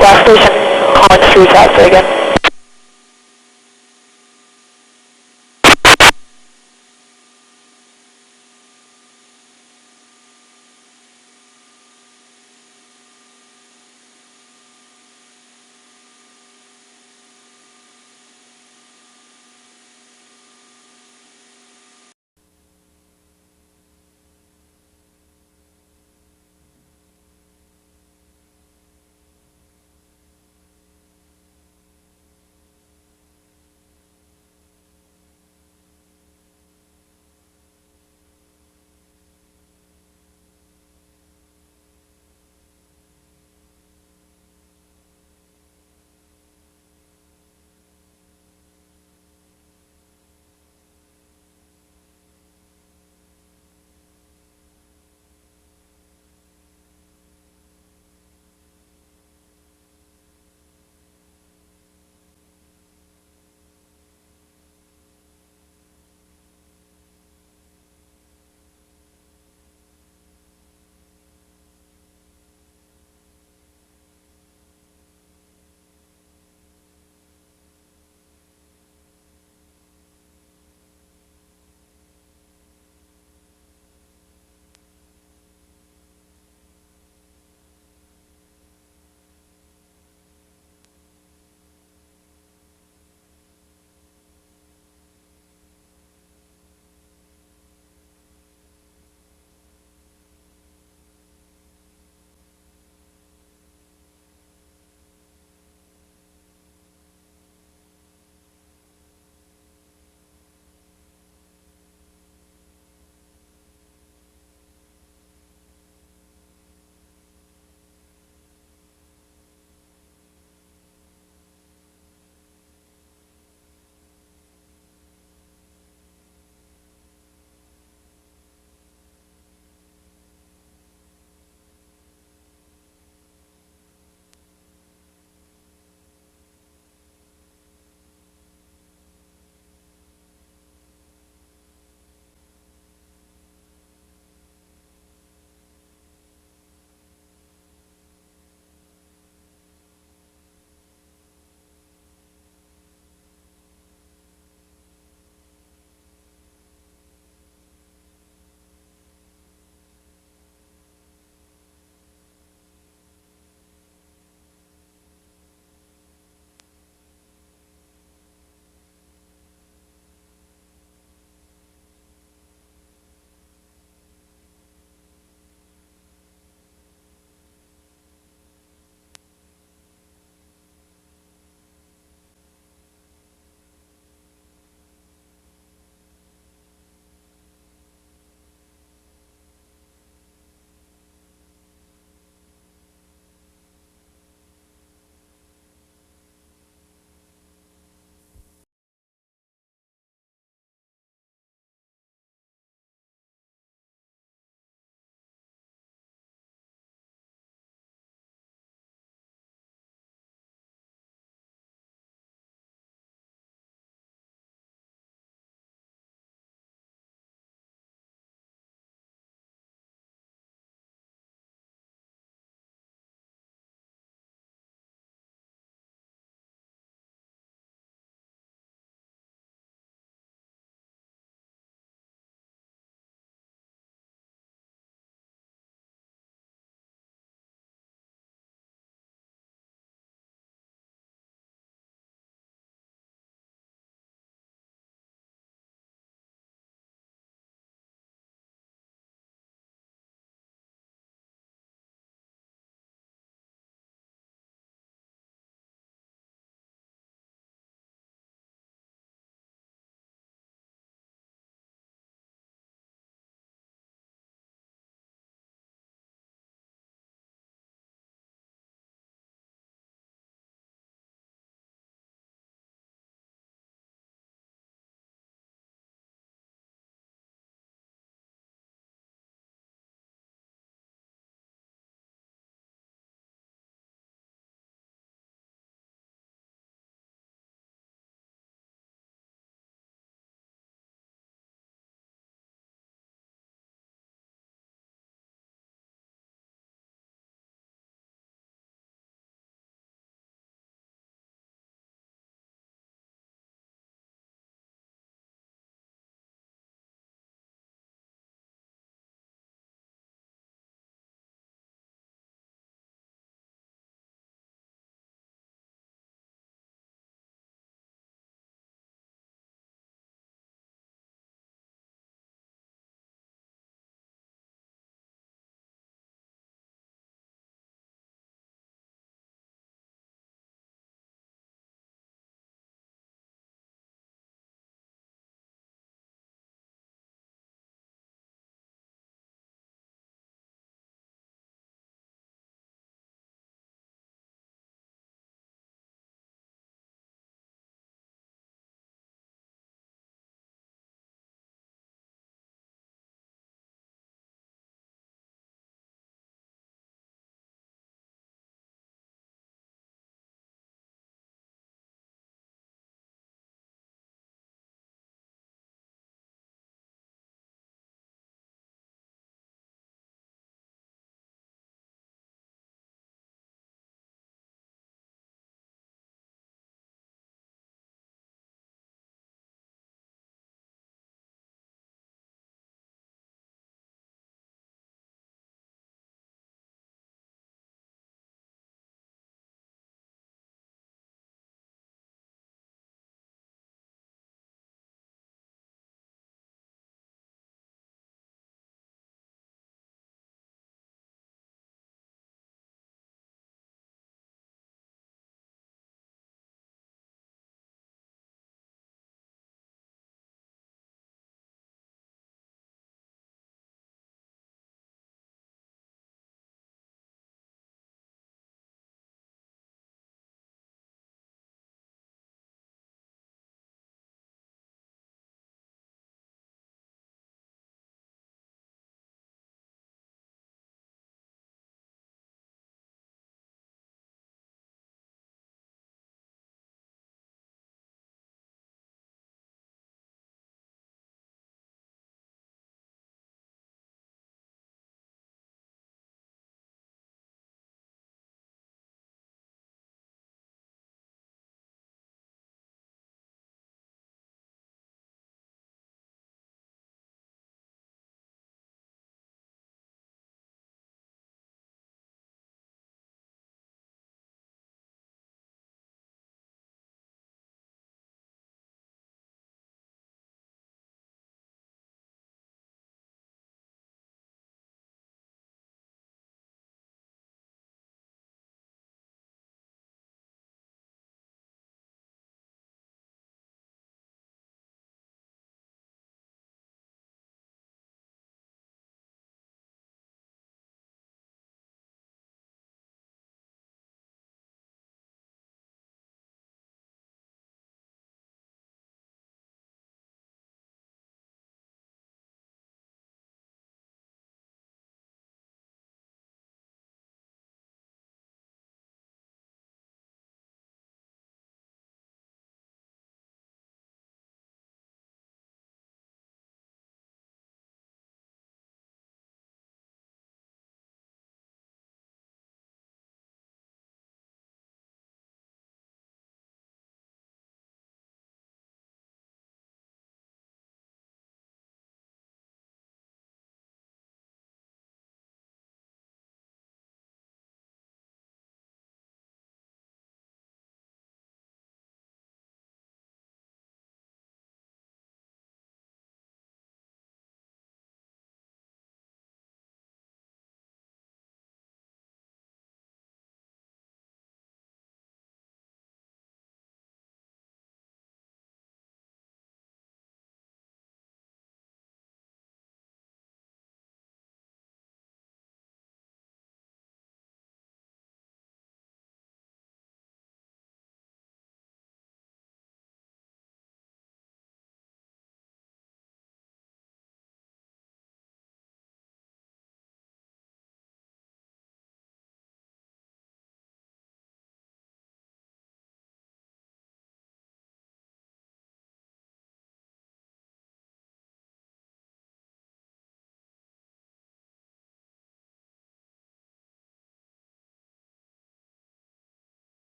Last station, Collins Street, faster again.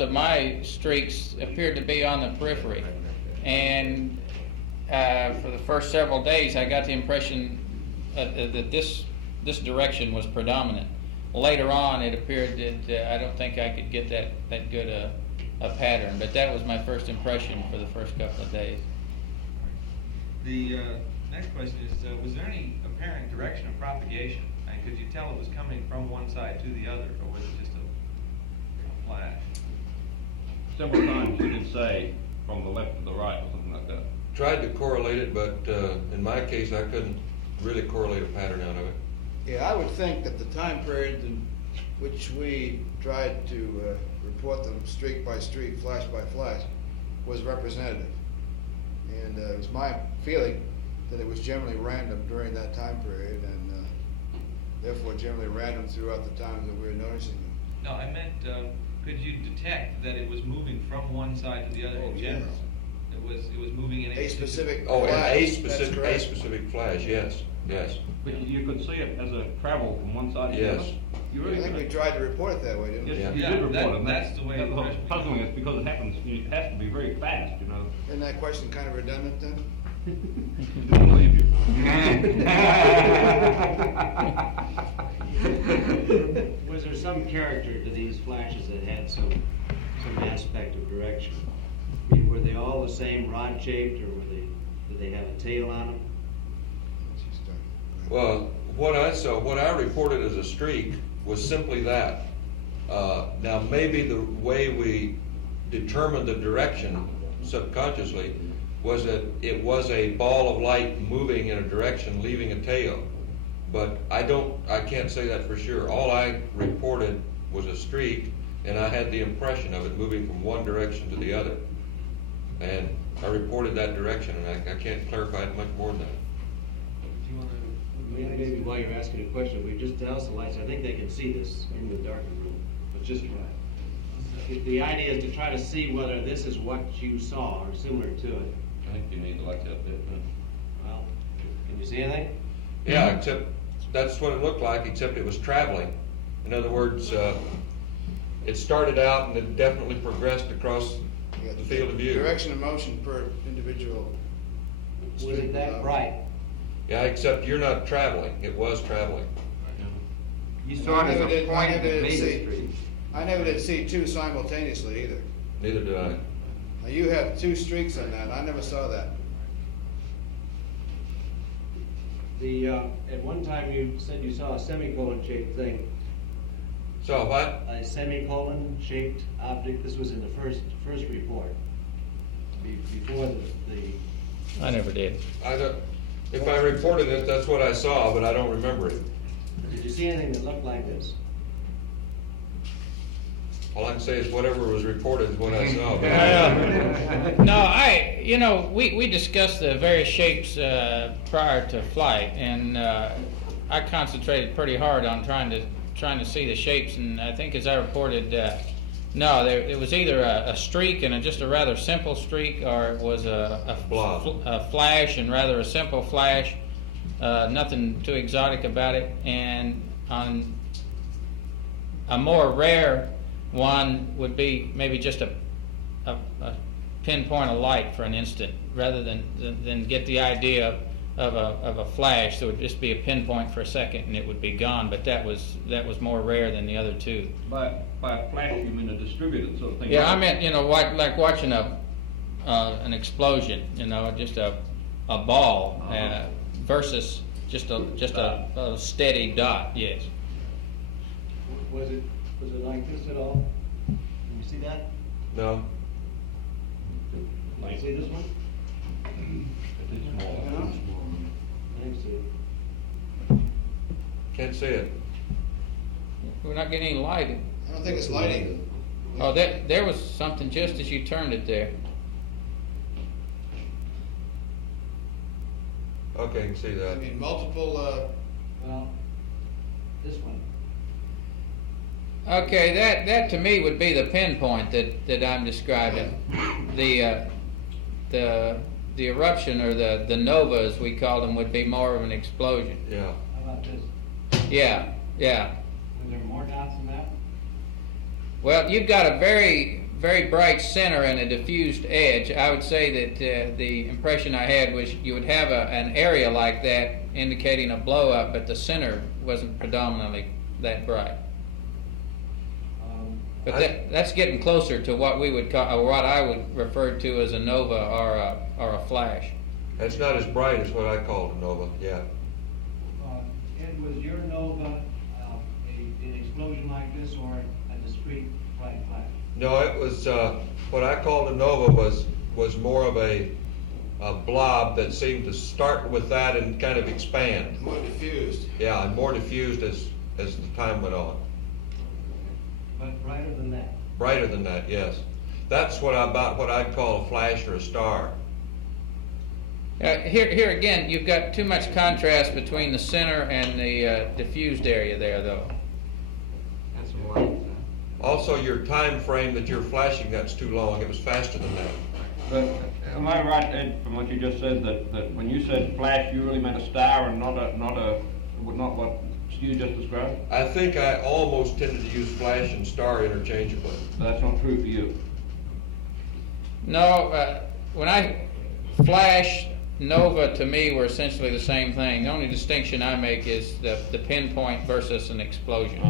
of my streaks appeared to be on the periphery. And for the first several days, I got the impression that this direction was predominant. Later on, it appeared that I don't think I could get that good a pattern, but that was my first impression for the first couple of days. The next question is, was there any apparent direction of propagation? And could you tell it was coming from one side to the other, or was it just a flash? Several times you did say from the left to the right or something like that. Tried to correlate it, but in my case, I couldn't really correlate a pattern out of it. Yeah, I would think that the time period in which we tried to report them streak by streak, flash by flash, was representative. And it was my feeling that it was generally random during that time period, and therefore generally random throughout the times that we were noticing them. No, I meant, could you detect that it was moving from one side to the other in general? Yes. It was moving in A specific Oh, and flash, a that's specific flash, yes, yes. But you could see it as a travel from one side to the other? Yes. You I really think we could. tried to report it that way, didn't we? Yes, you Yeah, did report it. and that's the way That's it what's was. puzzling is because it happens, it has to be very fast, you know. Isn't that question kind of redundant then? Don't believe you. Was there some character to these flashes that had some aspect of direction? I mean, were they all the same rod shaped, or did they have a tail on them? Well, what I reported as a streak was simply that. Now, maybe the way we determined the direction subconsciously was that it was a ball of light moving in a direction, leaving a tail. But I can't say that for sure. All I reported was a streak, and I had the impression of it moving from one direction to the other. And I reported that direction, and I can't clarify it much more than that. Do you want to? Maybe while you're asking a question, if we just douse the lights, I think they can see this in the darkened room, but just try. The idea is to try to see whether this is what you saw or similar to it. I think you need the lights out there. Well, can you see anything? Yeah, except that's what it looked like, except it was traveling. In other words, it started out and it definitely progressed across You got the field of view. Direction of motion per individual. Was it that bright? Yeah, except you're not traveling. It was traveling. You saw it as a point that made a streak. I never did see two simultaneously either. Neither did I. Now you have two streaks on that. I never saw that. At one time you said you saw a semicolon shaped thing. So what? A semicolon shaped object. This was in the first report. Before the I never did. If I reported it, that's what I saw, but I don't remember it. Did you see anything that looked like this? All I can say is whatever was reported is what I saw. No, we discussed the various shapes prior to flight, and I concentrated pretty hard on trying to see the shapes, and I think as I reported, it was either a streak and just a rather simple streak, or it was a flash and rather a simple flash, nothing too exotic about it, and on a more rare one would be maybe just a pinpoint of light for an instant, rather than get the idea of a flash. So it would just be a pinpoint for a second and it would be gone. But that was more rare than the other two. By a flash, you mean a distributed sort of thing? Yeah, I meant like watching an explosion. Just a ball versus just a steady dot. Yes. Was it like this at all? Can you see that? No. Can you see this one? It's small. No? I see it. Can't see it. We're not getting any light. I don't think it's lighting. Oh, there was something just as you turned it there. Okay, I can see I that. mean, multiple, Well, this one. Okay, that to me would be the pinpoint that I'm describing. The eruption, or the nova as we call them, would be more of an explosion. Yeah. How about this? Yeah. Was there more dots than that? Well, you've got a very, very bright center and a diffused edge, I would say that the impression I had was you would have an area like that indicating a blow up, but the center wasn't predominantly that bright. But that's getting closer to what we would call, or what I would refer to as a nova or a flash. It's not as bright as what I call a nova, yeah. Ed, was your nova an explosion like this or a discrete bright flash? No, it was, what I called a nova was more of a blob that seemed to start with that and kind of expand. More diffused. Yeah, and more diffused as the time went on. But brighter than that? Brighter than that, yes. That's what I'd call a flash or a star. Here again, you've got too much contrast between the center and the diffused area there, though. That's some light. Also, your time frame that you're flashing, that's too long. It was faster than that. But am I right, Ed, from what you just said, that when you said flash, you really meant a star and not what Stu just described? I think I almost tended to use flash and star interchangeably. That's not true for you. No, when I flash, nova to me were essentially the same thing. The only distinction I make is the pinpoint versus an explosion.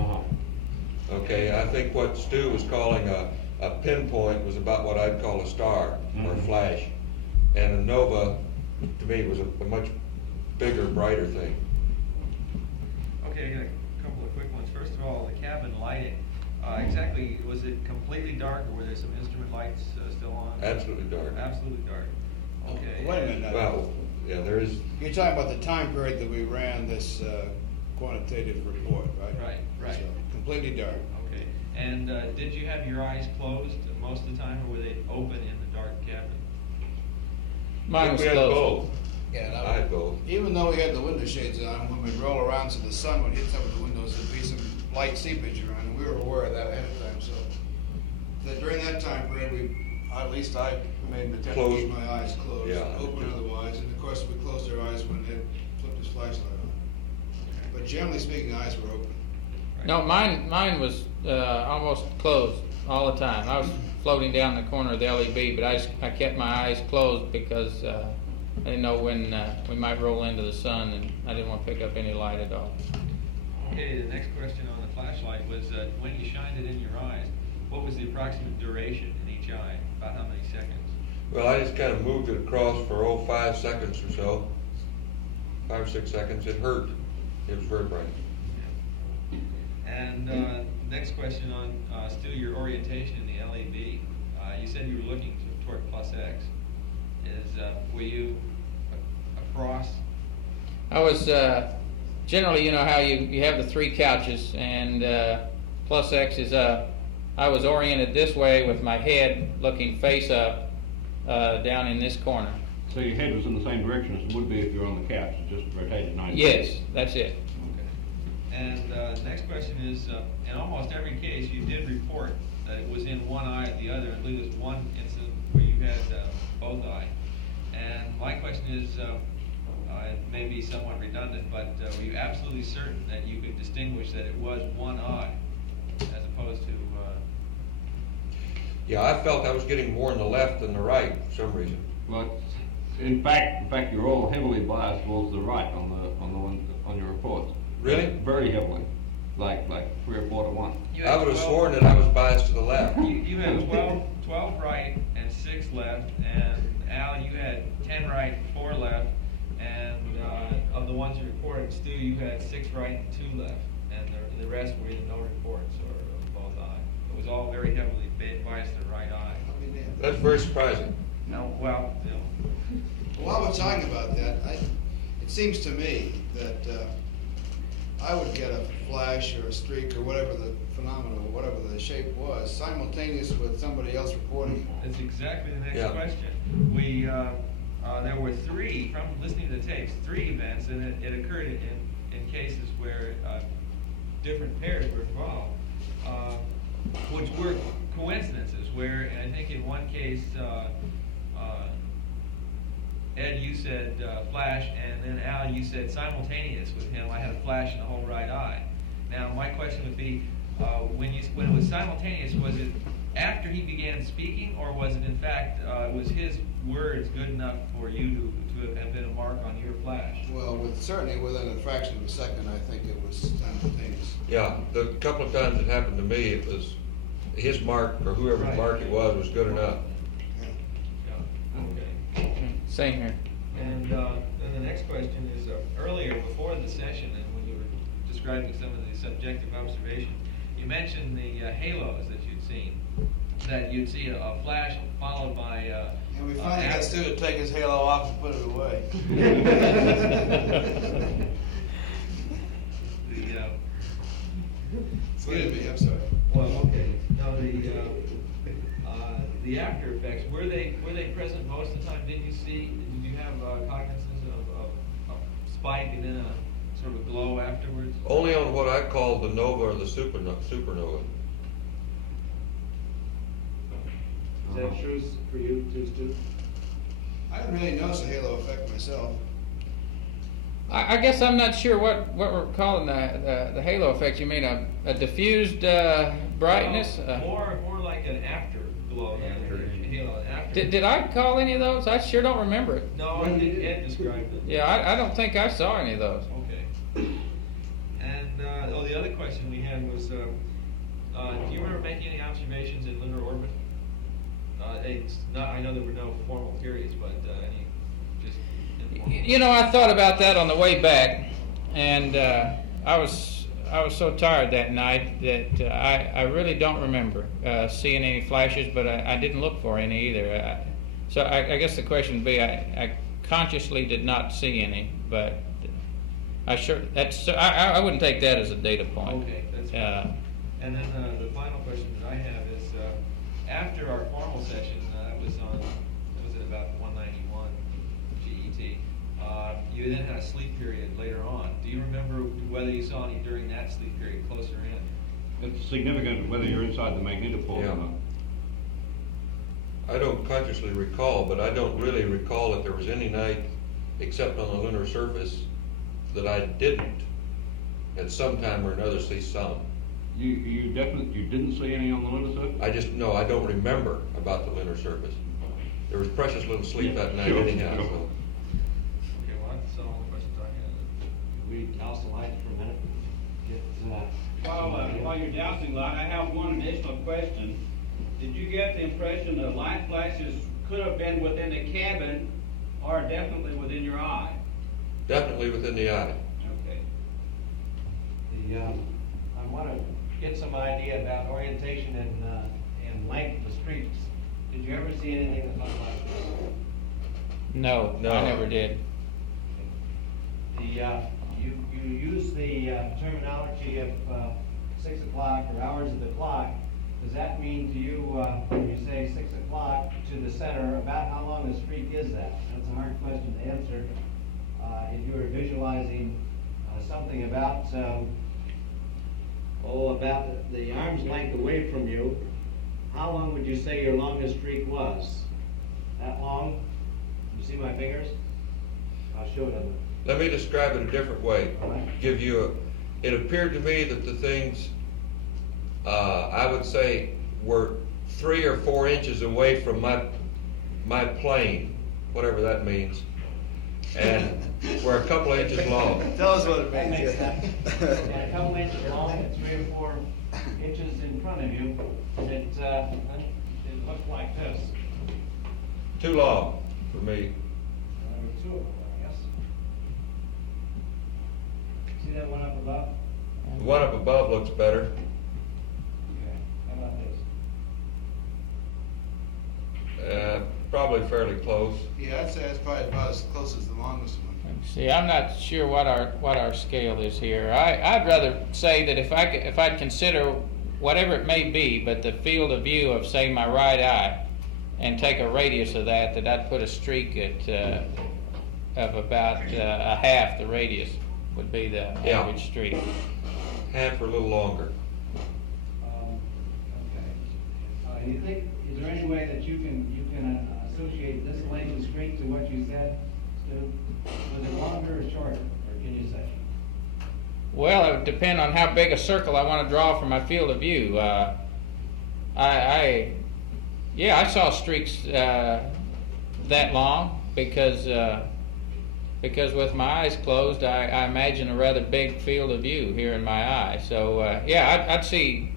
Okay, I think what Stu was calling a pinpoint was about what I'd call a star or a flash. And a nova, to me, was a much bigger, brighter thing. Okay, I got a couple of quick ones. First of all, the cabin lighting. Exactly, was it completely dark or were there some instrument lights still on? Absolutely dark. Absolutely dark. Okay. Wait a minute now. Well, yeah, there is. You're talking about the time period that we ran this quantitative report, right? Right. So, completely dark. Okay. And did you have your eyes closed most of the time, or were they open in the dark cabin? Mine was We had closed. both. Yeah, I had both. Even though we had the window shades on, when we roll around so the sun would hit some of the windows, there'd be some light seepage around, and we were aware of that ahead of time, so. During that time period, at least I made an attempt to keep my eyes closed, Yeah. open otherwise, and of course, we closed our eyes when Ed flipped his flashlight on. But generally speaking, eyes were open. No, mine was almost closed all the time. I was floating down the corner of the LEB, but I kept my eyes closed because I didn't know when we might roll into the sun, and I didn't want to pick up any light at all. Okay, the next question on the flashlight was when you shined it in your eyes, what was the approximate duration in each eye? About how many seconds? Well, I just kind of moved it across for 5 seconds or so. 5 or 6 seconds. It hurt. It was very bright. And next question on still your orientation in the LAB. You said you were looking toward plus X. Were you across? I was generally, you know how you have the three couches, and plus X is up. I was oriented this way with my head looking face up down in this corner. So your head was in the same direction as it would be if you were on the couch, it just rotated 90 Yes, degrees. Okay. that's it. And next question is, in almost every case, you did report that it was in one eye or the other. I believe there's one incident where you had both eyes. And my question is, it may be somewhat redundant, but were you absolutely certain that you could distinguish that it was one eye as opposed to? Yeah, I felt I was getting more in the left than the right for some reason. But in fact, you're all heavily biased towards the right on your reports. Really? Very heavily, like 3 or 4 to 1. You I had would have 12 sworn that I was biased to the left. You had 12 right and 6 left, and Al, you had 10 right, 4 left, and of the ones you reported, Stu, you had 6 right and 2 left, and the rest were either no reports or both eyes. It was all very heavily biased to the right eye. That's very surprising. No, well, you know. While we're talking about that, it seems to me that I would get a flash or a streak or whatever the phenomenon, whatever the shape was, simultaneous with somebody else reporting. That's exactly the next Yeah. question. We there were 3, from listening to the tapes, 3 events, and it occurred in cases where different pairs were involved, which were coincidences. Where, and I think in one case, Ed, you said flash, and then Al, you said simultaneous with him. I had a flash in the whole right eye. Now, my question would be, when it was simultaneous, was it after he began speaking, or was it in fact, was his words good enough for you to have been a mark on your flash? Well, certainly within a fraction of a second, I think it was simultaneous. Yeah, the couple of times it happened to me, it was his mark, or whoever's Right. mark it was good enough. Yeah, okay. Same here. And then the next question is, earlier, before the session, and when you were describing some of the subjective observations, you mentioned the halos that you'd seen, that you'd see a flash followed by And we finally got Stu to take his halo off and put it away. Excuse me, I'm sorry. Well, okay. Now the after effects, were they present most of the time? Did you have cognizance of a spike and then a sort of a glow afterwards? Only on what I call the nova or the supernova. Is that true for you too, Stu? I didn't really notice a halo effect myself. I guess I'm not sure what we're calling the halo effect. You mean a diffused brightness? More like an afterglow than a halo. Did I call any of those? I sure don't remember it. No, I think Ed described it. Yeah, I don't think I saw any of those. Okay. And the other question we had was, do you remember making any observations in lunar orbit? I know there were no formal periods, but any just informal? You know, I thought about that on the way back, and I was so tired that night that I really don't remember seeing any flashes, but I didn't look for any either. So I guess the question would be, I consciously did not see any, but I wouldn't take that as a data point. Okay, that's fine. And then the final question that I have is, after our formal session, that was at about 191 GET, you then had a sleep period later on. Do you remember whether you saw any during that sleep period closer in? It's significant whether you're inside the magnetopole Yeah. or not. I don't consciously recall, but I don't really recall that there was any night, except on the lunar surface, that I didn't, at some time or another, see some. You didn't see any on the lunar surface? I don't remember about the lunar surface. There was precious little sleep that night Sure, anyhow, sure. so. Okay, well, that's all the questions I had. We douse the lights for a minute. While you're dousing light, I have one additional question. Did you get the impression that light flashes could have been within the cabin or definitely within your eye? Definitely within the eye. Okay. I want to get some idea about orientation and length of the streets. Did you ever see anything that looked like this? No, No. I never did. You use the terminology of 6 o'clock or hours of the clock. Does that mean to you, when you say 6 o'clock to the center, about how long a streak is that? That's a hard question to answer. If you were visualizing something about, about the arm's length away from you, how long would you say your longest streak was? That long? You see my fingers? I'll show it on Let me describe it a different way. All right. It appeared to me that the things, I would say, were 3 or 4 inches away from my plane, whatever that means, and were a couple of inches long. Tell us what it That means. makes sense. And a couple inches long, and 3 or 4 inches in front of you, it looked like this. Too long for me. There were 2 of them, I guess. See that one up above? The one up above looks better. Okay, how about this? Probably fairly close. Yeah, I'd say it's probably about as close as the longest one. See, I'm not sure what our scale is here. I'd rather say that if I'd consider whatever it may be, but the field of view of, say, my right eye, and take a radius of that I'd put a streak at of about a half the radius would be the Yeah. average streak. Half or a little longer. Okay. You think, is there any way that you can associate this length of streak to what you said, Stu? Was it longer or shorter, or can you say? Well, it would depend on how big a circle I want to draw for my field of view. Yeah, I saw streaks that long because with my eyes closed, I imagine a rather big field of view here in my eye. So yeah, I'd see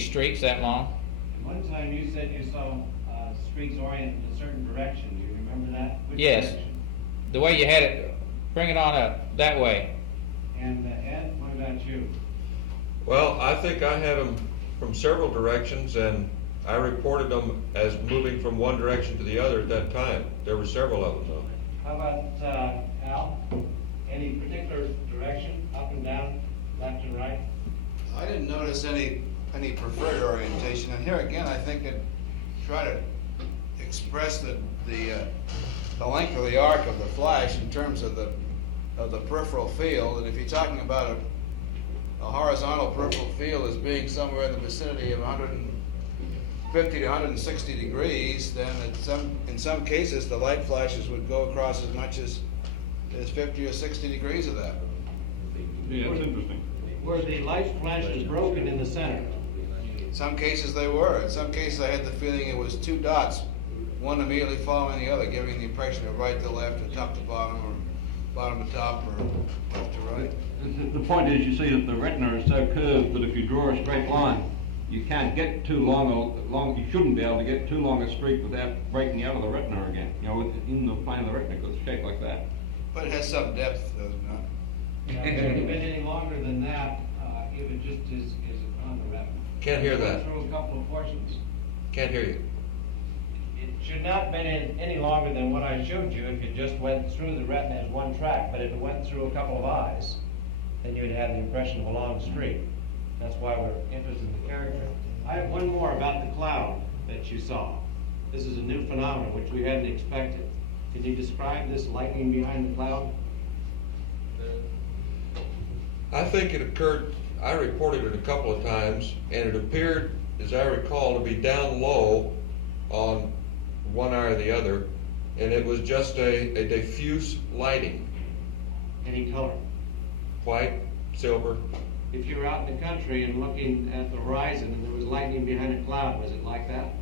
streaks that long. One time you said you saw streaks oriented in a certain direction. Do you remember that? Which Yes, direction? the way you had it, bring it on up that way. And Ed, what about you? Well, I think I had them from several directions, and I reported them as moving from one direction to the other at that time. There were several of them, though. How about Al? Any particular direction, up and down, left and right? I didn't notice any preferred orientation, and here again, I think it try to express the length of the arc of the flash in terms of the peripheral field, and if you're talking about a horizontal peripheral field as being somewhere in the vicinity of 150 to 160 degrees, then in some cases the light flashes would go across as much as 50 or 60 degrees of that. Yeah, it's interesting. Were the light flashes broken in the center? In some cases they were. In some cases I had the feeling it was two dots, one immediately following the other, giving the impression of right to left or top to bottom or bottom to top or left to right. The point is, you see that the retina is so curved that if you draw a straight line, you can't get too you shouldn't be able to get too long a streak without breaking out of the retina again, in the plane of the retina, because it's shaped like that. But it has some depth, does it not? If it had been any longer than that, if it just is on the retina. Can't hear that. Through a couple of portions. Can't hear you. It should not have been any longer than what I showed you if it just went through the retina as one track, but if it went through a couple of eyes, then you'd have the impression of a long streak. That's why we're interested in the character. I have one more about the cloud that you saw. This is a new phenomenon which we hadn't expected. Can you describe this lightning behind the cloud? I think it occurred, I reported it a couple of times, and it appeared, as I recall, to be down low on one eye or the other, and it was just a diffuse lighting. Any color? White, silver. If you were out in the country and looking at the horizon and there was lightning behind a cloud, was it like that?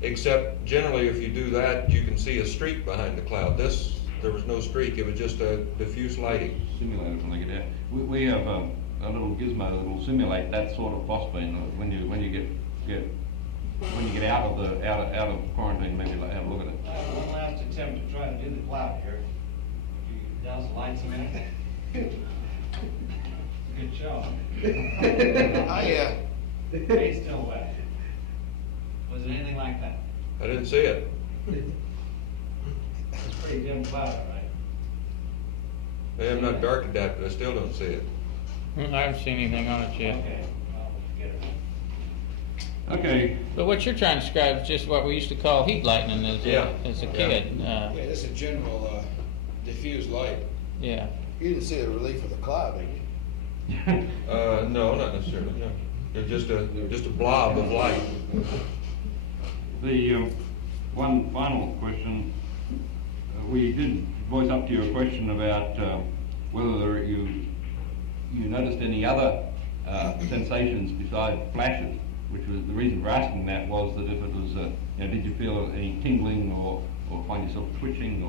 Except generally if you do that, you can see a streak behind the cloud. There was no streak, it was just a diffuse lighting. Simulator when they get out. We have a little gizmo that will simulate that sort of phosphene when you get out of quarantine. Maybe have a look at it. One last attempt to try to do the cloud here. You douse the lights a minute. Good show. It's still wet. Was it anything like that? I didn't see it. It's pretty dim cloud, right? They have not darkened that, but I still don't see it. I haven't seen anything on it yet. Okay, well, forget it. Okay. But what you're trying to describe is just what we used to call heat lightning as Yeah. a Yeah. kid. Yeah, this is a general diffuse light. Yeah. You didn't see the relief of the cloud, did you? No, not necessarily, no. It's just a blob of light. The one final question, we did voice up to you a question about whether you noticed any other sensations besides flashes, which was the reason for asking that was that if it was, did you feel any tingling or find yourself twitching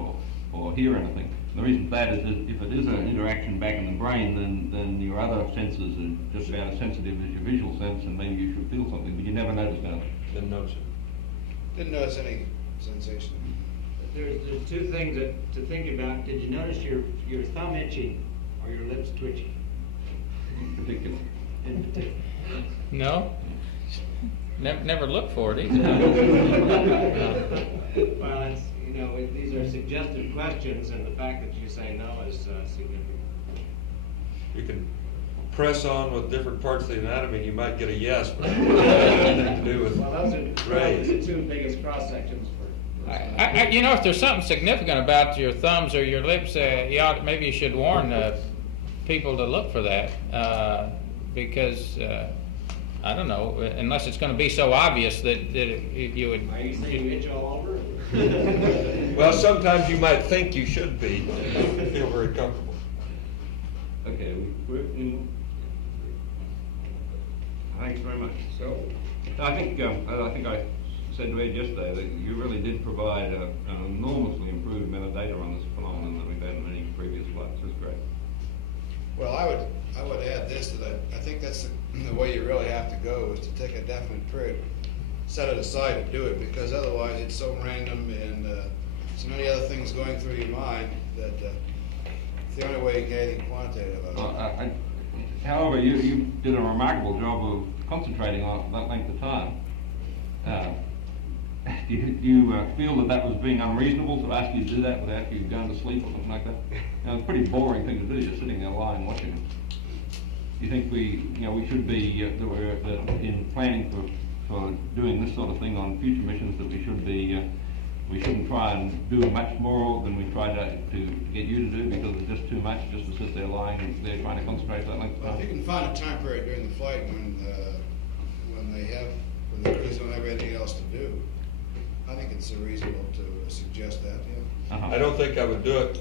or hear anything? The reason for that is that if it is an interaction back in the brain, then your other senses are just about as sensitive as your visual sense, and maybe you should feel something, but you never noticed that. Didn't notice it. Didn't notice any sensation. There's two things to think about. Did you notice your thumb itching or your lips twitching? In particular. In particular. No? Never look for it either. Well, it's, these are suggestive questions, and the fact that you say no is significant. You can press on with different parts of the anatomy, you might get a yes, but it doesn't have anything to do with Well, those are rays. the two biggest cross sections for. If there's something significant about your thumbs or your lips, maybe you should warn people to look for that, because I don't know, unless it's going to be so obvious that you would. Are you saying you itch all over? Well, sometimes you might think you should be, feel very comfortable. Okay, we're in. Thanks very much. So, I think I said to Ed yesterday that you really did provide an enormously improved amount of data on this phenomenon that we've had in any previous flights. It's great. Well, I would add this, that I think that's the way you really have to go, is to take a definite period, set it aside to do it, because otherwise it's so random and so many other things going through your mind that it's the only way you get anything quantitative about it. However, you did a remarkable job of concentrating on that length of time. Do you feel that was being unreasonable to ask you to do that without you going to sleep or something like that? It's a pretty boring thing to do, just sitting there lying watching it. Do you think we should be, that in planning for doing this sort of thing on future missions, that we shouldn't try and do much more than we tried to get you to do, because it's just too much just to sit there lying there trying to concentrate for that length of Well, time? if you can find a time period during the flight when the crews don't have anything else to do, I think it's reasonable to suggest that, yeah. Uh-huh. I don't think I would do it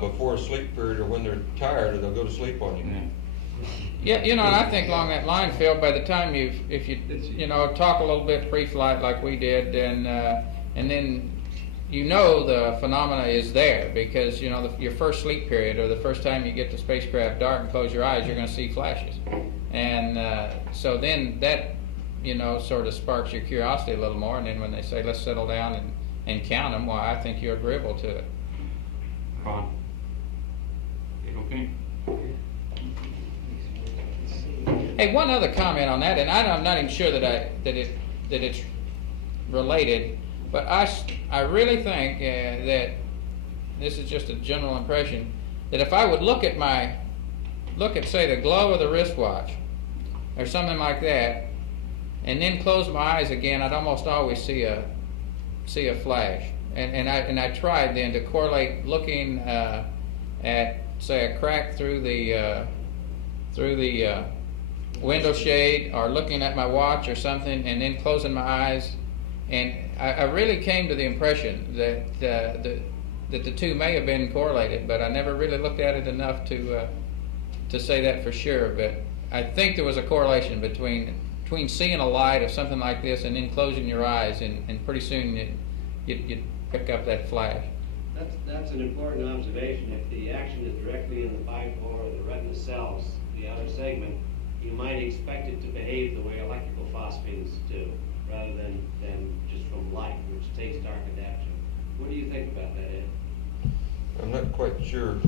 before a sleep period or when they're tired or they'll go to sleep on you. Yeah, and I think along that line, Phil, by the time if you talk a little bit pre-flight like we did, and then the phenomena is there, because your first sleep period, or the first time you get the spacecraft dark and close your eyes, you're going to see flashes, and so then that sort of sparks your curiosity a little more, and then when they say let's settle down and count them, well, I think you're agreeable to it. Fine. Okay. Hey, one other comment on that, and I'm not even sure that it's related, but I really think that this is just a general impression, that if I would look at say the glow of the wristwatch or something like that, and then close my eyes again, I'd almost always see a flash. And I tried then to correlate looking at, say, a crack through the window shade, or looking at my watch or something, and then closing my eyes, and I really came to the impression that the two may have been correlated, but I never really looked at it enough to say that for sure. But I think there was a correlation between seeing a light of something like this and then closing your eyes, and pretty soon you'd pick up that flash. That's an important observation. If the action is directly in the bipolar or the retina cells, the outer segment, you might expect it to behave the way electrical phosphines do, rather than just from light, which takes dark adaptation. What do you think about that, Ed? I'm not quite sure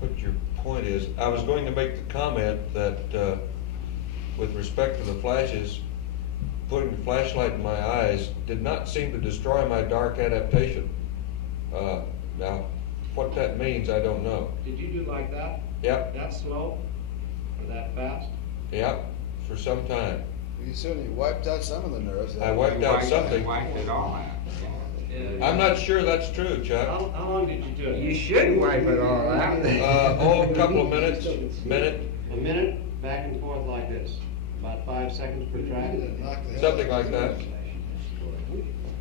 what your point is. I was going to make the comment that with respect to the flashes, putting the flashlight in my eyes did not seem to destroy my dark adaptation. Now, what that means, I don't know. Did you do like that? Yep. That slow? Or that fast? Yep, for some time. You certainly wiped out some of the nerves. I wiped out something. Wiped it all out. I'm not sure that's true, Chuck. How long did you do it? You should wipe it all out. A couple of minutes, minute, A minute, back and forth like this. About 5 seconds per track. something like that.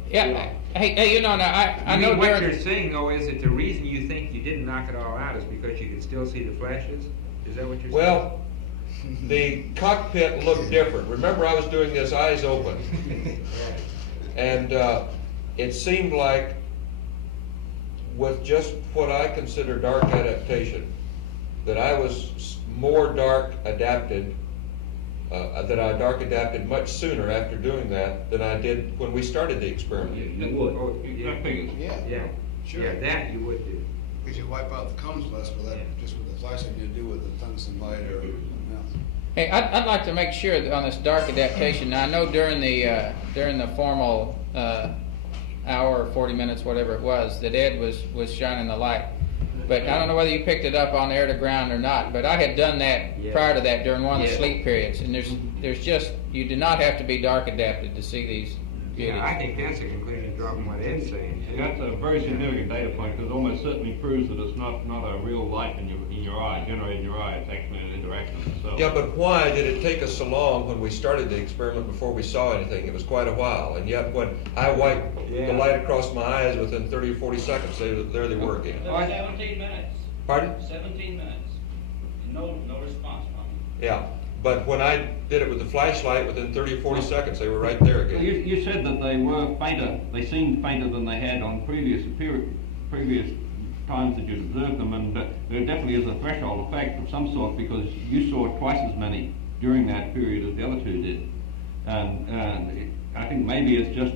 Yeah. Hey, now I know what during you're saying though is that the reason you think you didn't knock it all out is because you could still see the flashes? Is that what you're saying? Well, the cockpit looked different. Remember, I was doing this eyes open. And it seemed like, with just what I consider dark adaptation, that I was more dark adapted, that I dark adapted much sooner after doing that than I did when we started the experiment. You would. Oh, Yeah. that figures. Yeah. Sure. Yeah, that you would do. Because you wipe out the cones less with that, just with the flashlight, you do with the tungsten light or something else. Hey, I'd like to make sure that on this dark adaptation. Now, I know during the formal hour or 40 minutes, whatever it was, that Ed was shining the light. But I don't know whether you picked it up on air to ground or not. But I had done that prior to that during one of the sleep periods, and there's just, you do not have to be dark adapted to see these beauties. Yeah, I think that's a conclusion drawn from what Ed's saying. That's a very significant data point, because it almost certainly proves that it's not a real light in your eye, generated in your eye. It's actually an interaction. So. Yeah, but why did it take us so long when we started the experiment before we saw anything? It was quite a while, and yet when I wiped the light across my eyes within 30 or 40 seconds, there they were again. 17 minutes. Pardon? 17 minutes. No response from you. Yeah. But when I did it with the flashlight, within 30 or 40 seconds, they were right there Well, again. you said that they were fainter, they seemed fainter than they had on previous times that you'd observed them, and there definitely is a threshold effect of some sort, because you saw twice as many during that period as the other two did. And I think maybe it's just,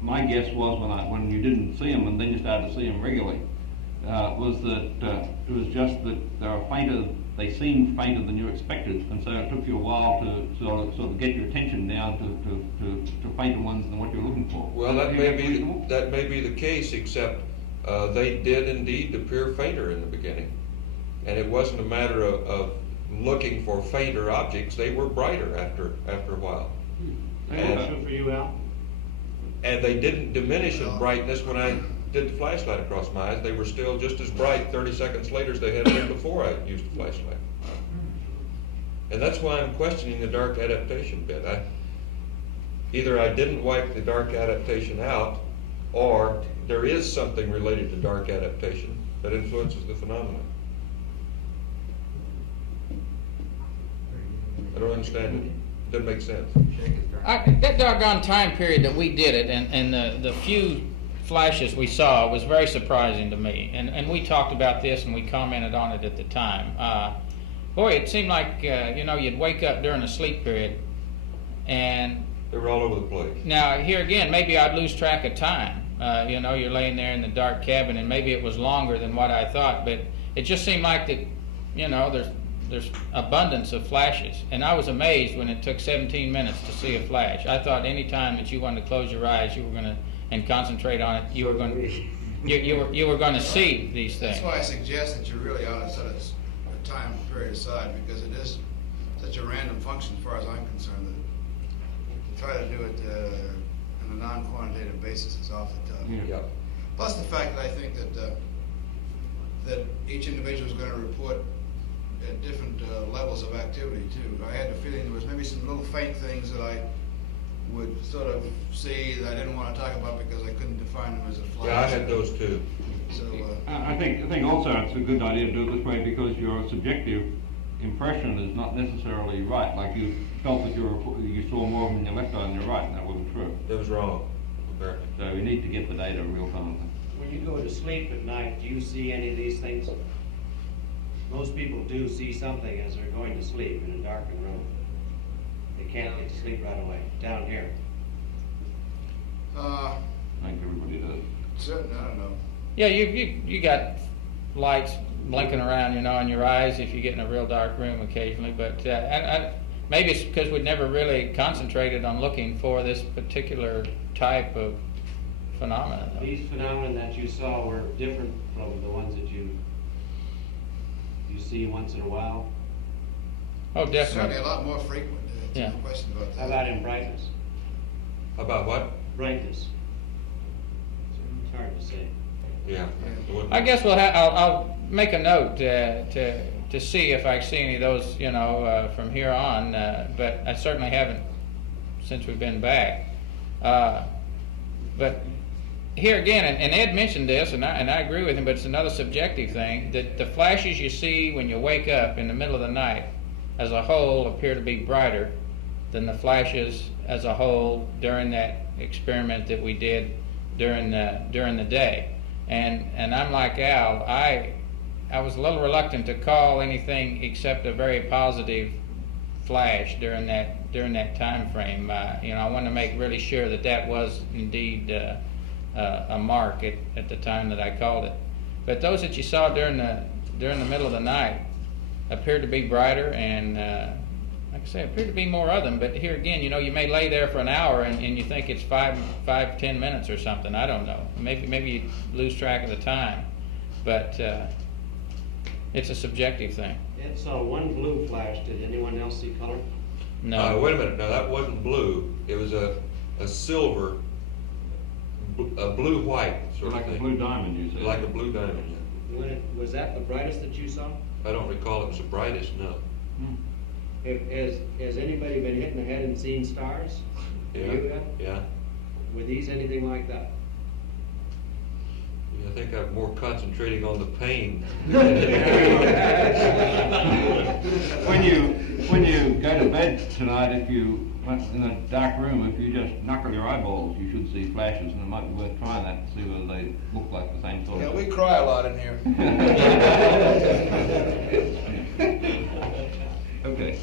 my guess was when you didn't see them and then you started to see them regularly, was that it was just that they were fainter, they seemed fainter than you expected, and so it took you a while to sort of get your attention down to fainter ones than what you were looking for. Well, that may be the case, except they did indeed appear fainter in the beginning. And it wasn't a matter of looking for fainter objects, they were brighter after a while. Question for you, Al? And they didn't diminish in brightness when I did the flashlight across my eyes. They were still just as bright 30 seconds later as they had been before I used the flashlight. And that's why I'm questioning the dark adaptation bit. Either I didn't wipe the dark adaptation out, or there is something related to dark adaptation that influences the phenomenon. I don't understand it. Doesn't make sense. That doggone time period that we did it, and the few flashes we saw was very surprising to me. And we talked about this and we commented on it at the time. Boy, it seemed like you'd wake up during a sleep period, and They were all over the place. now here again, maybe I'd lose track of time. You're laying there in the dark cabin, and maybe it was longer than what I thought, but it just seemed like that. There's abundance of flashes, and I was amazed when it took 17 minutes to see a flash. I thought any time that you wanted to close your eyes, you were going to and concentrate on it, you were going to see these things. That's why I suggest that you really ought to set a time period aside, because it is such a random function as far as I'm concerned, that to try to do it on a non-quantitative basis is awfully tough. Yep. Plus the fact that I think that each individual is going to report at different levels of activity too. I had the feeling there was maybe some little faint things that I would sort of see that I didn't want to talk about because I couldn't define them as a flash. Yeah, I had those too. So, I think also it's a good idea to do it this way, because your subjective impression is not necessarily right. Like you felt that you saw more of them in your left eye than your right, and that wasn't true. That was wrong, apparently. So we need to get the data real time. When you go to sleep at night, do you see any of these things? Most people do see something as they're going to sleep in a darkened room. They can't get to sleep right away, down here. I think everybody does. Certain, I don't know. Yeah, you got lights blinking around, in your eyes if you get in a real dark room occasionally. But maybe it's because we'd never really concentrated on looking for this particular type of phenomenon. These phenomena that you saw were different from the ones that you see once in a while. Oh, Certainly definitely. a lot more frequent. Yeah. No question about that. How about in brightness? About what? Brightness. It's hard to say. Yeah. I guess I'll make a note to see if I see any of those, from here on. But I certainly haven't since we've been back. But here again, and Ed mentioned this, and I agree with him, but it's another subjective thing, that the flashes you see when you wake up in the middle of the night as a whole appear to be brighter than the flashes as a whole during that experiment that we did during the day. And I'm like Al, I was a little reluctant to call anything except a very positive flash during that time frame. I wanted to make really sure that was indeed a mark at the time that I called it. But those that you saw during the middle of the night appeared to be brighter, and like I say, appeared to be more of them. But here again, you may lay there for an hour and you think it's 5-10 minutes or something. I don't know. Maybe you lose track of the time, but it's a subjective thing. Ed saw one blue flash. Did anyone else see color? No. Wait a minute. Now that wasn't blue. It was a silver, a blue-white sort Like of a thing. blue diamond, you said. Like a blue diamond. Was that the brightest that you saw? I don't recall it was the brightest. No. Has anybody been hit in the head and seen stars? Yeah. You have? Yeah. Were these anything like that? I think I'm more concentrating on the pain. When you go to bed tonight, if you in a dark room, if you just knuckle your eyeballs, you should see flashes, and it might be worth trying that to see whether they look like the same sort Yeah, of. we cry a lot in here. Okay.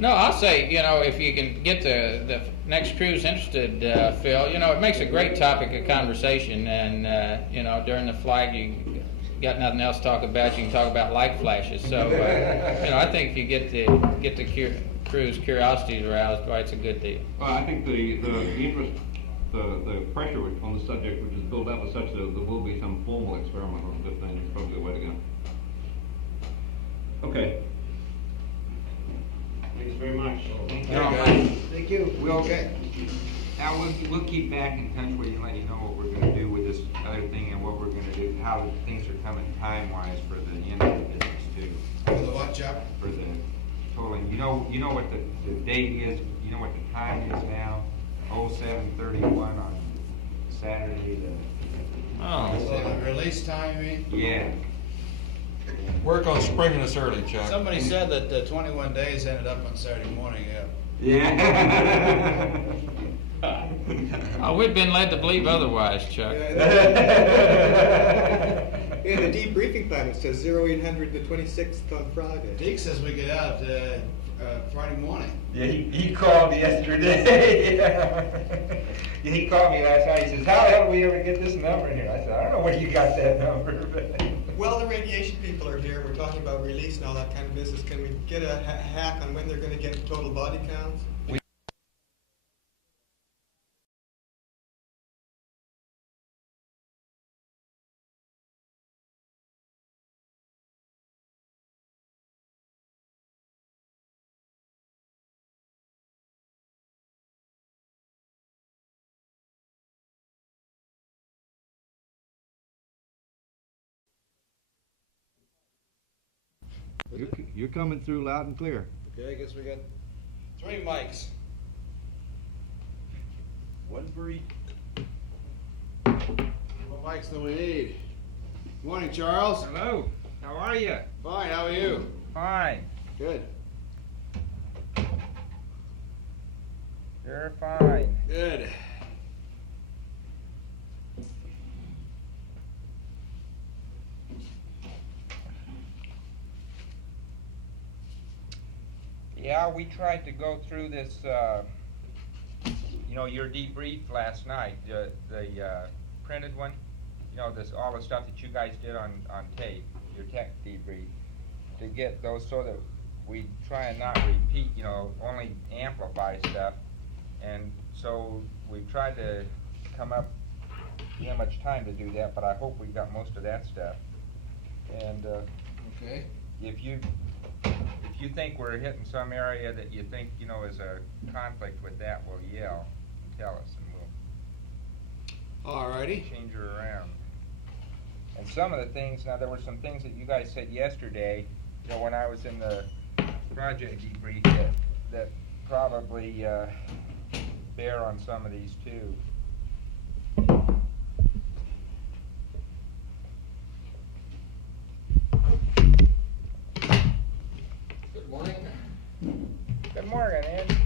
No, I'll say, you know, if you can get the next crews interested, Phil, you know, it makes a great topic of conversation, and, you know, during the flight, you got nothing else to talk about, you can talk about light flashes, so, you know, I think if you get the crew's curiosity aroused, why, it's a good deal. Well, I think the interest, the pressure on the subject which is built up is such that there will be some formal experiment on 15 is probably the way to go. Okay. Thanks very much. Thank you. Now, we'll keep back in touch with you and let you know what we're gonna do with this other thing and what we're gonna do, how the things are coming time-wise for the end of the business too. For the what, Chuck? For the tolling, you know what the date is, you know what the time is now? 07:31 on Saturday, Oh. So the release time, you mean? yeah. Work on springing us early, Chuck. Somebody said that 21 days ended up on Saturday morning, yeah. Yeah. Oh, we've been led to believe otherwise, Chuck. In the debriefing plan, it says 0800 the 26th on Friday. Deke says we get out Friday morning. Yeah, he called yesterday. Yeah, he called me last night. He says, "How the hell did we ever get this number here?" I said, "I don't know where you got that number." Well, the radiation people are here. We're talking about release and all that kind of business. Can we get a hack on when they're going to get total body counts? You're coming through loud and clear. Okay, I guess we got 3 mics. One for each. What mics do we need? Morning, Charles. Hello. How are you? Fine, how are you? Fine. Good. You're fine. Good. Yeah, we tried to go through this, you know, your debrief last night, the printed one, you know, all the stuff that you guys did on tape, your tech debrief, to get those so that we try and not repeat, you know, only amplify stuff. And so we tried to come up, we didn't have much time to do that, but I hope we got most of that stuff. And Okay. if you think we're hitting some area that you think, you know, is a conflict with that, well, yell and tell us, and we'll Alrighty. change her around. And some of the things, now there were some things that you guys said yesterday, you know, when I was in the project debrief that probably bear on some of these too. Good morning. Good morning, Ed.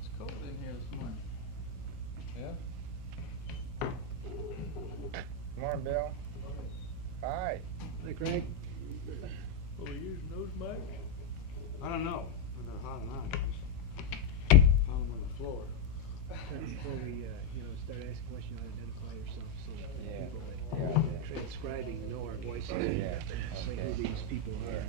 It's cold in here this morning. Yeah? Come on, Bill. Hi. Hey, Craig. I don't know. I don't know how to found them on the floor. Before we, start asking questions, identify yourself so Yeah. people that Yeah. transcribing know our voices. Yeah. Say who these people are.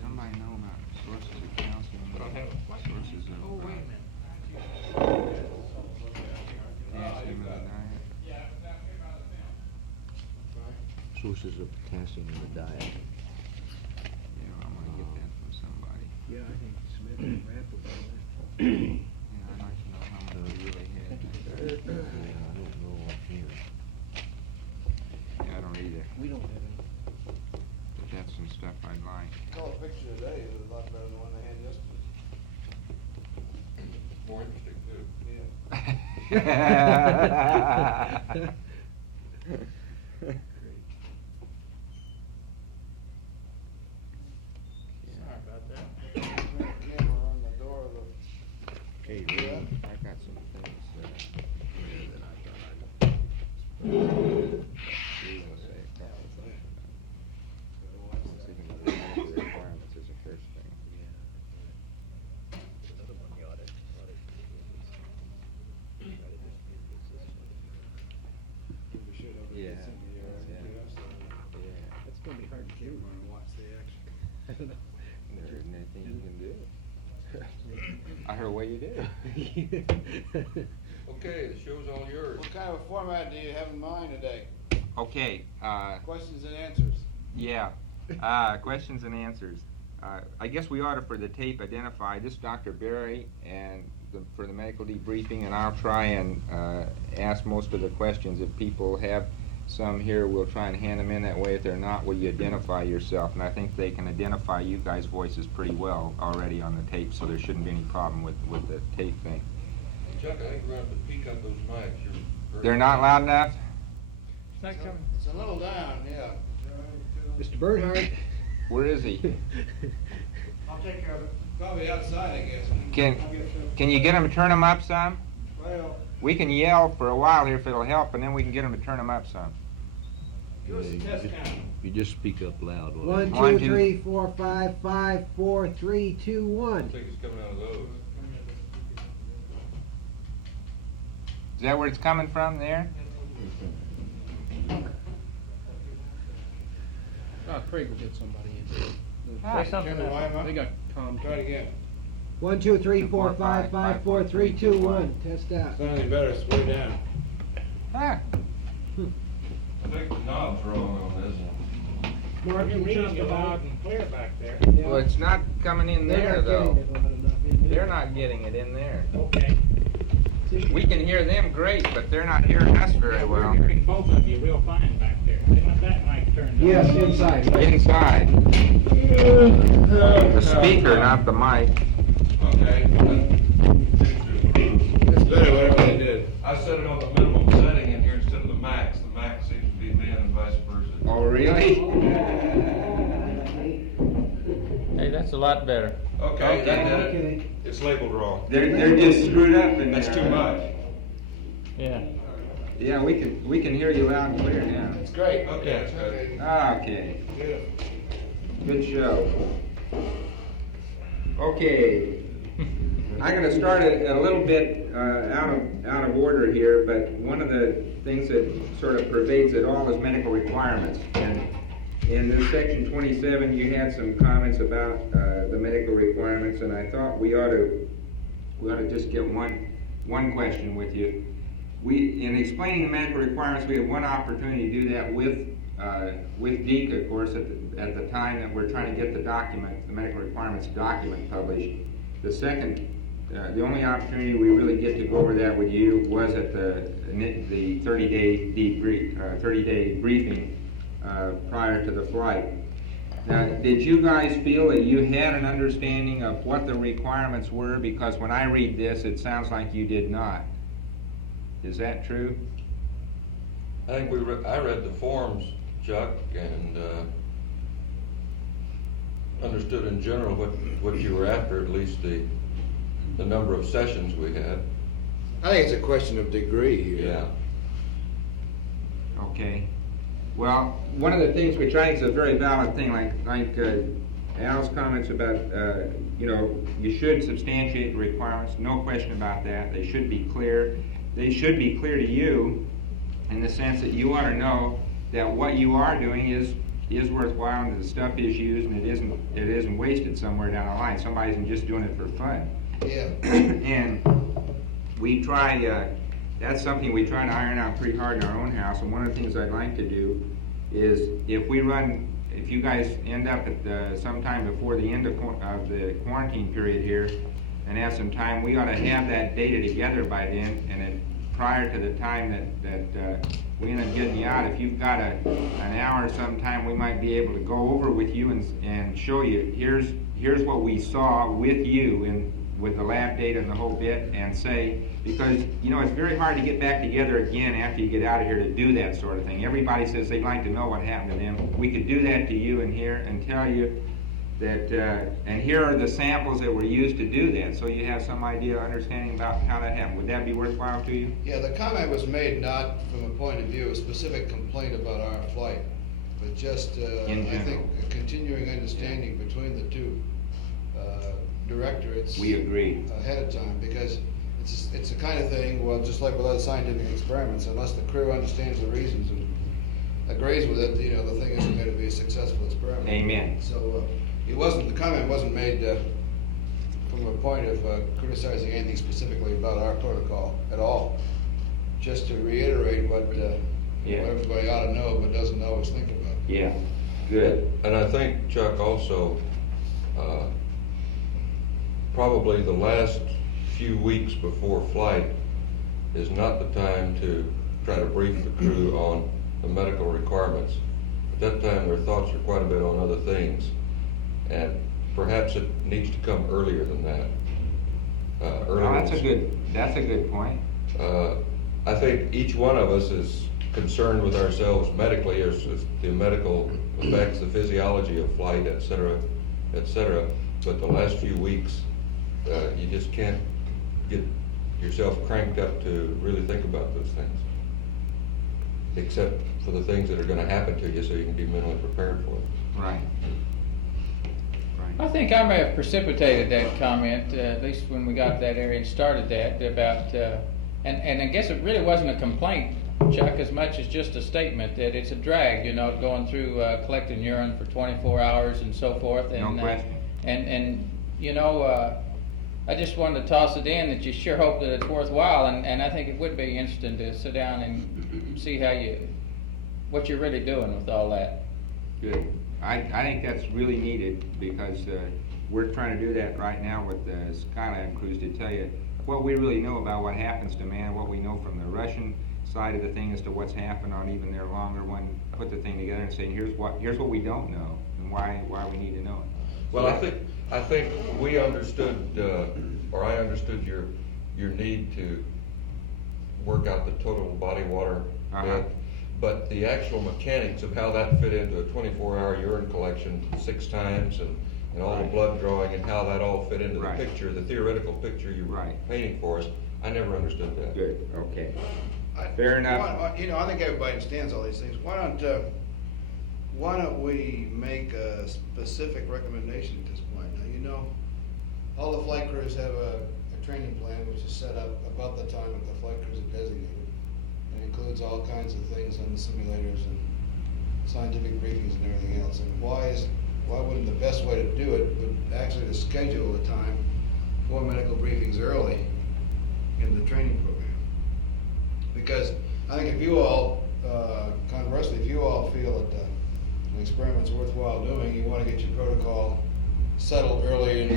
Somebody know about sources of calcium doses of potassium in the diet. Yeah, I'm gonna get that from somebody. Yeah, I think Smith and Rapp was on that. Yeah, I'd like to know how much he really had. Yeah, I don't know offhand. Yeah, I don't either, We don't have any. but that's some stuff I'd like. Call a picture today is a lot better than the one they had yesterday. More interesting too. Sorry about that. Camera on the door of the. Okay, Yeah. I got some things, here that I thought I'd. We will say a couple of things about. I was thinking about the medical requirements as a first thing. Another one, the audit. We should have. Yeah, Yeah. It's gonna be hard to get one to watch the action. I don't know. There isn't anything you can do. I heard what you do. Okay, the show's all yours. What kind of a format do you have in mind today? Okay, Questions and answers. yeah, questions and answers. I guess we ought to, for the tape, identify this Dr. Berry and for the medical debriefing, and I'll try and ask most of the questions. If people have some here, we'll try and hand them in that way. If they're not, will you identify yourself? And I think they can identify you guys' voices pretty well already on the tape, so there shouldn't be any problem with the tape thing. Chuck, I think we're gonna have to peak up those mics. You're They're not loud enough? It's not coming. It's a little down, yeah. Mr. Bernhardt. Where is he? I'll take care of it. Probably outside, I guess. Can you get him to turn them up some? Well, We can yell for a while here if it'll help, and then we can get them to turn them up some. give us a test count. You just speak up loud. 1, One, 2, two. 3, 4, 5, 5, 4, 3, 2, 1. I think it's coming out of those. Is that where it's coming from there? Oh, Craig will get somebody in. Say something. They got Tom. Try it again. 1, 2, 3, 4, 5, 5, 4, 3, 2, 1. Test out. It's not any better, it's way down. Ah, I think the knob's wrong on this. Mark, you Reading just you about. loud and clear back there. well, it's not coming in there, though. They're not. not getting it in there. Okay. We can hear them great, but they're not hearing us very well. We're hearing both of you real fine back there. They want that mic turned on. Yes, inside. Inside. The speaker, not the mic. Okay. It's better, whatever they did. I set it on the minimum setting in here instead of the max. The max seems to be me and vice versa. Oh, really? Hey, that's a lot better. Okay, that did it. Okay. It's labeled wrong. They're just screwed up in there. That's too much. Yeah. Yeah, we can hear you loud and clear now. It's great. Okay, that's good. Okay, Beautiful. good show. Okay, I'm going to start a little bit out of order here, but one of the things that sort of pervades it all is medical requirements. And in this section 27, you had some comments about the medical requirements, and I thought we ought to just get one question with you. In explaining the medical requirements, we had one opportunity to do that with Deke, of course, at the time that we're trying to get the medical requirements document published. The only opportunity we really get to go over that with you was at the 30-day debrief, 30-day briefing prior to the flight. Now, did you guys feel that you had an understanding of what the requirements were? Because when I read this, it sounds like you did not. Is that true? I think I read the forms, Chuck, and understood in general what you were after, at least the number of sessions we had. I think it's a question of degree here. Yeah. Okay. Well, one of the things we try is a very valid thing, like Al's comments about, you should substantiate the requirements. No question about that. They should be clear. They should be clear to you in the sense that you ought to know that what you are doing is worthwhile and the stuff is used and it isn't wasted somewhere down the line. Somebody isn't just doing it for fun. Yeah. And we try, that's something we try to iron out pretty hard in our own house. And one of the things I'd like to do is if you guys end up at sometime before the end of the quarantine period here, and have some time, we ought to have that data together by then, and then prior to the time that we end up getting you out, if you've got an hour sometime, we might be able to go over with you and show you, here's what we saw with you and with the lab data and the whole bit, and say, because, you know, it's very hard to get back together again after you get out of here to do that sort of thing. Everybody says they'd like to know what happened to them. We could do that to you in here and tell you that, and here are the samples that were used to do that, so you have some idea, understanding about how that happened. Would that be worthwhile to you? Yeah, the comment was made not from a point of view, a specific complaint about our flight, but just, I think, a continuing understanding between the two directorates. We agree. Ahead of time, because it's the kind of thing, well, just like with other scientific experiments, unless the crew understands the reasons and agrees with it, you know, the thing isn't going to be a successful experiment. Amen. So, the comment wasn't made from a point of criticizing anything specifically about our protocol at all. Just to reiterate what everybody ought to know but doesn't always think about. Yeah, good. And I think, Chuck, also, probably the last few weeks before flight is not the time to try to brief the crew on the medical requirements. At that time, their thoughts are quite a bit on other things, and perhaps it needs to come earlier than that. That's a good point. I think each one of us is concerned with ourselves medically, as the medical effects, the physiology of flight, et cetera, but the last few weeks, you just can't get yourself cranked up to really think about those things, except for the things that are going to happen to you, so you can be mentally prepared for it. Right. I think I may have precipitated that comment, at least when we got to that area and started that, about, and I guess it really wasn't a complaint, Chuck, as much as just a statement that it's a drag, you know, going through collecting urine for 24 hours and so forth. And, No question. And you know, I just wanted to toss it in that you sure hope that it's worthwhile, and I think it would be interesting to sit down and see what you're really doing with all that. Good. I think that's really needed, because we're trying to do that right now with the Skylab crews, to tell you what we really know about what happens to man, what we know from the Russian side of the thing as to what's happened on even their longer one, put the thing together and say, here's what we don't know and why we need to know it. Well, I think we understood, or I understood your need to work out the total body water bit, but the actual mechanics of how that fit into a 24-hour urine collection 6 times and all the blood drawing and how that all fit into the picture, the theoretical picture you were painting for us, I never understood that. Good, okay. Fair enough. You know, I think everybody understands all these things. Why don't we make a specific recommendation at this point? Now, you know, all the flight crews have a training plan which is set up about the time that the flight crews are designated. It includes all kinds of things on the simulators and scientific briefings and everything else. And why wouldn't the best way to do it would actually to schedule the time for medical briefings early in the training program? Because I think if you all, conversely, if you all feel that an experiment's worthwhile doing, you want to get your protocol settled early in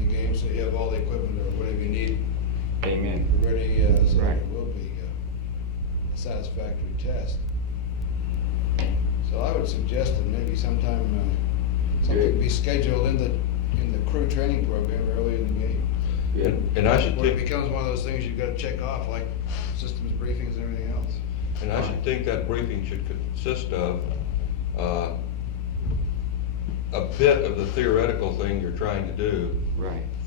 the game so you have all the equipment or whatever you need. Amen. Ready, so it will be a satisfactory test. So I would suggest that maybe sometime something be scheduled in the crew training program early in the game. And I should Where it think, becomes one of those things you've got to check off, like systems briefings and everything else. and I should think that briefing should consist of a bit of the theoretical thing you're trying to do,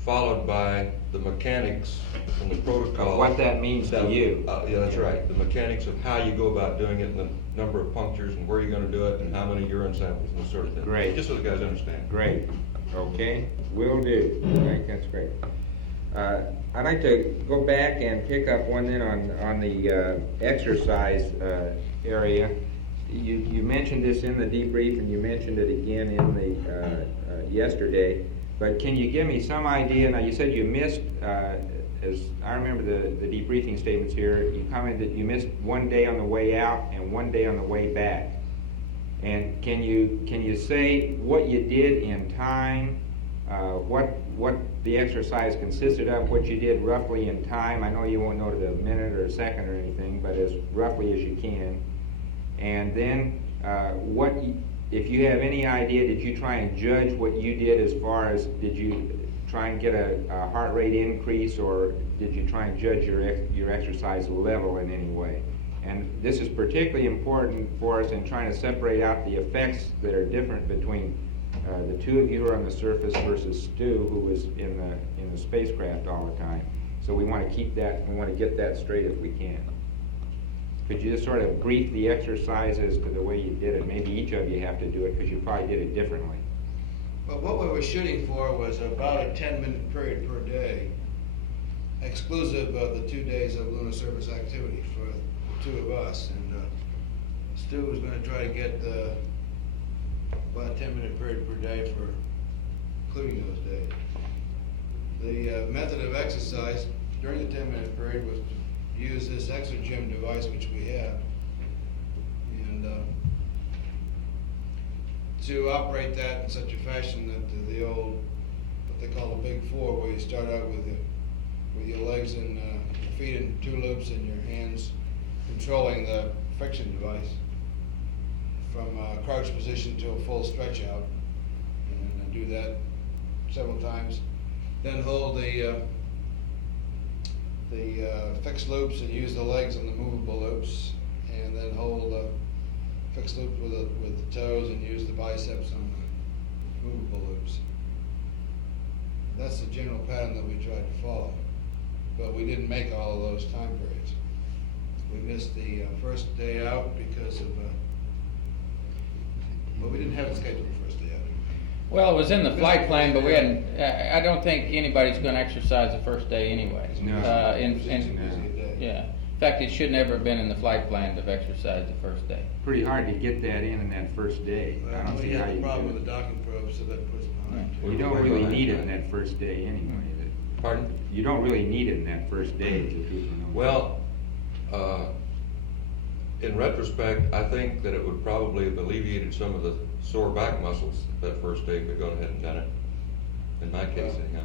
followed by the mechanics and the protocol. Of what that means to you. Yeah, that's right. The mechanics of how you go about doing it, and the number of punctures, and where you're going to do it, and how many urine samples, and this sort of thing. Great. Just so the guys understand. Great. Okay, will do. I think that's great. I'd like to go back and pick up one then on the exercise area. You mentioned this in the debrief, and you mentioned it again in the yesterday. But can you give me some idea? Now, you said you missed, as I remember the debriefing statements here, you commented that you missed one day on the way out and one day on the way back. And can you say what you did in time, what the exercise consisted of, what you did roughly in time? I know you won't know to the minute or second or anything, but as roughly as you can. And then if you have any idea, did you try and judge what you did as far as, did you try and get a heart rate increase, or did you try and judge your exercise level in any way? And this is particularly important for us in trying to separate out the effects that are different between the two of you who are on the surface versus Stu, who was in the spacecraft all the time. So we want to get that straight if we can. Could you just sort of brief the exercise as to the way you did it? Maybe each of you have to do it because you probably did it differently. Well, what we were shooting for was about a 10-minute period per day, exclusive of the 2 days of lunar surface activity for the two of us. And Stu was going to try to get about a 10-minute period per day for including those days. The method of exercise during the 10-minute period was to use this exergym device, which we have, and to operate that in such a fashion that the old, what they call the big four, where you start out with your legs and your feet in two loops and your hands controlling the friction device from a crouch position to a full stretch out, and do that several times. Then hold the fixed loops and use the legs on the movable loops, and then hold the fixed loop with the toes and use the biceps on the movable loops. That's the general pattern that we tried to follow, but we didn't make all of those time periods. We missed the first day out because of, well, we didn't have it scheduled the first day out. Well, it was in the flight plan, but we hadn't, I don't think anybody's gonna exercise the first day anyways. No. Yeah. In fact, it should never have been in the flight plan to exercise the first day. Pretty hard to get that in that first day. I don't see We how had you the problem do with it. the docking probe, so that puts behind. You don't really need it in that first day anyway. Pardon? You don't really need it in that first day. Is the truth or no? Well, in retrospect, I think that it would probably have alleviated some of the sore back muscles that first day if we'd gone ahead and done it. In my case, anyhow.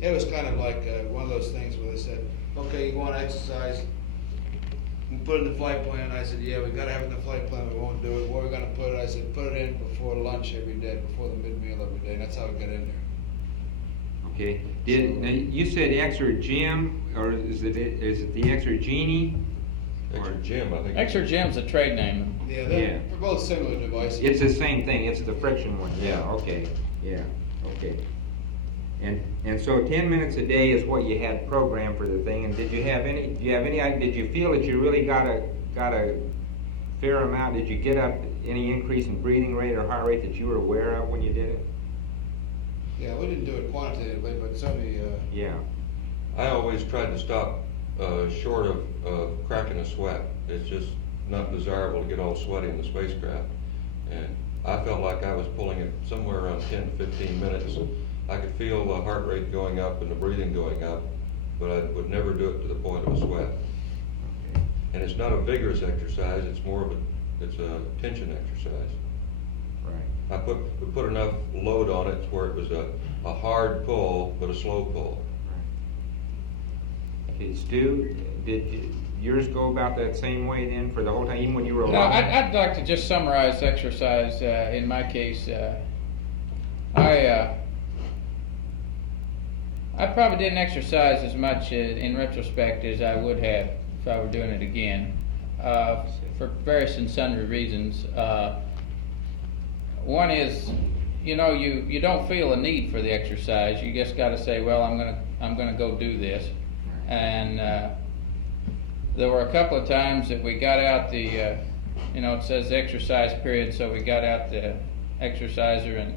It was kind of like one of those things where they said, okay, you want to exercise, we put it in the flight plan. I said, yeah, we got to have it in the flight plan, we won't do it. Where are we going to put it? I said, put it in before lunch every day, before the mid-meal every day, and that's how it got in there. Okay. Now you said exergym, or is it the exergenie? Exergym, I think. Exergym's a trade name. Yeah, Yeah. they're both similar devices. It's the same thing. It's the friction one. Yeah. Okay. Yeah. Okay. And so 10 minutes a day is what you had programmed for the thing. And did you have any? Did you feel that you really got a fair amount? Did you get up any increase in breathing rate or heart rate that you were aware of when you did it? Yeah, we didn't do it quantitatively, but certainly. Yeah. I always tried to stop short of cracking a sweat. It's just not desirable to get all sweaty in the spacecraft. And I felt like I was pulling it somewhere around 10 to 15 minutes. I could feel the heart rate going up and the breathing going up, but I would never do it to the point of a sweat. And it's not a vigorous exercise, it's more of it's a tension exercise. Right. We put enough load on it where it was a hard pull, but a slow pull. Okay, Stu, did yours go about that same way then for the whole time, even when you were No, alone? I'd like to just summarize exercise. In my case, I probably didn't exercise as much in retrospect as I would have if I were doing it again, for various and sundry reasons. One is, you don't feel a need for the exercise. You just got to say, well, I'm gonna go do this. And there were a couple of times that we got out the, it says exercise period, so we got out the exerciser and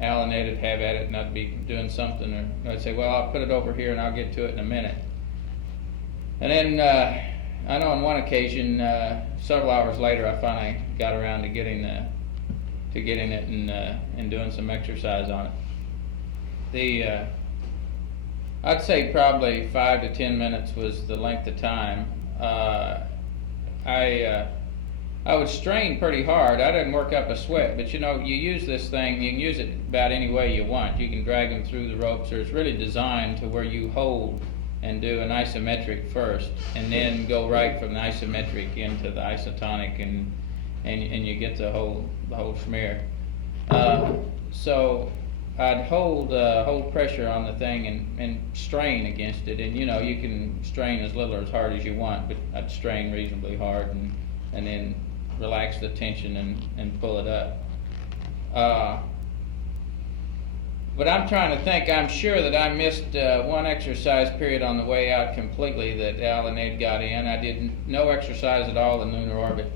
Alan would have at it and I'd be doing something, or I'd say, well, I'll put it over here and I'll get to it in a minute. And then I know on one occasion, several hours later, I finally got around to getting it and doing some exercise on it. I'd say probably 5 to 10 minutes was the length of time. I would strain pretty hard. I didn't work up a sweat, but you know, you use this thing, you can use it about any way you want. You can drag them through the ropes, or it's really designed to where you hold and do an isometric first, and then go right from the isometric into the isotonic, and you get the whole schmear. So I'd hold pressure on the thing and strain against it, and you know, you can strain as little or as hard as you want, but I'd strain reasonably hard and then relax the tension and pull it up. But I'm trying to think. I'm sure that I missed one exercise period on the way out completely that Al and Ed got in. I did no exercise at all in lunar orbit.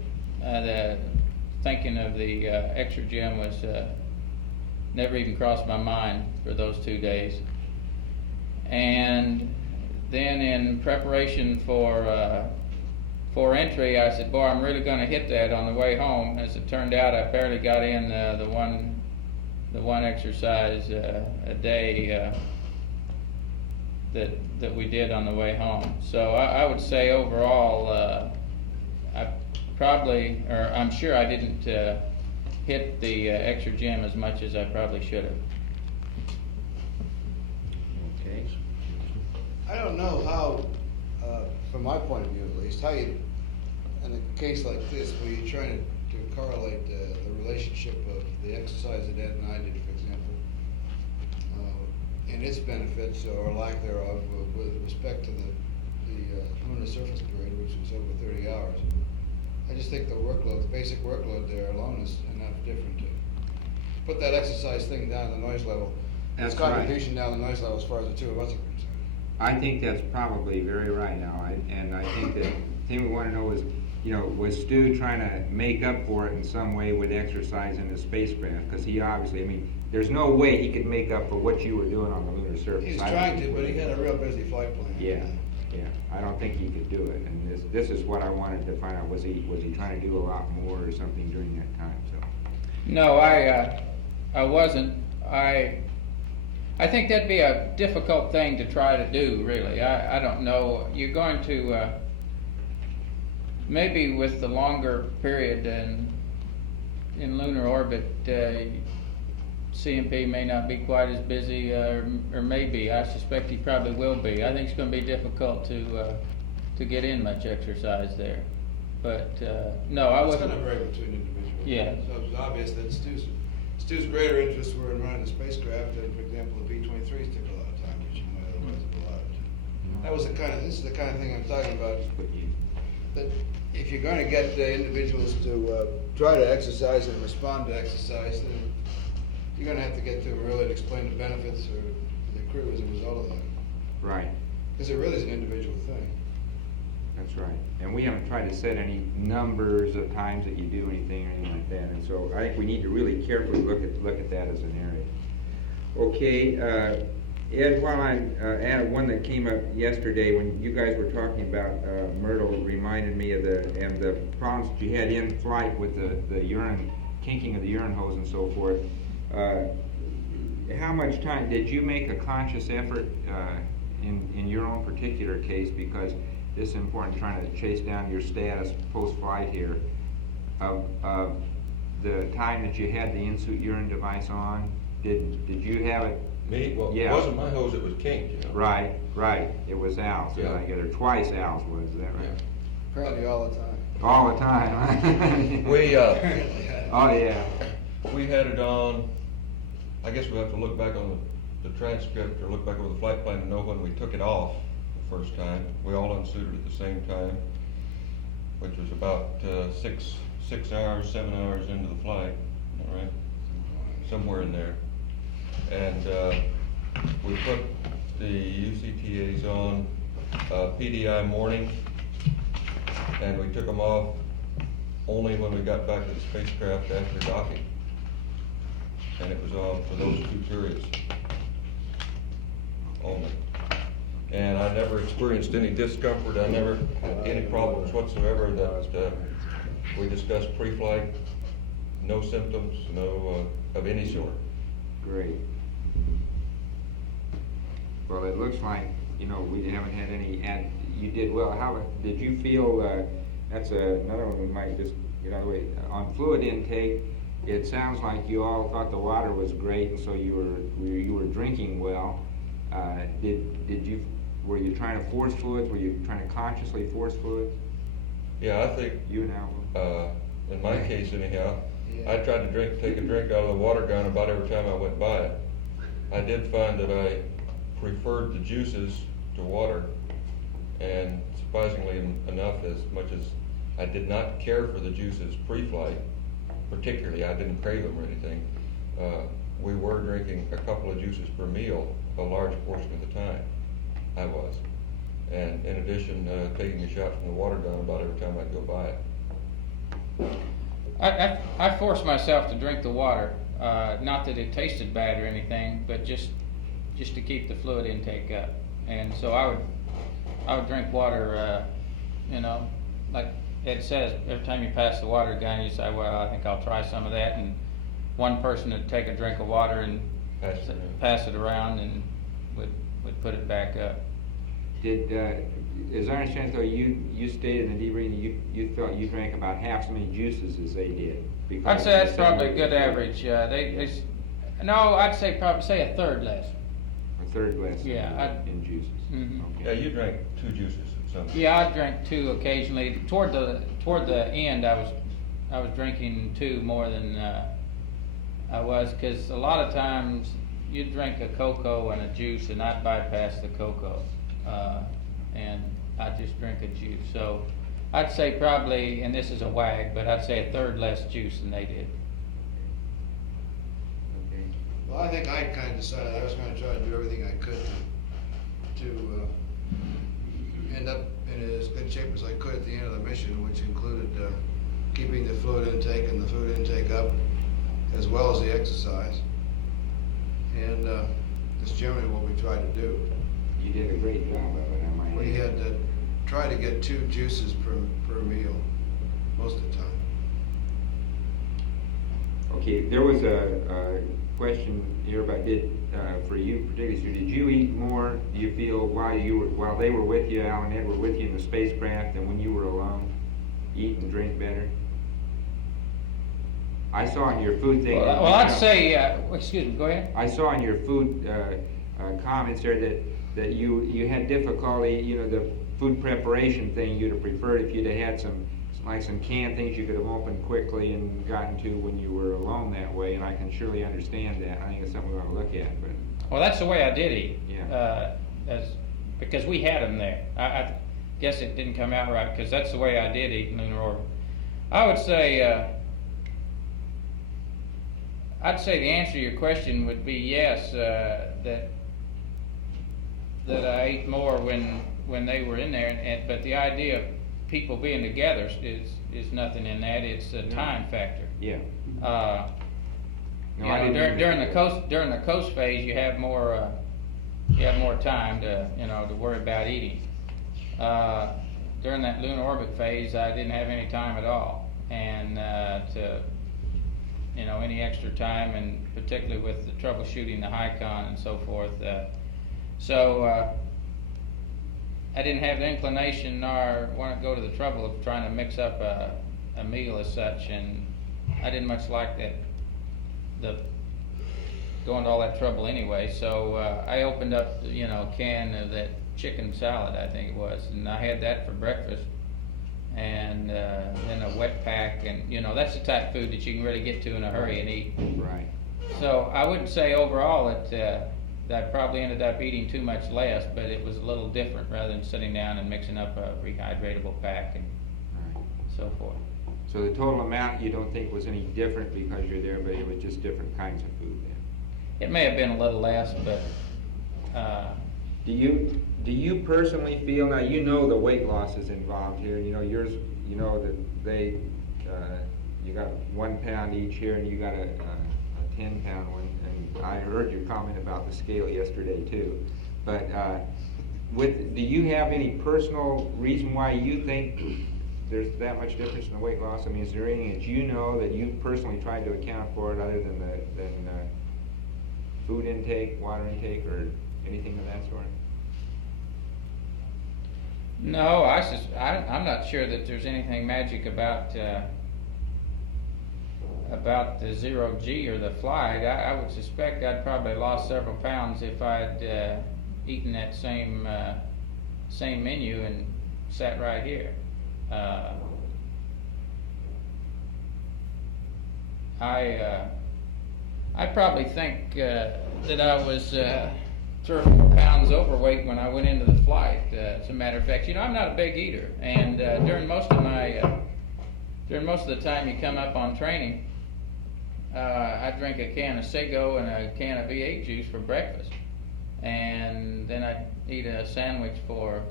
Thinking of the extra gym was never even crossed my mind for those 2 days. And then in preparation for entry, I said, boy, I'm really going to hit that on the way home. As it turned out, I barely got in the one exercise a day that we did on the way home. So I would say overall, I'm sure I didn't hit the extra gym as much as I probably should have. Okay. I don't know how, from my point of view at least, how you, in a case like this, where you're trying to correlate the relationship of the exercise that Ed and I did, for example, and its benefits or lack thereof with respect to the lunar surface period, which was over 30 hours. I just think the workload, the basic workload there alone is enough different to put that exercise thing down the noise level. That's its contribution down the noise level as far as the two of us are concerned. I think that's probably very right now, and I think that the thing we want to know is, you know, was Stu trying to make up for it in some way with exercise in the spacecraft? Because he obviously, I mean, there's no way he could make up for what you were doing on the lunar surface. He's trying to, but he had a real busy flight plan. Yeah, I don't think he could do it, and this is what I wanted to find out. Was he trying to do a lot more or something during that time? So. No, I wasn't. I think that'd be a difficult thing to try to do, really. I don't know. You're going to, maybe with the longer period in lunar orbit, CMP may not be quite as busy, or maybe. I suspect he probably will be. I think it's going to be difficult to get in much exercise there. But, no, I wasn't. It's going to vary between individuals. Yeah. So it was obvious that Stu's greater interests were in running the spacecraft, and for example, the B-23s took a lot of time, which you might otherwise have allowed to. That was this is the kind of thing I'm talking about. That if you're going to get individuals to try to exercise and respond to exercise, then you're going to have to get to them early and explain the benefits or the crew as a result of that. Right. Because it really is an individual thing. That's right. And we haven't tried to set any numbers of times that you do anything or anything like that. And so I think we need to really carefully look at that as an area. Okay, Ed, while I added one that came up yesterday when you guys were talking about Myrtle, reminded me of the problems that you had in flight with the urine, kinking of the urine hose and so forth. How much time did you make a conscious effort in your own particular case, because this is important, trying to chase down your status post-flight here, of the time that you had the in-suit urine device on? Did you have it? Me? Well, Yeah. it wasn't my hose, it was kinked, you know. Right. It was Al's. Yeah. I gather twice Al's was, is that right? Yeah. Apparently all the time. All the time, huh? We, Oh, yeah. we had it on, I guess we'll have to look back on the transcript or look back over the flight plan to know when we took it off the first time. We all unsuited at the same time, which was about 6 hours, 7 hours into the flight, all right? Somewhere in there. And we put the UCTAs on PDI morning, and we took them off only when we got back to the spacecraft after docking. And it was on for those 2 periods only. And I never experienced any discomfort. I never had any problems whatsoever that we discussed pre-flight. No symptoms, no of any sort. Great. Well, it looks like, you know, we haven't had any, you did well. How did you feel, that's another one we might just get out of the way. On fluid intake, it sounds like you all thought the water was great, and so you were drinking well. Were you trying to force fluids? Were you trying to consciously force fluids? Yeah, I think, You and Alvin? in my case anyhow, Yeah. I tried to take a drink out of the water gun about every time I went by it. I did find that I preferred the juices to water, and surprisingly enough, as much as I did not care for the juices pre-flight, particularly, I didn't crave them or anything, we were drinking a couple of juices per meal a large portion of the time. I was. And in addition, taking a shot from the water gun about every time I'd go by it. I forced myself to drink the water, not that it tasted bad or anything, but just to keep the fluid intake up. And so I would drink water, like Ed says, every time you pass the water gun, you say, well, I think I'll try some of that, and one person would take a drink of water and pass it around and would put it back up. As I understand, though, you stated in the debriefing you thought you drank about half as many juices as they did. I'd say that's probably a good average. No, I'd say probably say a third less. A third less. Yeah, in juices. Mhm. Okay. Yeah, you drank 2 juices at some point. Yeah, I drank 2 occasionally. Toward the end, I was drinking 2 more than I was, because a lot of times you drink a cocoa and a juice, and I'd bypass the cocoa, and I'd just drink a juice. So I'd say probably, and this is a wag, but I'd say a third less juice than they did. Okay. Well, I think I kind of decided I was going to try to do everything I could to end up in as good shape as I could at the end of the mission, which included keeping the fluid intake and the food intake up, as well as the exercise. And that's generally what we tried to do. You did a great job of it, I might add. We had to try to get 2 juices per meal most of the time. Okay, there was a question here about for you particularly, Sue, did you eat more, do you feel, while they were with you, Al and Ed were with you in the spacecraft, and when you were alone, eat and drink better? I saw in your food thing. Well, I'd say, excuse me, go ahead. I saw in your food comments there that you had difficulty, the food preparation thing you'd have preferred if you'd have had some canned things you could have opened quickly and gotten to when you were alone that way, and I can surely understand that. I think it's something we ought to look at. But Well, that's the way I did eat. Yeah. Because we had them there. I guess it didn't come out right, because that's the way I did eat in lunar orbit. I would say, the answer to your question would be yes, that I ate more when they were in there, but the idea of people being together is nothing in that. It's a time factor. yeah. During the coast phase, you have more time to worry about eating. During that lunar orbit phase, I didn't have any time at all, and any extra time, and particularly with the troubleshooting the HICON and so forth. So I didn't have the inclination nor want to go to the trouble of trying to mix up a meal as such, and I didn't much like going to all that trouble anyway. So I opened up, a can of that chicken salad, I think it was, and I had that for breakfast, and then a wet pack, and that's the type of food that you can really get to in a hurry and eat. Right. So I wouldn't say overall that I probably ended up eating too much less, but it was a little different rather than sitting down and mixing up a rehydratable pack and so forth. So the total amount you don't think was any different because you're there, but it was just different kinds of food then? It may have been a little less, but Do you personally feel, now the weight loss is involved here, yours, that they, you got 1 pound each here and you got a 10-pound one, and I heard your comment about the scale yesterday too. But do you have any personal reason why you think there's that much difference in the weight loss? I mean, is there anything that that you've personally tried to account for it other than food intake, water intake, or anything of that sort? no, I'm not sure that there's anything magic about about the 0G or the flight, I would suspect I'd probably lost several pounds if I'd eaten that same menu and sat right here. I probably think that I was 3 or 4 pounds overweight when I went into the flight. As a matter of fact, I'm not a big eater, and during most of the time you come up on training, I drink a can of Sago and a can of V8 juice for breakfast, and then I'd eat a sandwich for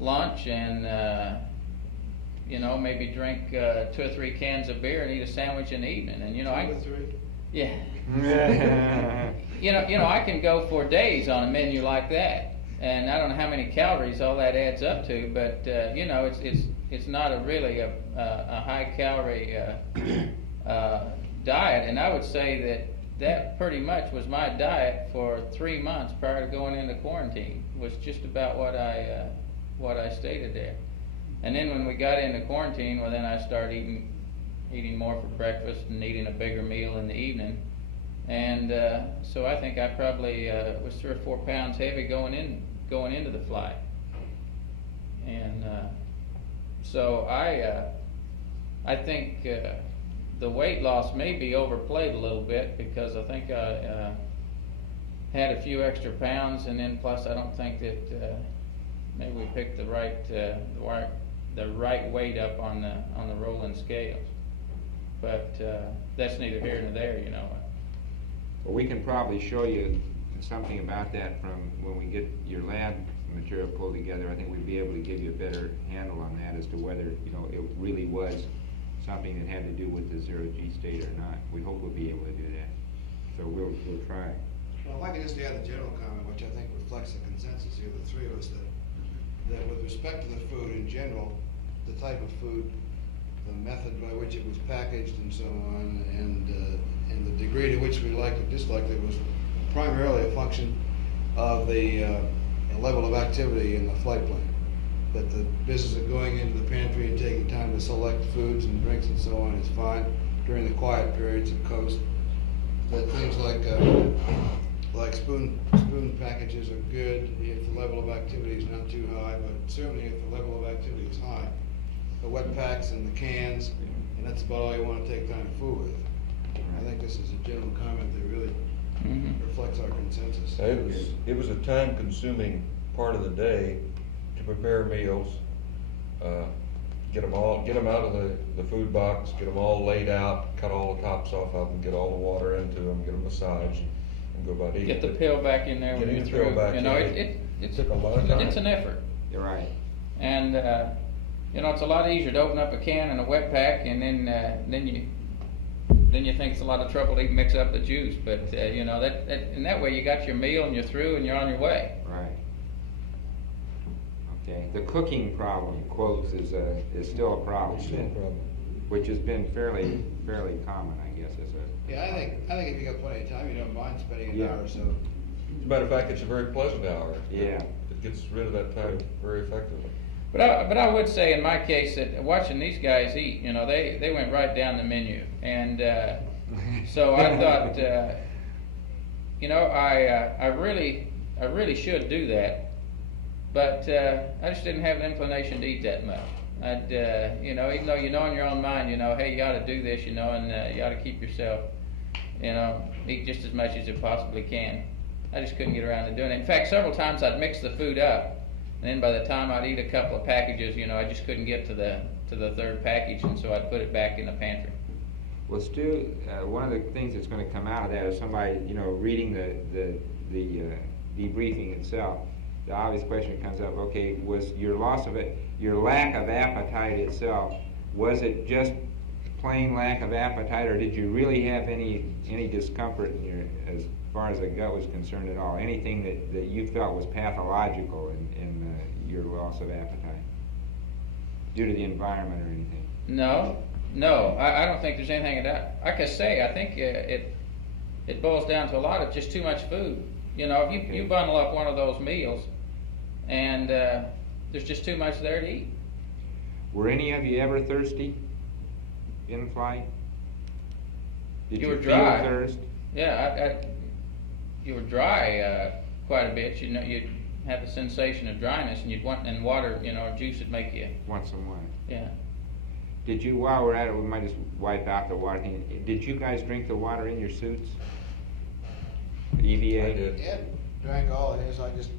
lunch, and maybe drink 2 or 3 cans of beer and eat a sandwich in the evening. And yeah. I can go for days on a menu like that, and I don't know how many calories all that adds up to, but it's not really a high calorie diet, and I would say that pretty much was my diet for 3 months prior to going into quarantine. Was just about what I stated there. And then when we got into quarantine, well, then I started eating more for breakfast and eating a bigger meal in the evening. And so I think I probably was 3 or 4 pounds heavy going into the flight. And so I think the weight loss may be overplayed a little bit, because I think I had a few extra pounds, and then plus I don't think that maybe we picked the right weight up on the rolling scales. But that's neither here nor there, Well, we can probably show you something about that from when we get your lab material pulled together. I think we'd be able to give you a better handle on that as to whether, it really was something that had to do with the 0G state or not. We hope we'll be able to do that. So we'll try. Well, if I could just add a general comment, which I think reflects the consensus here, the three of us, that with respect to the food in general, the type of food, the method by which it was packaged and so on, and the degree to which we liked or disliked it was primarily a function of the level of activity in the flight plan. That the business of going into the pantry and taking time to select foods and drinks and so on is fine during the quiet periods of coast. That things like spoon packages are good if the level of activity is not too high, but certainly if the level of activity is high. The wet packs and the cans, and that's about all you want to take time to fool with. I think this is a general comment that really reflects our consensus. It was a time-consuming part of the day to prepare meals, get them out of the food box, get them all laid out, cut all the tops off of them, get all the water into them, get them massaged, and go about eating. Get the pill back in there when you're through. It took a lot of time. It's an effort. You're right. And it's a lot easier to open up a can and a wet pack, and then you think it's a lot of trouble to even mix up the juice. But that in that way you got your meal and you're through and you're on your way. Right. Okay. The cooking problem, quotes, is still a problem. It's still a problem. Which has been fairly common, I guess. Yeah, I think if you got plenty of time, you don't mind spending an hour or so. As a matter of fact, it's a very pleasant hour. Yeah. It gets rid of that time very effectively. But I would say in my case that watching these guys eat, they went right down the menu, and so I thought, I really should do that, but I just didn't have an inclination to eat that much. I'd, even though in your own mind, hey, you ought to do this, and you ought to keep yourself, eat just as much as you possibly can. I just couldn't get around to doing it. In fact, several times I'd mix the food up. And then by the time I'd eat a couple of packages, I just couldn't get to the third package, and so I'd put it back in the pantry. Well, Stu, one of the things that's going to come out of that is somebody, reading the debriefing itself. The obvious question comes up: okay, was your lack of appetite itself? Was it just plain lack of appetite, or did you really have any discomfort in as far as the gut was concerned at all? Anything that you felt was pathological in your loss of appetite due to the environment or anything? No, I don't think there's anything of that. Like I say, I think it boils down to a lot of just too much food. If you bundle up one of those meals, and there's just too much there to eat. Were any of you ever thirsty in flight? Did You you were feel dry. thirst? Yeah, you were dry quite a bit. You'd have a sensation of dryness, and you'd want, and water, or juice would make you. Want some water? Yeah. Did you, while we're at it, we might just wipe out the water thing. Did you guys drink the water in your suits? EVA? I did. Ed drank all of his, I just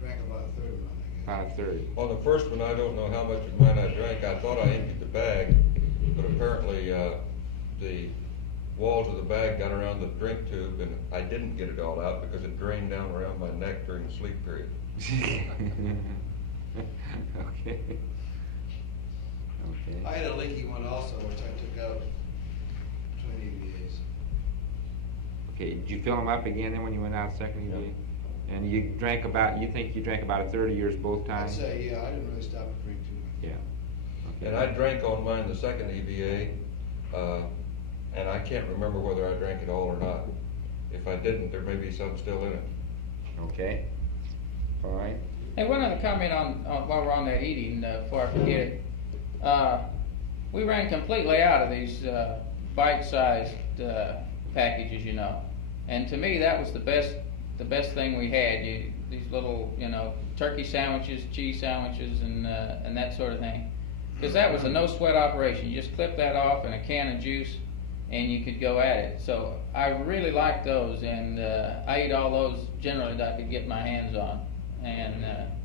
drank about a third of mine, I guess. About a third. On the first one, I don't know how much of mine I drank. I thought I emptied the bag, but apparently, the walls of the bag got around the drink tube, and I didn't get it all out because it drained down around my neck during the sleep period. Okay. Okay. I had a leaky one also, which I took out between EVAs. Okay, did you fill them up again then when you went out second EVA? And you think you drank about a third of yours both I'd times? say, yeah, I didn't really stop to drink too much. Yeah. And I drank on mine the second EVA, and I can't remember whether I drank it all or not. If I didn't, there may be some still in it. Okay. Fine. Hey, one other comment on while we're on that eating, before I forget it. We ran completely out of these bite-sized packages, and to me that was the best thing we had. These little, turkey sandwiches, cheese sandwiches, and that sort of thing. Because that was a no-sweat operation. You just clip that off in a can of juice, and you could go at it. So I really liked those, and I eat all those generally that I could get my hands on, and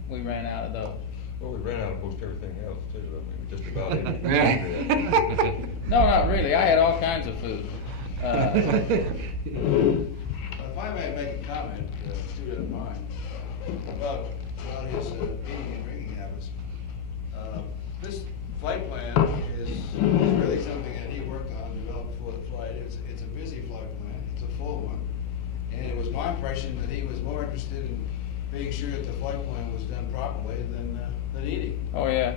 we ran out of those. Well, we ran out of most everything else too. I mean, we just about ate. No, not really. I had all kinds of food. If I may make a comment, if you don't mind, about his eating and drinking habits. This flight plan is really something that he worked on and developed for the flight. It's a busy flight plan. It's a full one. And it was my impression that he was more interested in being sure that the flight plan was done properly than eating. Oh, yeah.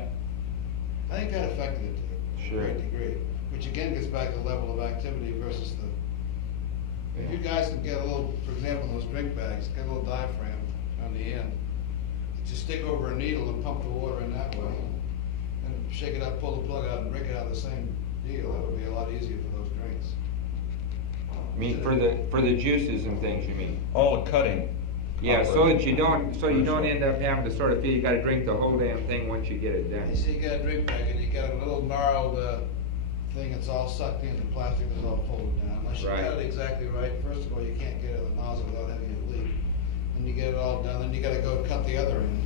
I think that affected it to a Sure. great degree, which again gets back to the level of activity versus the, if you guys can get a little, for example, those drink bags, get a little diaphragm on the end, just stick over a needle and pump the water in that way, and shake it up, pull the plug out and drink it out of the same deal. That would be a lot easier for those drinks. I mean, for the juices and things, you mean? All the cutting. Yeah, so that you don't end up having to sort of feel you got to drink the whole damn thing once you get it done. You see, you got a drink bag and you got a little gnarled thing that's all sucked in, the plastic is all folded down. Unless you Right. cut it exactly right, first of all, you can't get it at the nozzle without having it leak. Then you get it all done, then you gotta go cut the other end.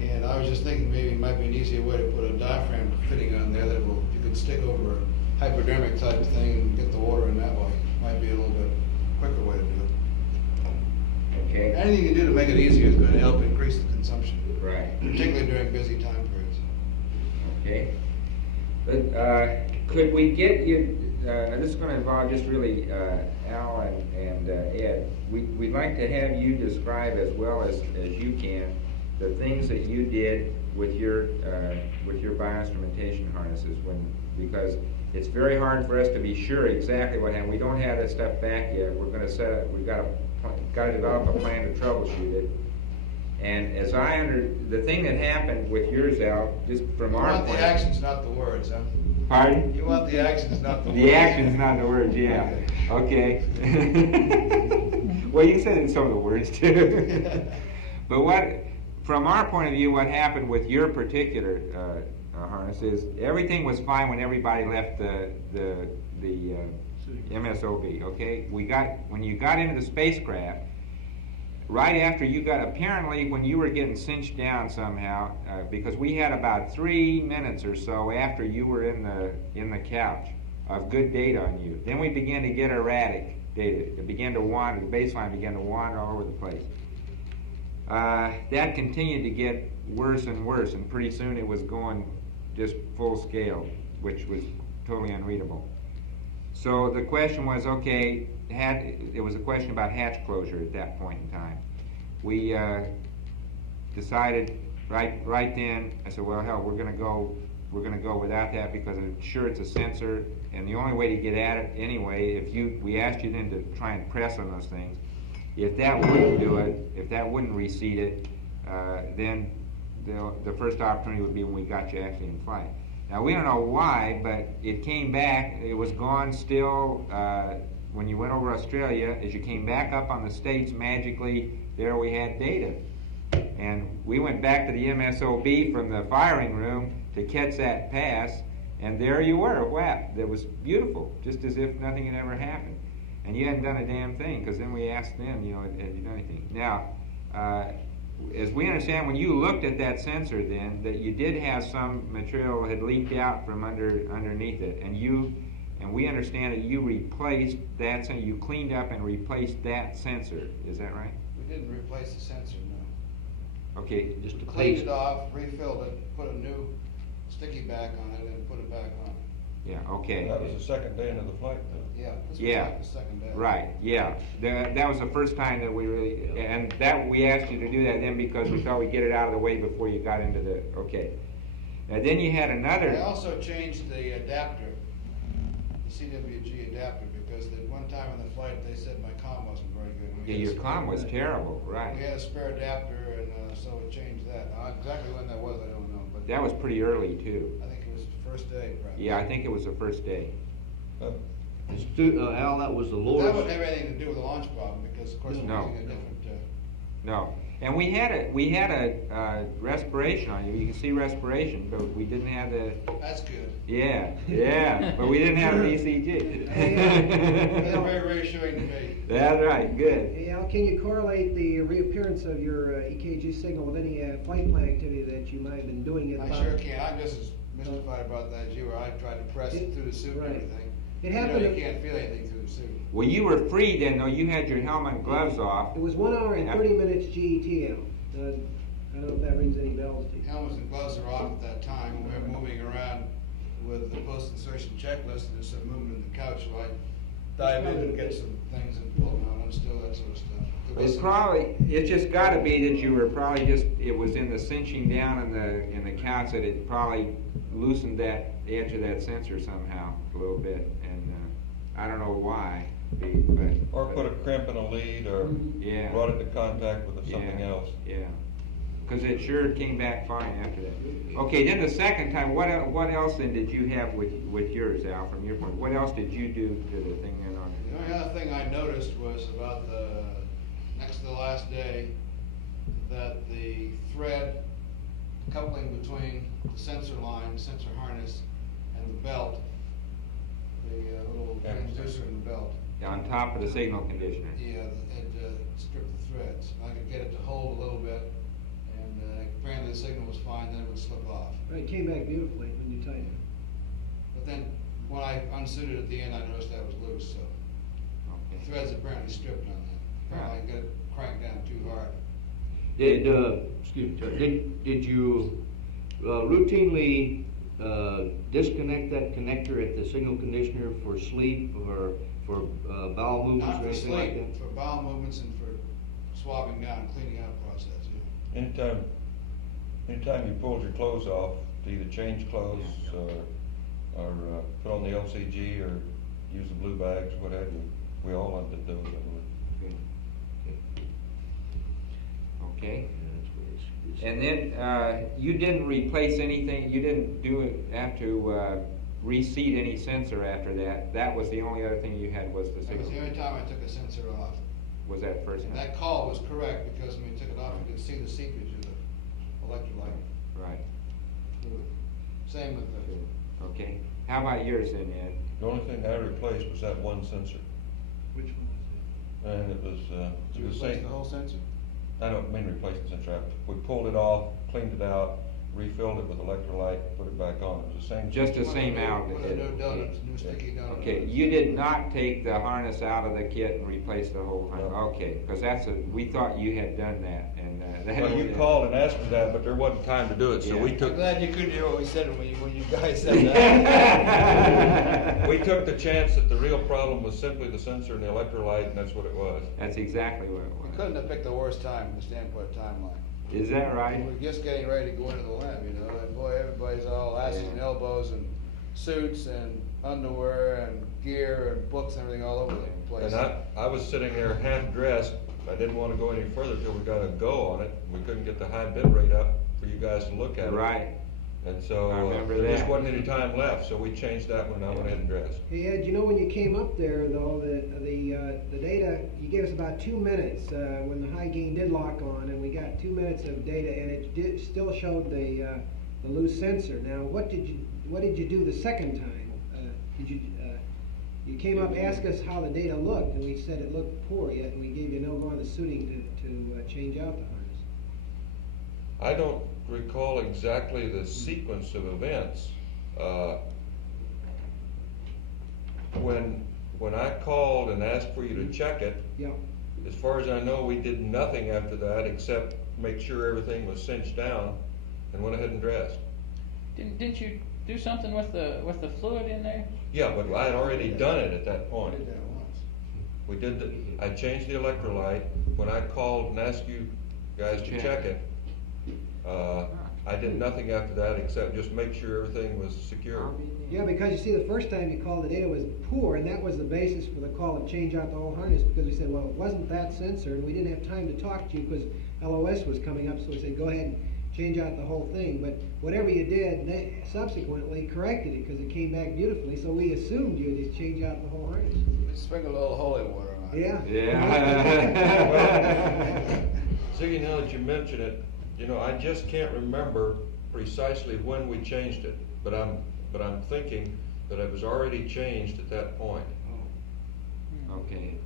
And I was just thinking maybe it might be an easier way to put a diaphragm fitting on there that you could stick over a hypodermic type of thing and get the water in that way. Might be a little bit quicker way to do it. Okay. Anything you can do to make it easier is gonna help increase the consumption. Right. Particularly during busy time periods. Okay. But could we get you? Now this is going to involve just really Al and Ed. We'd like to have you describe as well as you can the things that you did with your bioinstrumentation harnesses because it's very hard for us to be sure exactly what happened. We don't have that stuff back yet. We're going to set up. We've got to develop a plan to troubleshoot it. And as the thing that happened with yours, Al, just from You our want the point. actions, not the words, huh? Pardon? You want the actions, not the words. The actions, not the words, yeah. Okay. Well, you said in some of the words too. But from our point of view, what happened with your particular harness is everything was fine when everybody left the MSOB. Okay, when you got into the spacecraft. Right after apparently when you were getting cinched down somehow, because we had about 3 minutes or so after you were in the couch of good data on you. Then we began to get erratic data. It began to wander, the baseline began to wander all over the place. That continued to get worse and worse, and pretty soon it was going just full scale, which was totally unreadable. So the question was, okay, it was a question about hatch closure at that point in time. We decided right then. I said, well, hell, we're going to go without that because I'm sure it's a sensor, and the only way to get at it anyway, we asked you then to try and press on those things. If that wouldn't do it, if that wouldn't reseat it, then the first opportunity would be when we got you actually in flight. Now, we don't know why, but it came back, it was gone still, when you went over Australia. As you came back up on the States, magically, there we had data. And we went back to the MSOB from the firing room to catch that pass, and there you were, WAP. That was beautiful, just as if nothing had ever happened. And you hadn't done a damn thing, because then we asked them, you know, had you done anything? Now, as we understand, when you looked at that sensor then, that you did have some material had leaked out from underneath it, and we understand that you replaced that sensor, you cleaned up and replaced that sensor. Is that right? We didn't replace the sensor, no. Okay. Just to Cleaned it off, refilled it, put a new sticky back on it, and put it back on. Yeah, okay. That was the second day into the flight, though. Yeah, this was Yeah. like the second day. Right, yeah. That was the first time that we really, and that we asked you to do that then because we thought we'd get it out of the way before you got into the, okay. Now then you had another. I also changed the adapter, the CWG adapter, because at one time in the flight they said my comm wasn't very good. We Yeah, had a your spare- comm was terrible, right. We had a spare adapter, and so we changed that. Now, exactly when that was, I don't know, but That was pretty early too. I think it was the first day, probably. Yeah, I think it was the first day. Al, that was the That lowest. wouldn't have anything to do with the launch problem, because of course we're No. using a different, No. And we had a respiration on you. You can see respiration, but we didn't have the. that's good. Yeah, but we didn't have an ECG. That's very reassuring to me. That's right, good. Hey, Al, can you correlate the reappearance of your EKG signal with any flight plan activity that you might have been doing at I about? sure can. I'm just as mystified about that as you are. I tried to press it through the suit and Right. everything. It You know, happened. you can't feel anything through the suit. Well, you were free then, though. You had your helmet and gloves off. It was 1 hour and Yeah. 30 minutes GET, Al. I don't know if that rings any bells to you. Helmets and gloves are off at that time, and we're moving around with the post-insertion checklist, and there's some movement in the couch, so I dive in and get some things and pull them out, unstill that sort of stuff. It's just gotta be that you were probably just, it was in the cinching down in the couch that it probably loosened that edge of that sensor somehow a little bit, and I don't know why, but. Or put a crimp in a lead, or Yeah. brought it into contact with something Yeah, else. Yeah, because it sure came back fine after that. Okay, then the second time, what else then did you have with yours, Al, from your point? What else did you do to the thing then on The only other thing I noticed was about the, next to the last day, that the thread coupling between the sensor line, sensor harness, and the belt, the little transducer in the belt, on top of the signal conditioner? yeah, it stripped the threads. I could get it to hold a little bit, and apparently the signal was fine, then it would slip off. Right, it came back beautifully when you tightened it. But then, when I unsuited at the end, I noticed that was loose, so the threads apparently stripped on that. Apparently I got it cranked down too hard. Did you routinely disconnect that connector at the signal conditioner for sleep or for bowel movements Not or for anything like sleep, that? for bowel movements and for swabbing down and cleaning out process, yeah. Anytime you pulled your clothes off, to either change clothes or put on the LCG or use the blue bags, what have you, we all had to do it. Okay. And then you didn't replace anything, you didn't do it, have to reseat any sensor after that. That was the only other thing you had was the That was signal. the only time I took a sensor off. Was that first And time? that call was correct, because when you took it off, you could see the seepage of the electrolyte Right. fluid. Same with the, Okay. How about yours then, Ed? The only thing I replaced was that one sensor, Which one was and it was, did you the replace same. the whole sensor? I don't mean replace the sensor, we pulled it off, cleaned it out, refilled it with electrolyte, put it back on, it was the same. Just the same outlet. Put a new donut, new sticky donut. Okay, you did not take the harness out of the kit and replace the whole harness? No. Okay, because we thought you had done that, and that. Well, you called and asked me that, but there wasn't time to do it, so we Yeah. took. I'm glad you couldn't hear what we said when you guys said that. We took the chance that the real problem was simply the sensor and the electrolyte, and that's what it was. That's exactly what it We was. couldn't have picked the worst time from the standpoint of timeline. Is that right? We're just getting ready to go into the lab, you know, and boy, everybody's all asses and elbows and suits and underwear and gear and books and everything all over the place. And I was sitting there half dressed, I didn't wanna go any further till we got a go on it, we couldn't get the high bit rate up for you guys to look at it. Right. And so, I remember there just that. wasn't any time left, so we changed that when I went ahead and dressed. Hey Ed, you know when you came up there though, the data, you gave us about 2 minutes when the high gain did lock on, and we got 2 minutes of data, and it still showed the loose sensor. Now, what did you do the second time? You came up, asked us how the data looked, and we said it looked poor yet, and we gave you no more of the suiting to change out the harness. I don't recall exactly the sequence of events. When I called and asked for you to check it, Yeah. as far as I know, we did nothing after that except make sure everything was cinched down and went ahead and dressed. Didn't you do something with the fluid in there? Yeah, but I had already done it at that point. We did that once. We did I changed the electrolyte. When I called and asked you guys to check it, I did nothing after that except just make sure everything was secure. Yeah, because you see, the first time you called, the data was poor, and that was the basis for the call to change out the whole harness, because we said, well, it wasn't that sensor, and we didn't have time to talk to you because LOS was coming up, so we said, go ahead and change out the whole thing. But whatever you did, they subsequently corrected it because it came back beautifully, so we assumed you would just change out the whole harness. Sprinkle a little holy water on it. Yeah. Yeah. See, now that you mention it, you know, I just can't remember precisely when we changed it, but I'm thinking that it was already changed at that point. Okay.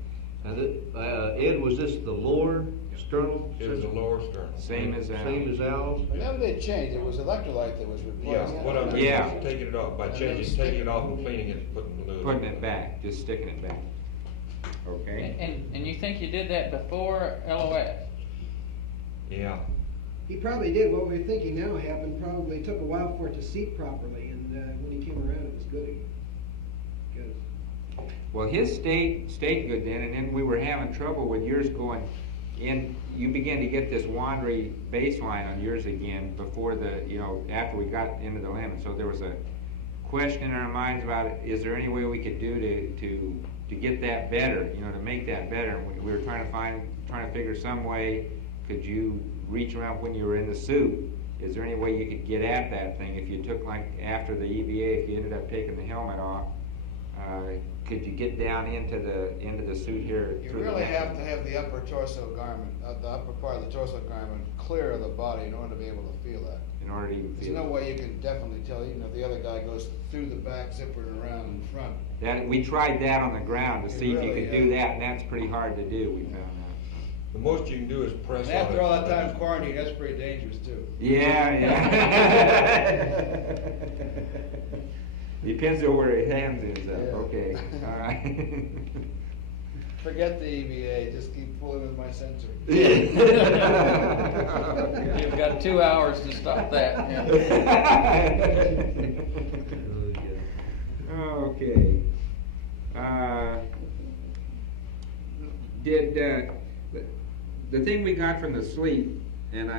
Now, Ed, was this the lower sternal? It was a lower sternum. Same as that. Same as Al's? But never did change, it was electrolyte that was Yeah, replaced. what I mean Yeah. is taking it off, by changing, taking it off and cleaning it, and putting the new. Putting it back, just sticking it back. Okay. And you think you did that before LOS? Yeah. He probably did. What we're thinking now happened, probably took a while for it to seat properly, and when he came around, it was good again. Good. Well, his stayed good then, and then we were having trouble with yours going in. You began to get this wandery baseline on yours again before after we got into the limit. So there was a question in our minds about it. Is there any way we could do to get that better? To make that better. And we were trying to figure some way. Could you reach around when you were in the suit? Is there any way you could get at that thing if you took, like, after the EVA, if you ended up taking the helmet off? Could you get down into the suit here? You really have to have the upper torso garment, the upper part of the torso garment clear of the body in order to be able to feel that. In order to even There's feel no it. way you can definitely tell, even if the other guy goes through the back zipper and around in front. That, we tried that on the ground to see if you really, could do that, and that's pretty hard to do, we found out. The most you can do is press And on it. after all that time quarantine, that's pretty dangerous too. Yeah. Depends on where his hands is up. Yeah. Okay, all right. Forget the EVA, just keep fooling with my sensor. You've got 2 hours to stop that. Okay. The thing we got from the sleep, and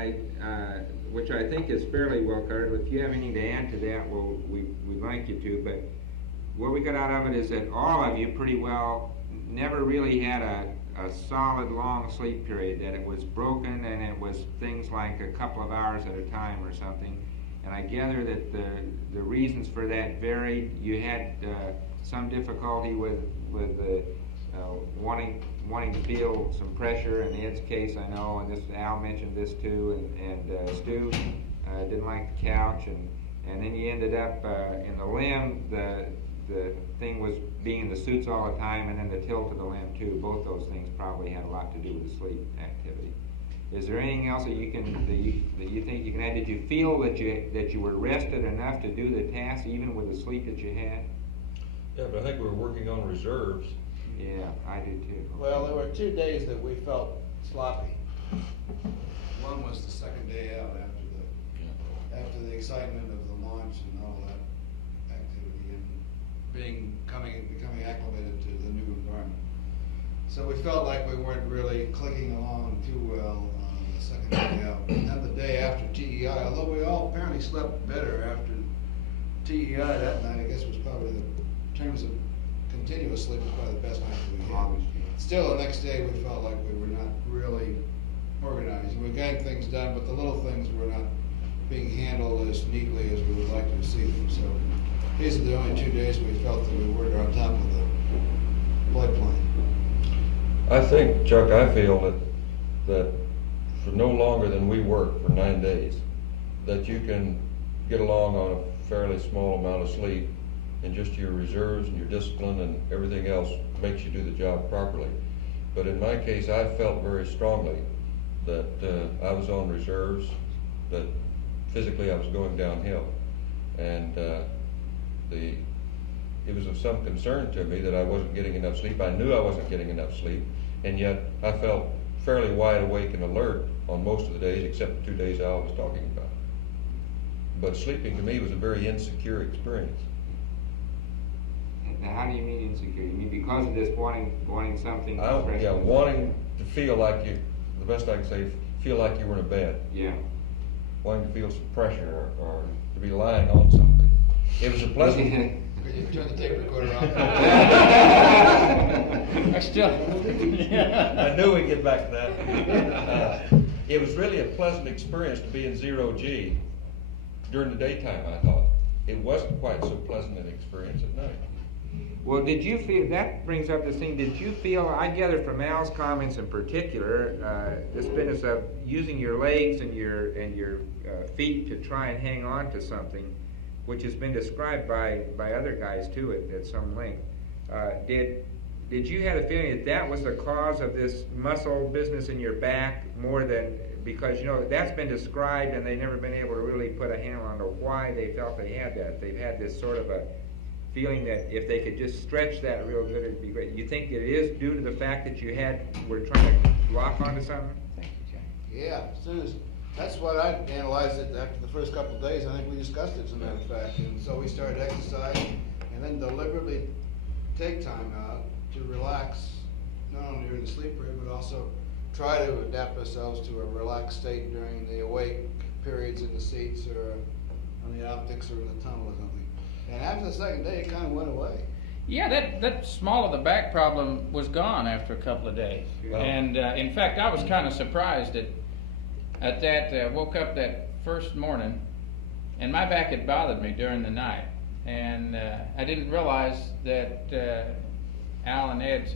which I think is fairly well covered. If you have anything to add to that, we'd like you to. But what we got out of it is that all of you pretty well never really had a solid long sleep period. That it was broken, and it was things like a couple of hours at a time or something. And I gather that the reasons for that varied. You had some difficulty with wanting to feel some pressure. In Ed's case, I know, and this Al mentioned this too, and Stu didn't like the couch, and then you ended up in the limb. The thing was being in the suits all the time, and then the tilt of the limb too. Both those things probably had a lot to do with the sleep activity. Is there anything else that you think you can add? Did you feel that you were rested enough to do the task even with the sleep that you had? Yeah, but I think we were working on reserves. Yeah, I did too. Well, there were 2 days that we felt sloppy. One was the second day out after the excitement of the launch and all that activity and becoming acclimated to the new environment. So we felt like we weren't really clicking along too well on the second day out. And then the day after TEI, although we all apparently slept better after TEI that night, I guess was probably in terms of continuous sleep was probably the best night that we had. Still, the next day we felt like we were not really organized. We were getting things done, but the little things were not being handled as neatly as we would like to see them. So these are the only 2 days we felt that we were on top of the floodplain. I think, Chuck, I feel that for no longer than we work for 9 days, that you can get along on a fairly small amount of sleep, and just your reserves and your discipline and everything else makes you do the job properly. But in my case, I felt very strongly that I was on reserves, that physically I was going downhill, and it was of some concern to me that I wasn't getting enough sleep. I knew I wasn't getting enough sleep, and yet I felt fairly wide awake and alert on most of the days, except the 2 days Al was talking about. But sleeping to me was a very insecure experience. Now, how do you mean insecure? You mean because of this wanting something? Yeah, wanting to feel like you, the best I can say, feel like you were in a bed. Yeah. Wanting to feel some pressure or to be lying on something. It was a pleasant. Could you turn the tape recorder on? I still, I knew we'd get back to that. It was really a pleasant experience to be in 0G during the daytime, I thought. It wasn't quite so pleasant an experience at night. Well, did you feel, that brings up this thing, did you feel, I gather from Al's comments in particular, this business of using your legs and your feet to try and hang on to something, which has been described by other guys too at some length. Did you have a feeling that was the cause of this muscle business in your back more than, because that's been described and they've never been able to really put a handle on why they felt they had that. They've had this sort of a feeling that if they could just stretch that real good, it'd be great. You think it is due to the fact that you were trying to lock onto something? Thank you, Jack. Yeah, as soon as, that's what I analyzed it after the first couple of days. I think we discussed it, as a matter of fact. And so we started exercising and then deliberately take time out to relax, not only during the sleep period, but also try to adapt ourselves to a relaxed state during the awake periods in the seats or on the optics or in the tunnel or something. And after the second day, it kind of went away. yeah, that small of the back problem was gone after a couple of days. Wow. And in fact, I was kind of surprised at that. Woke up that first morning, and my back had bothered me during the night, and I didn't realize that Al and Ed's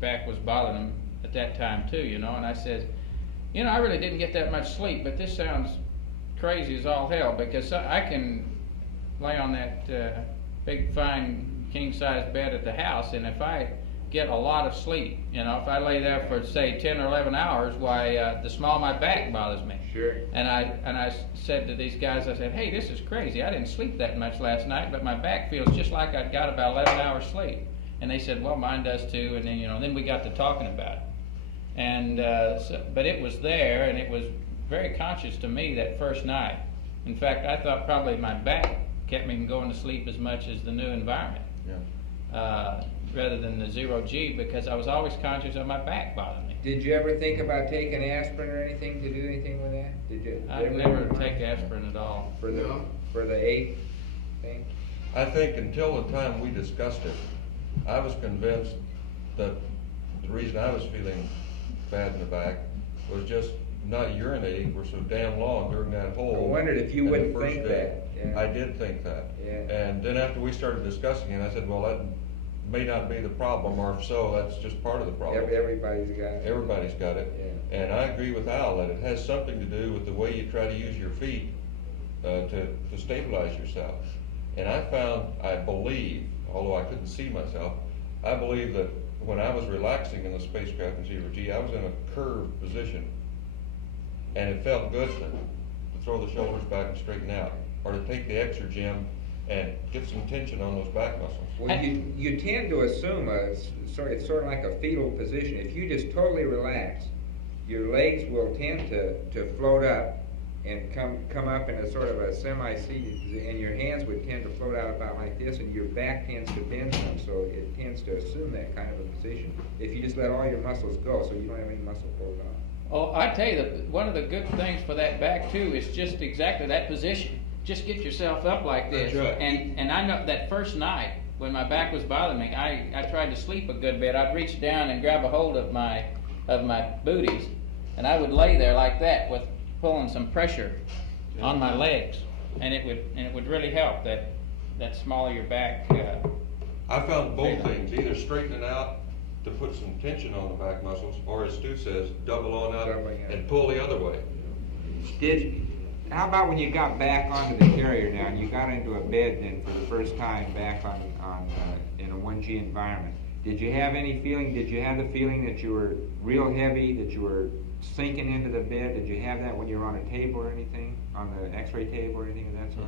back was bothering them at that time too. And I said, I really didn't get that much sleep, but this sounds crazy as all hell, because I can lay on that big fine king-size bed at the house, and if I get a lot of sleep, if I lay there for say 10 or 11 hours, why the small of my back bothers me. Sure. And I said to these guys, I said, hey, this is crazy. I didn't sleep that much last night, but my back feels just like I'd got about 11 hours sleep. And they said, well, mine does too. And then then we got to talking about it. And but it was there, and it was very conscious to me that first night. In fact, I thought probably my back kept me from going to sleep as much as the new environment, rather than the 0G, because I was always conscious of my back bothering me. Did you ever think about taking aspirin or anything to do anything with that? Did you? I never take aspirin at all. For the 8th thing? I think until the time we discussed it, I was convinced that the reason I was feeling bad in the back was just not urinating for so damn long during that hole. I wondered if you wouldn't think that. Yeah. I did think that. Yeah. And then after we started discussing it, I said, well, that may not be the problem, or if so, that's just part of the problem. Everybody's got it. Everybody's got it. Yeah. And I agree with Al that it has something to do with the way you try to use your feet to stabilize yourself. And I believe, although I couldn't see myself, I believe that when I was relaxing in the spacecraft in 0G, I was in a curved position. And it felt good to throw the shoulders back and straighten out, or to take the exergem and get some tension on those back muscles. Well, you tend to assume it's sort of like a fetal position. If you just totally relax, your legs will tend to float up and come up in a sort of a semi-seated, and your hands would tend to float out about like this, and your back tends to bend some, so it tends to assume that kind of a position. If you just let all your muscles go, so you don't have any muscle pulled on. Oh, I tell you, one of the good things for that back too is just exactly that position. Just get yourself up like this. That's right. And I know that first night when my back was bothering me, I tried to sleep a good bit. I'd reach down and grab a hold of my booties, and I would lay there like that with pulling some pressure on my legs, and it would really help that small of your back. I found both things, either straighten it out to put some tension on the back muscles, or as Stu says, double on out and pull the other way. How about when you got back onto the carrier now and you got into a bed then for the first time back on in a 1G environment? Did you have any feeling? Did you have the feeling that you were real heavy, that you were sinking into the bed? Did you have that when you were on a table or anything, on the X-ray table or anything of that sort?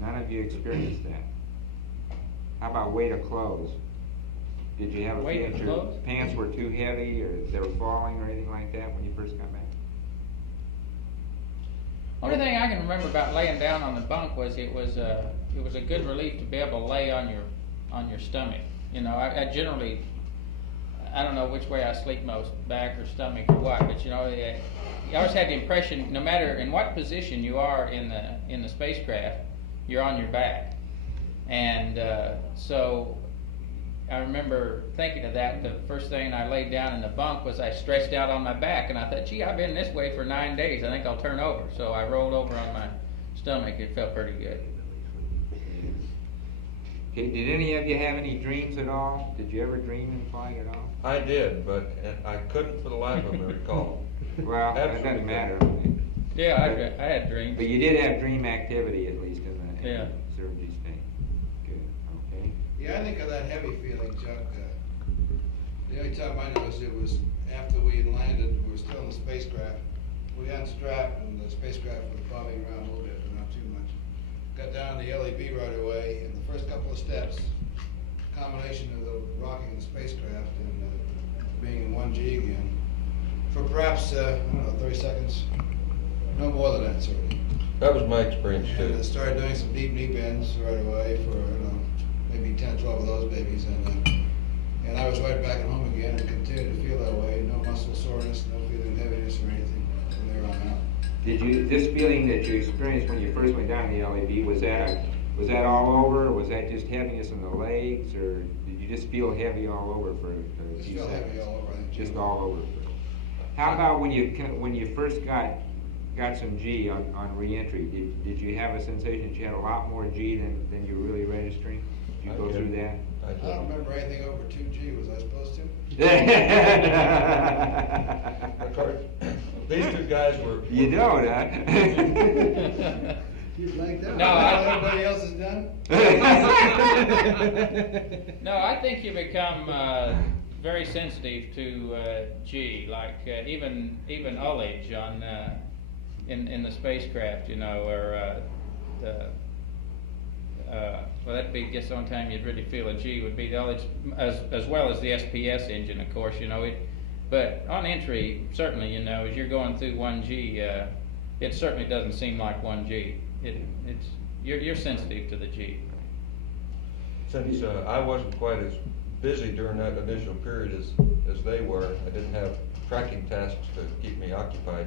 None of you experienced that. How about weight of clothes? Did you have a feeling that your pants were too heavy or they were falling or anything like that when you first got back? Only thing I can remember about laying down on the bunk was it was a good relief to be able to lay on your stomach. You know, I generally, I don't know which way I sleep most, back or stomach or what, but you know, I always had the impression, no matter in what position you are in the spacecraft, you're on your back. And so I remember thinking of that. The first thing I laid down in the bunk was I stretched out on my back, and I thought, gee, I've been this way for 9 days. I think I'll turn over. So I rolled over on my stomach. It felt pretty good. Okay, did any of you have any dreams at all? Did you ever dream in flight at all? I did, but I couldn't for the life of me recall. Well, that doesn't matter. Yeah, I had dreams. But you did have dream activity at least in the Yeah. zero-G state. Good, okay. Yeah, I think of that heavy feeling, Chuck. The only time I noticed it was after we had landed, we were still in the spacecraft. We unstrapped and the spacecraft was bobbing around a little bit, but not too much. Got down the LEB right away, and the first couple of steps, combination of the rocking the spacecraft and being in 1G again, for perhaps, I don't know, 30 seconds, no more than that, certainly. That was my experience too. And I started doing some deep knee bends right away for, maybe 10, 12 of those babies, and I was right back at home again and continued to feel that way. No muscle soreness, no feeling of heaviness or anything from there on out. Did you, this feeling that you experienced when you first went down the LEB, was that all over, or was that just heaviness in the legs, or did you just feel heavy all over for a Just few feel seconds? heavy all over, I think. Just all over. How about when you first got some G on re-entry? Did you have a sensation that you had a lot more G than you're really registering? Did you go through that? I don't remember anything over 2G. Was I supposed to? Of course, these two guys were. You know that. You blanked out. No, Everybody else is done? No, I think you become very sensitive to G, like even ullage on in the spacecraft, you know, or well, that'd be just the only time you'd really feel a G would be the ullage, as well as the SPS engine, of course, you know. But on entry, certainly, you know, as you're going through 1G, it certainly doesn't seem like 1G. You're sensitive to the G. Since I wasn't quite as busy during that initial period as they were, I didn't have tracking tasks to keep me occupied.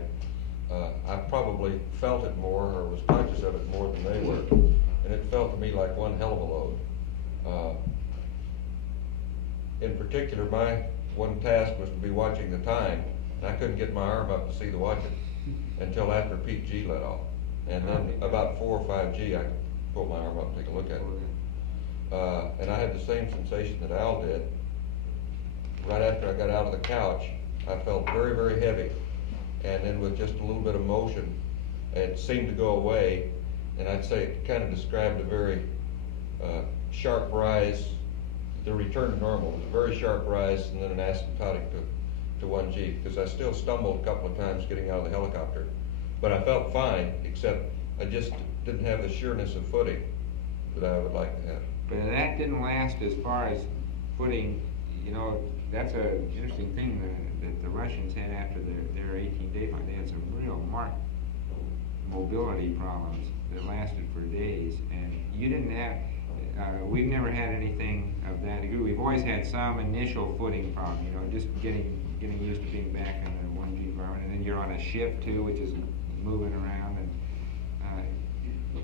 I probably felt it more or was conscious of it more than they were, and it felt to me like one hell of a load. In particular, my one task was to be watching the time, and I couldn't get my arm up to see the watches until after Pete G let off. And then about 4 or 5G, I could pull my arm up and take a look at it. And I had the same sensation that Al did. Right after I got out of the couch, I felt very, very heavy. And then with just a little bit of motion, it seemed to go away. And I'd say it kind of described a very sharp rise. The return to normal was a very sharp rise and then an asymptotic to 1G, because I still stumbled a couple of times getting out of the helicopter. But I felt fine, except I just didn't have the sureness of footing that I would like to have. But that didn't last as far as footing. You know, that's an interesting thing that the Russians had after their 18-day flight. They had some real marked mobility problems that lasted for days, and you didn't have. We've never had anything of that degree. We've always had some initial footing problem. You know, just getting used to being back in the 1G environment, and then you're on a ship too, which is moving around, and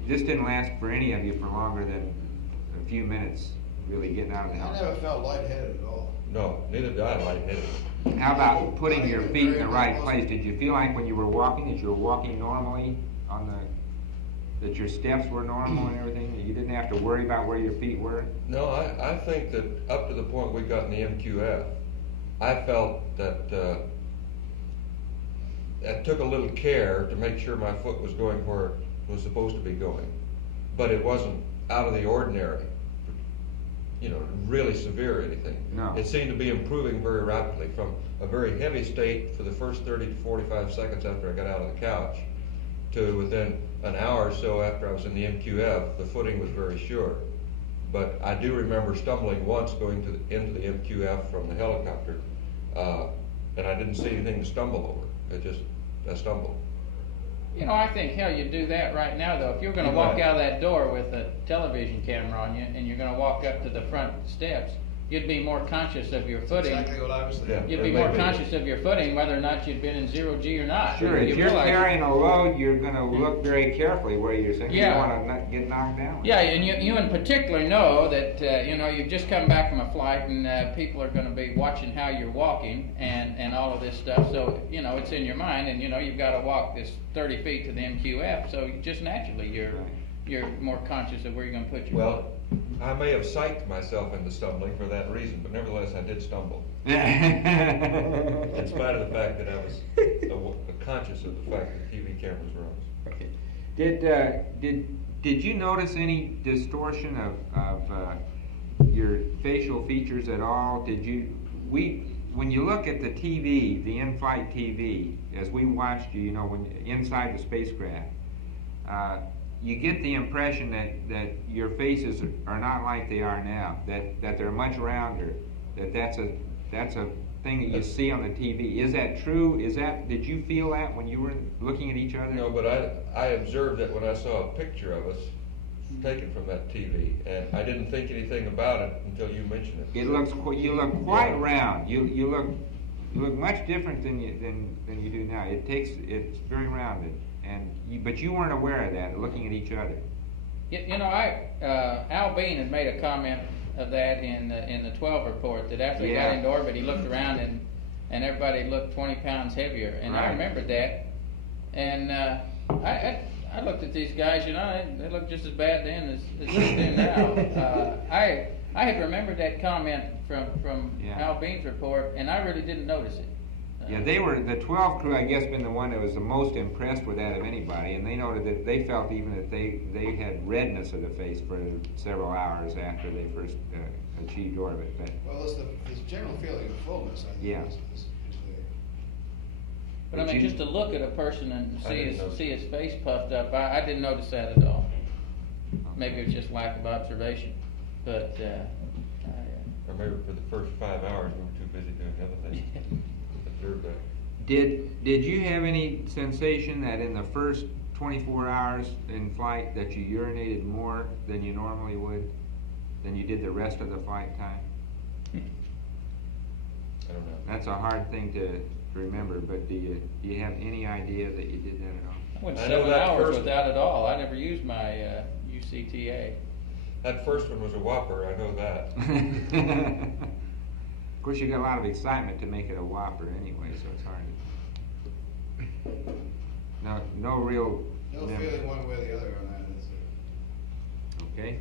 this didn't last for any of you for longer than a few minutes. Really getting out of the I house. never felt lightheaded at all. No, neither did I lightheaded. How about putting your feet in the right place? Did you feel like when you were walking, that you were walking normally that your steps were normal and everything, that you didn't have to worry about where your feet were? No, I think that up to the point we got in the MQF, I felt that I took a little care to make sure my foot was going where it was supposed to be going. But it wasn't out of the ordinary, really severe or anything. No. It seemed to be improving very rapidly from a very heavy state for the first 30 to 45 seconds after I got out of the couch to within an hour or so after I was in the MQF, the footing was very sure. But I do remember stumbling once going into the MQF from the helicopter, and I didn't see anything to stumble over. I stumbled. I think, hell, you do that right now, though. If you're gonna walk out of that door with a television camera on you, and you're gonna walk up to the front steps, you'd be more conscious of your footing. Exactly what I was thinking. You'd be more conscious of your footing, whether or not you'd been in 0G or not. Sure, if you're carrying a load, you're gonna look very carefully where you're sitting. Yeah. You don't wanna get knocked down. Yeah, and you in particular know that, you've just come back from a flight, and people are gonna be watching how you're walking and all of this stuff. So, it's in your mind, and you've gotta walk this 30 feet to the MQF, so just naturally you're more conscious of where you're gonna put your foot. I may have psyched myself into stumbling for that reason, but nevertheless I did stumble. In spite of the fact that I was conscious of the fact that TV cameras were on. Okay. Did you notice any distortion of your facial features at all? When you look at the TV, the in-flight TV, as we watched you, when inside the spacecraft, you get the impression that your faces are not like they are now, that they're much rounder, that's a thing that you see on the TV. Is that true? Did you feel that when you were looking at each other? No, but I observed that when I saw a picture of us taken from that TV, and I didn't think anything about it until you mentioned it. You look quite round. You look much different than you do now. It's very rounded. But you weren't aware of that, looking at each other. Al Bean had made a comment of that in the 12 report, that after he got into orbit, he looked around and everybody looked 20 pounds heavier. And I remembered that. And I looked at these guys, they look just as bad then as they do now. I had remembered that comment from Al Bean's report, and I really didn't notice it. Yeah, the 12 crew, I guess, been the one that was the most impressed with that of anybody, and they noted that they felt even that they had redness of the face for several hours after they first achieved orbit. Well, it's the general feeling of fullness, I think. Yeah. Is there. But just to look at a person and see his face puffed up, I didn't notice that at all. Maybe it was just lack of observation, but Or maybe for the first 5 hours we were too busy doing the other things. Observe that. Did you have any sensation that in the first 24 hours in flight that you urinated more than you normally would, than you did the rest of the flight time? I don't know. That's a hard thing to remember, but do you have any idea that you did that at all? I went 7 hours without it all. I never used my UCTA. That first one was a whopper, I know that. Of course, you got a lot of excitement to make it a whopper anyway, so it's hard to... No real... No feeling one way or the other on that, that's it. Okay.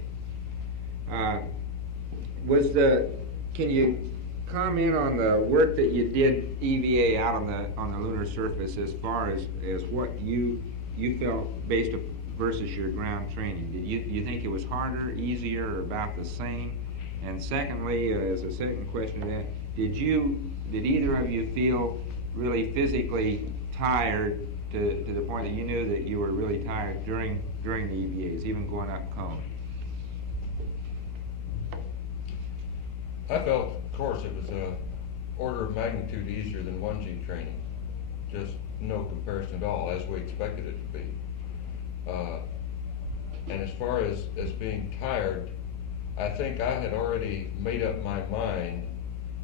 Can you comment on the work that you did EVA out on the lunar surface as far as what you felt based versus your ground training? Did you think it was harder, easier, or about the same? And secondly, as a second question to that, did either of you feel really physically tired to the point that you knew that you were really tired during the EVAs, even going up cone? I felt, of course, it was a order of magnitude easier than 1G training. Just no comparison at all, as we expected it to be. And as far as being tired, I think I had already made up my mind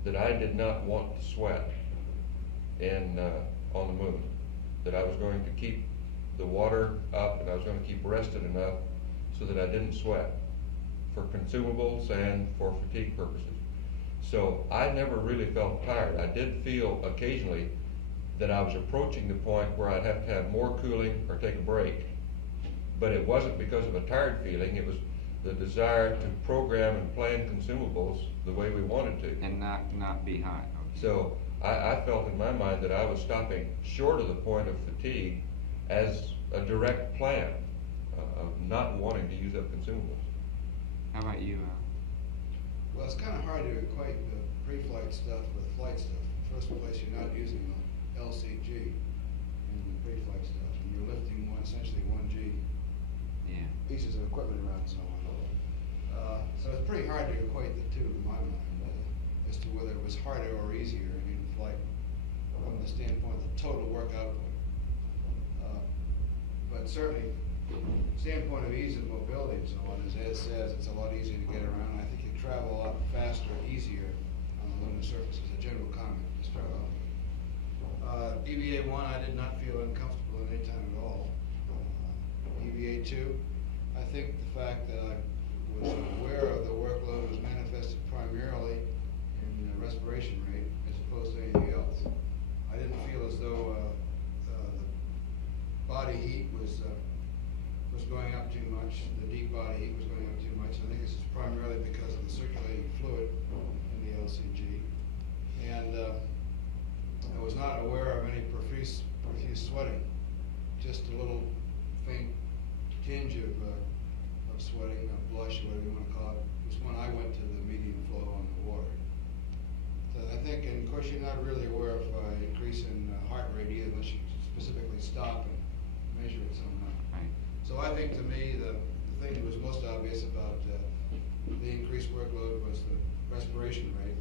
that I did not want to sweat on the moon. That I was going to keep the water up, and I was going to keep rested enough so that I didn't sweat for consumables and for fatigue purposes. So I never really felt tired. I did feel occasionally that I was approaching the point where I'd have to have more cooling or take a break. But it wasn't because of a tired feeling, it was the desire to program and plan consumables the way we wanted to. And not be hot. Okay. So I felt in my mind that I was stopping short of the point of fatigue as a direct plan of not wanting to use up consumables. How about you, Well, it's kind of hard to equate the pre-flight stuff with flight stuff. First place, you're not using an LCG in the pre-flight stuff, and you're lifting essentially 1G Yeah. pieces of equipment around and so on. So it's pretty hard to equate the two in my mind as to whether it was harder or easier in flight from the standpoint of the total work output. But certainly, standpoint of ease of mobility and so on, as Ed says, it's a lot easier to get around. I think you travel a lot faster, easier on the lunar surface, as a general comment to start off. EVA 1, I did not feel uncomfortable at any time at all. EVA 2, I think the fact that I was aware of the workload was manifested primarily in the respiration rate as opposed to anything else. I didn't feel as though the body heat was going up too much. The deep body heat was going up too much. I think this is primarily because of the circulating fluid in the LCG. And I was not aware of any profuse sweating, just a little faint tinge of sweating, a blush, whatever you want to call it. It was when I went to the medium flow on the water. So I think, and of course, you're not really aware of increase in heart rate either, unless you specifically stop and measure it somehow. Right. So I think to me, the thing that was most obvious about the increased workload was the respiration rate.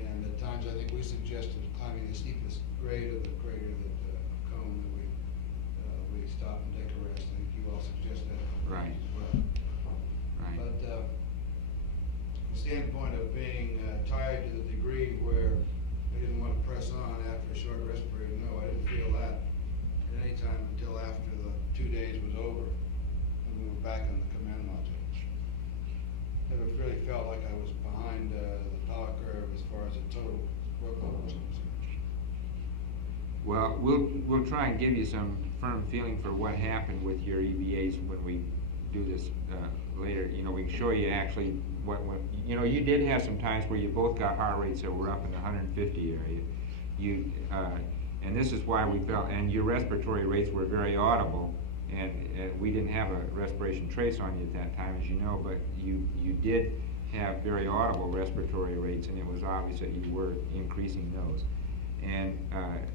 And at times, I think we suggested climbing the steepest grade of the crater that cone that we stop and take a rest. I think you all suggest that. Right. As well. Right. But the standpoint of being tired to the degree where we didn't want to press on after a short rest period, no, I didn't feel that at any time until after the 2 days was over and we were back in the command module. Never really felt like I was behind the power curve as far as the total workload was concerned. Well, we'll try and give you some firm feeling for what happened with your EVAs when we do this later. You know, we can show you actually what you know. You did have some times where you both got heart rates that were up in the 150 area. And this is why we felt, and your respiratory rates were very audible. And we didn't have a respiration trace on you at that time, as you know, but you did have very audible respiratory rates, and it was obvious that you were increasing those. And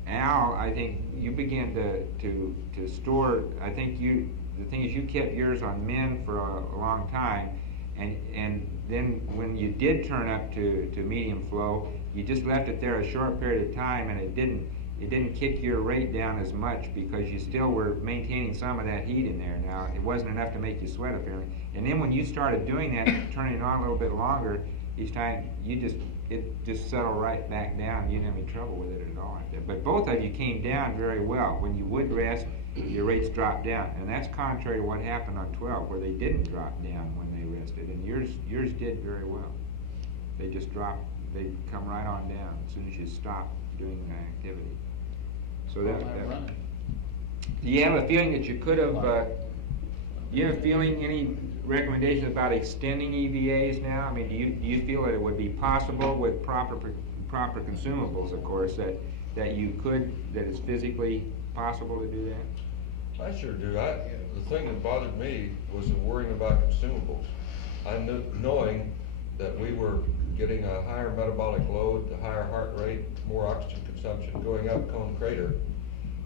Al, I think you began to store. I think the thing is, you kept yours on men for a long time, and then when you did turn up to medium flow, you just left it there a short period of time, and it didn't kick your rate down as much because you still were maintaining some of that heat in there. Now, it wasn't enough to make you sweat apparently. And then when you started doing that, turning it on a little bit longer, each time it just settled right back down. You didn't have any trouble with it at all like that. But both of you came down very well. When you would rest, your rates dropped down. And that's contrary to what happened on 12, where they didn't drop down when they rested. And yours did very well. They just dropped, they come right on down as soon as you stop doing the activity. So that do you have a feeling that you could have, do you have a feeling, any recommendations about extending EVAs now? I mean, do you feel that it would be possible with proper consumables, of course, that it's physically possible to do that? I sure do. The thing that bothered me was the worrying about consumables. I knew, knowing that we were getting a higher metabolic load, the higher heart rate, more oxygen consumption going up Cone Crater,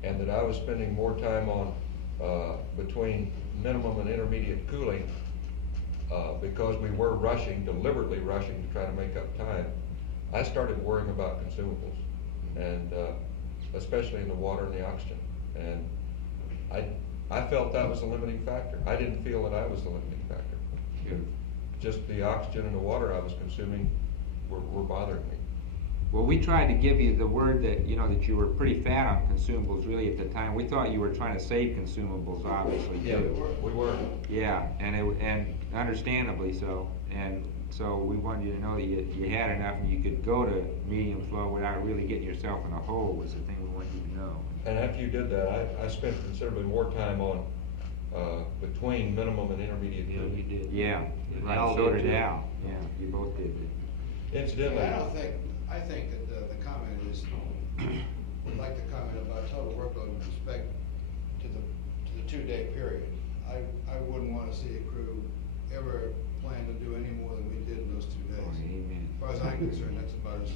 and that I was spending more time on between minimum and intermediate cooling because we were deliberately rushing to try to make up time. I started worrying about consumables, and especially in the water and the oxygen. And I felt that was a limiting factor. I didn't feel that I was the limiting factor. Just the oxygen and the water I was consuming were bothering me. Well, we tried to give you the word that you were pretty fat on consumables really at the time. We thought you were trying to save consumables, obviously. Yeah, we were. Yeah, and understandably so. And So we wanted you to know that you had enough and you could go to medium flow without really getting yourself in a hole was the thing we wanted you to know. And after you did that, I spent considerably more time on, between minimum and intermediate. Yeah, we did. Yeah, right, Al so did did too. Al, yeah, you both did. Incidentally. I think that the comment is, I'd like to comment about total workload with respect to the 2-day period. I wouldn't wanna see a crew ever plan to do any more than we did in those 2 days. Amen. As far as I'm concerned, that's about as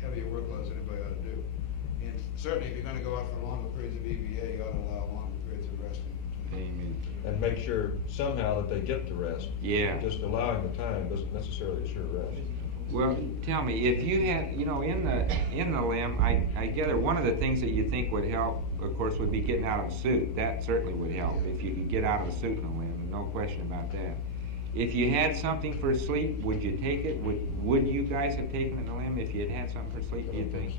heavy a workload as anybody ought to do. And certainly, if you're gonna go out for longer periods of EVA, you ought to allow longer periods of resting. Amen. And make sure somehow that they get the rest. Yeah. Just allowing the time doesn't necessarily assure rest. Well, tell me, if you had, in the limb, I gather one of the things that you think would help, of course, would be getting out of a suit. That certainly would help if you could get out of a suit in the limb, no question about that. If you had something for sleep, would you take it? Would you guys have taken it in the limb if you had had something for sleep, do you think?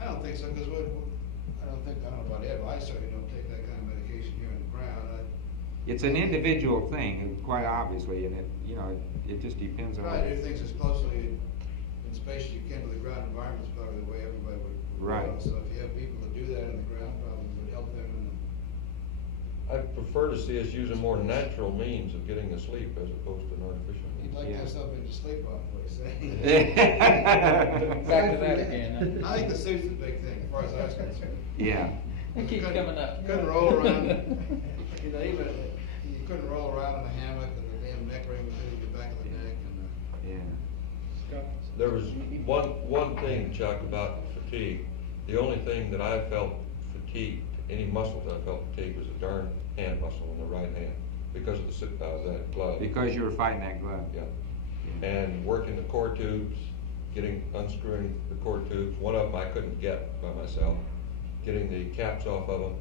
I don't think so, because I don't know about Ed, but I certainly don't take that kind of medication here on the ground. It's an individual thing, quite obviously, and it just depends on. Try to do things as closely in space as you can to the ground environment is probably the way everybody would. Right. Go. So if you have people that do that in the ground, probably would help them in the. I prefer to see us use a more natural means of getting to sleep as opposed to an artificial You'd means. like to have something to sleep on, what you say. Back to that again. I think the suit's the big thing, as far as I was concerned. Yeah. It keeps coming up. Couldn't roll around, even, you couldn't roll around in a hammock and the damn neck ring was hitting the back of the neck and, Yeah. There was one thing, Chuck, about fatigue. The only thing that I felt fatigued, any muscle that I felt fatigued, was a darn hand muscle in the right hand because of that glove. Because you were fighting that glove. Yeah. And working the core tubes, unscrewing the core tubes. One of them I couldn't get by myself. Getting the caps off of them,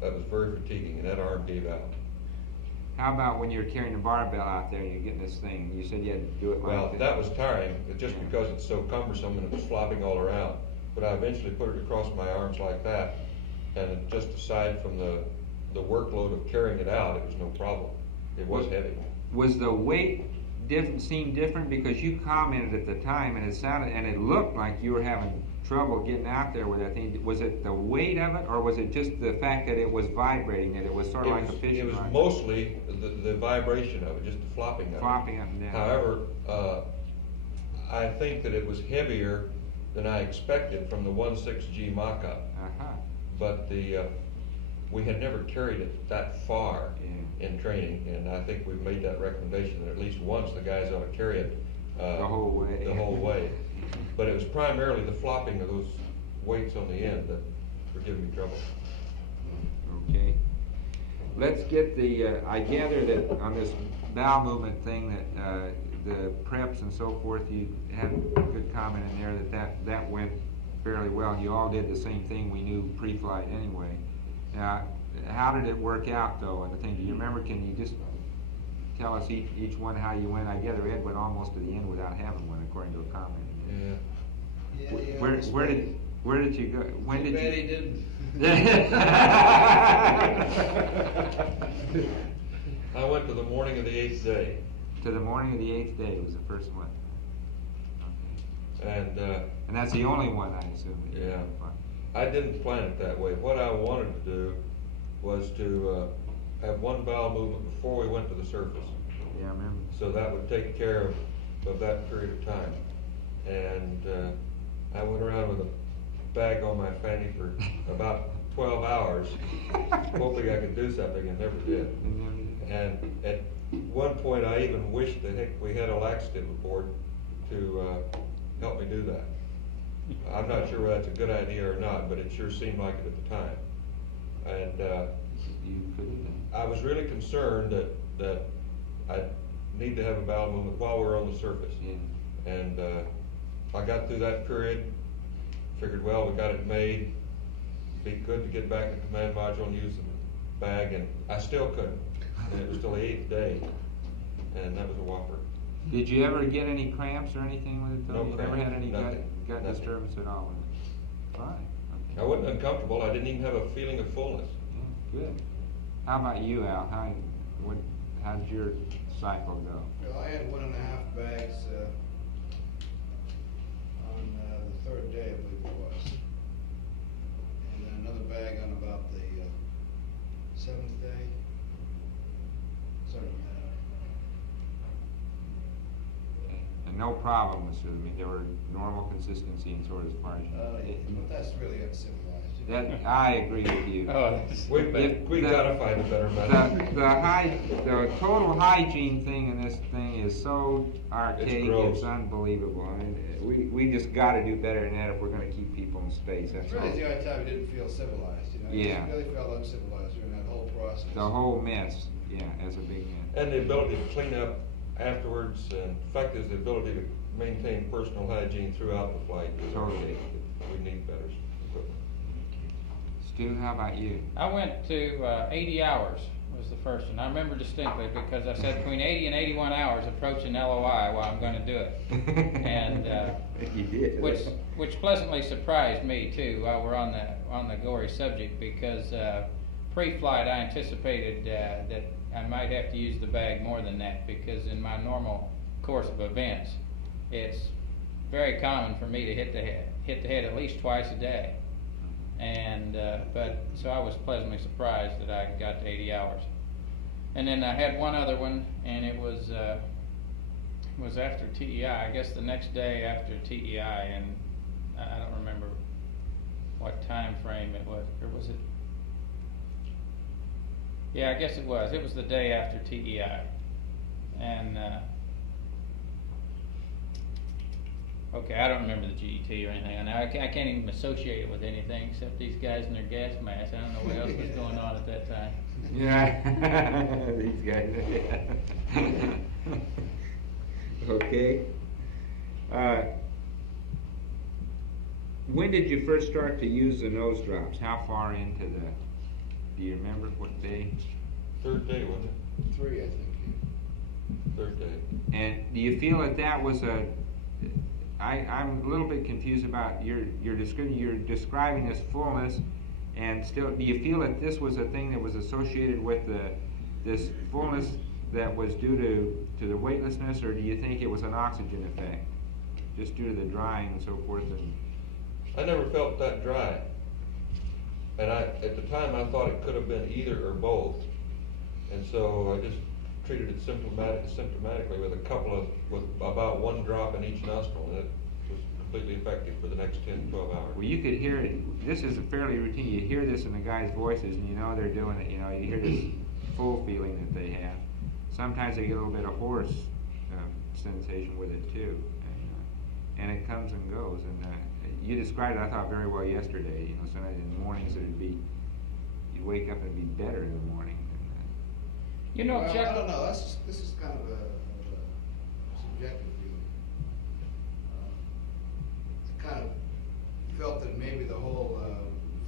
that was very fatiguing, and that arm gave out. How about when you're carrying the barbell out there and you're getting this thing? You said you had to do it like Well, this. that was tiring, just because it's so cumbersome and it was flopping all around. But I eventually put it across my arms like that, and just aside from the workload of carrying it out, it was no problem. It was heavy. Was the weight seem different? Because you commented at the time, and it looked like you were having trouble getting out there with that thing. Was it the weight of it, or was it just the fact that it was vibrating, that it was sort of like a fishing It was rod? mostly the vibration of it, just the flopping of it. Flopping up and down. However, I think that it was heavier than I expected from the 1.6G mock-up. Uh-huh. But we had never carried it that far in training, and I think we've made that recommendation that at least once the guys ought to carry it The whole way. The whole way. But it was primarily the flopping of those weights on the end that were giving me trouble. Okay. Let's get I gather that on this bowel movement thing that the preps and so forth, you had a good comment in there that went fairly well. And you all did the same thing we knew pre-flight anyway. Now, how did it work out though? And the thing, do you remember, can you just tell us each one how you went? I gather Ed went almost to the end without having one, according to a comment. Yeah. Where did you go? When did Betty you? didn't. I went to the morning of the 8th day. To the morning of the 8th day was the first one. Okay. And that's the only one, I assume. Yeah. I didn't plan it that way. What I wanted to do was to have one bowel movement before we went to the surface. Yeah, I remember. So that would take care of that period of time. And I went around with a bag on my fanny for about 12 hours, hoping I could do something, and never did. And at one point, I even wished that heck we had a laxative aboard to help me do that. I'm not sure whether that's a good idea or not, but it sure seemed like it at the time. And I was really concerned that I need to have a bowel movement while we're on the surface. Yeah. And I got through that period, figured, well, we got it made. Be good to get back in the command module and use the bag, and I still couldn't. And it was till the 8th day, and that was a whopper. Did you ever get any cramps or anything with it though? No You never cramps, had any nothing, gut nothing. disturbance at all with it? Fine. Okay. I wasn't uncomfortable. I didn't even have a feeling of fullness. Yeah, good. How about you, Al? How did your cycle go? Well, I had 1.5 bags, on, the third day, I believe it was. And then another bag on about the, 7th day. Something like that. And no problems, I mean, there were normal consistency and sort of as far as. But that's really uncivilized. You know? That, I agree with you. Oh, We gotta find a better method. The total hygiene thing in this thing is so archaic, gross. it's unbelievable. I mean, we just gotta do better than that if we're gonna keep people in space, that's It's all. really the only time I didn't feel civilized, you know? Yeah. I just really felt uncivilized during that whole process. The whole mess, yeah, as a big mess. And the ability to clean up afterwards, and in fact, is the ability to maintain personal hygiene throughout the flight. Totally. We need better equipment. Stu, how about you? I went to 80 hours was the first one. I remember distinctly because I said between 80 and 81 hours approaching LOI while I'm going to do it. And You did. which pleasantly surprised me too while we're on the gory subject because pre-flight I anticipated that I might have to use the bag more than that because in my normal course of events it's very common for me to hit the head at least twice a day. And but so I was pleasantly surprised that I got to 80 hours. And then I had one other one, and it was after TEI. I guess the next day after TEI, and I don't remember what time frame it was, or was it? Yeah, I guess it was. It was the day after TEI, and. Okay, I don't remember the GET or anything. I can't even associate it with anything except these guys in their gas masks. I don't know what else was going on at that time. Yeah, these guys. Okay. When did you first start to use the nose drops? How far into the, do you remember what day? Third day, wasn't it? 3, I think. Third day. And do you feel that was I'm a little bit confused about you're describing this fullness, and still, do you feel that this was a thing that was associated with this fullness that was due to the weightlessness, or do you think it was an oxygen effect, just due to the drying and so forth? And I never felt that dry. And at the time, I thought it could have been either or both. And so I just treated it symptomatically with about 1 drop in each nostril, and it was completely effective for the next 10, 12 hours. well, you could hear it. This is a fairly routine. You hear this in the guys' voices, and you know they're doing it. You know, you hear this full feeling that they have. Sometimes they get a little bit of hoarse sensation with it too, and it comes and goes. And you described it, I thought, very well yesterday. You know, sometimes in the mornings you'd wake up and it'd be better in the morning. You know, Well, Chuck. I don't know, this is kind of a subjective feeling. Kind of felt that maybe the whole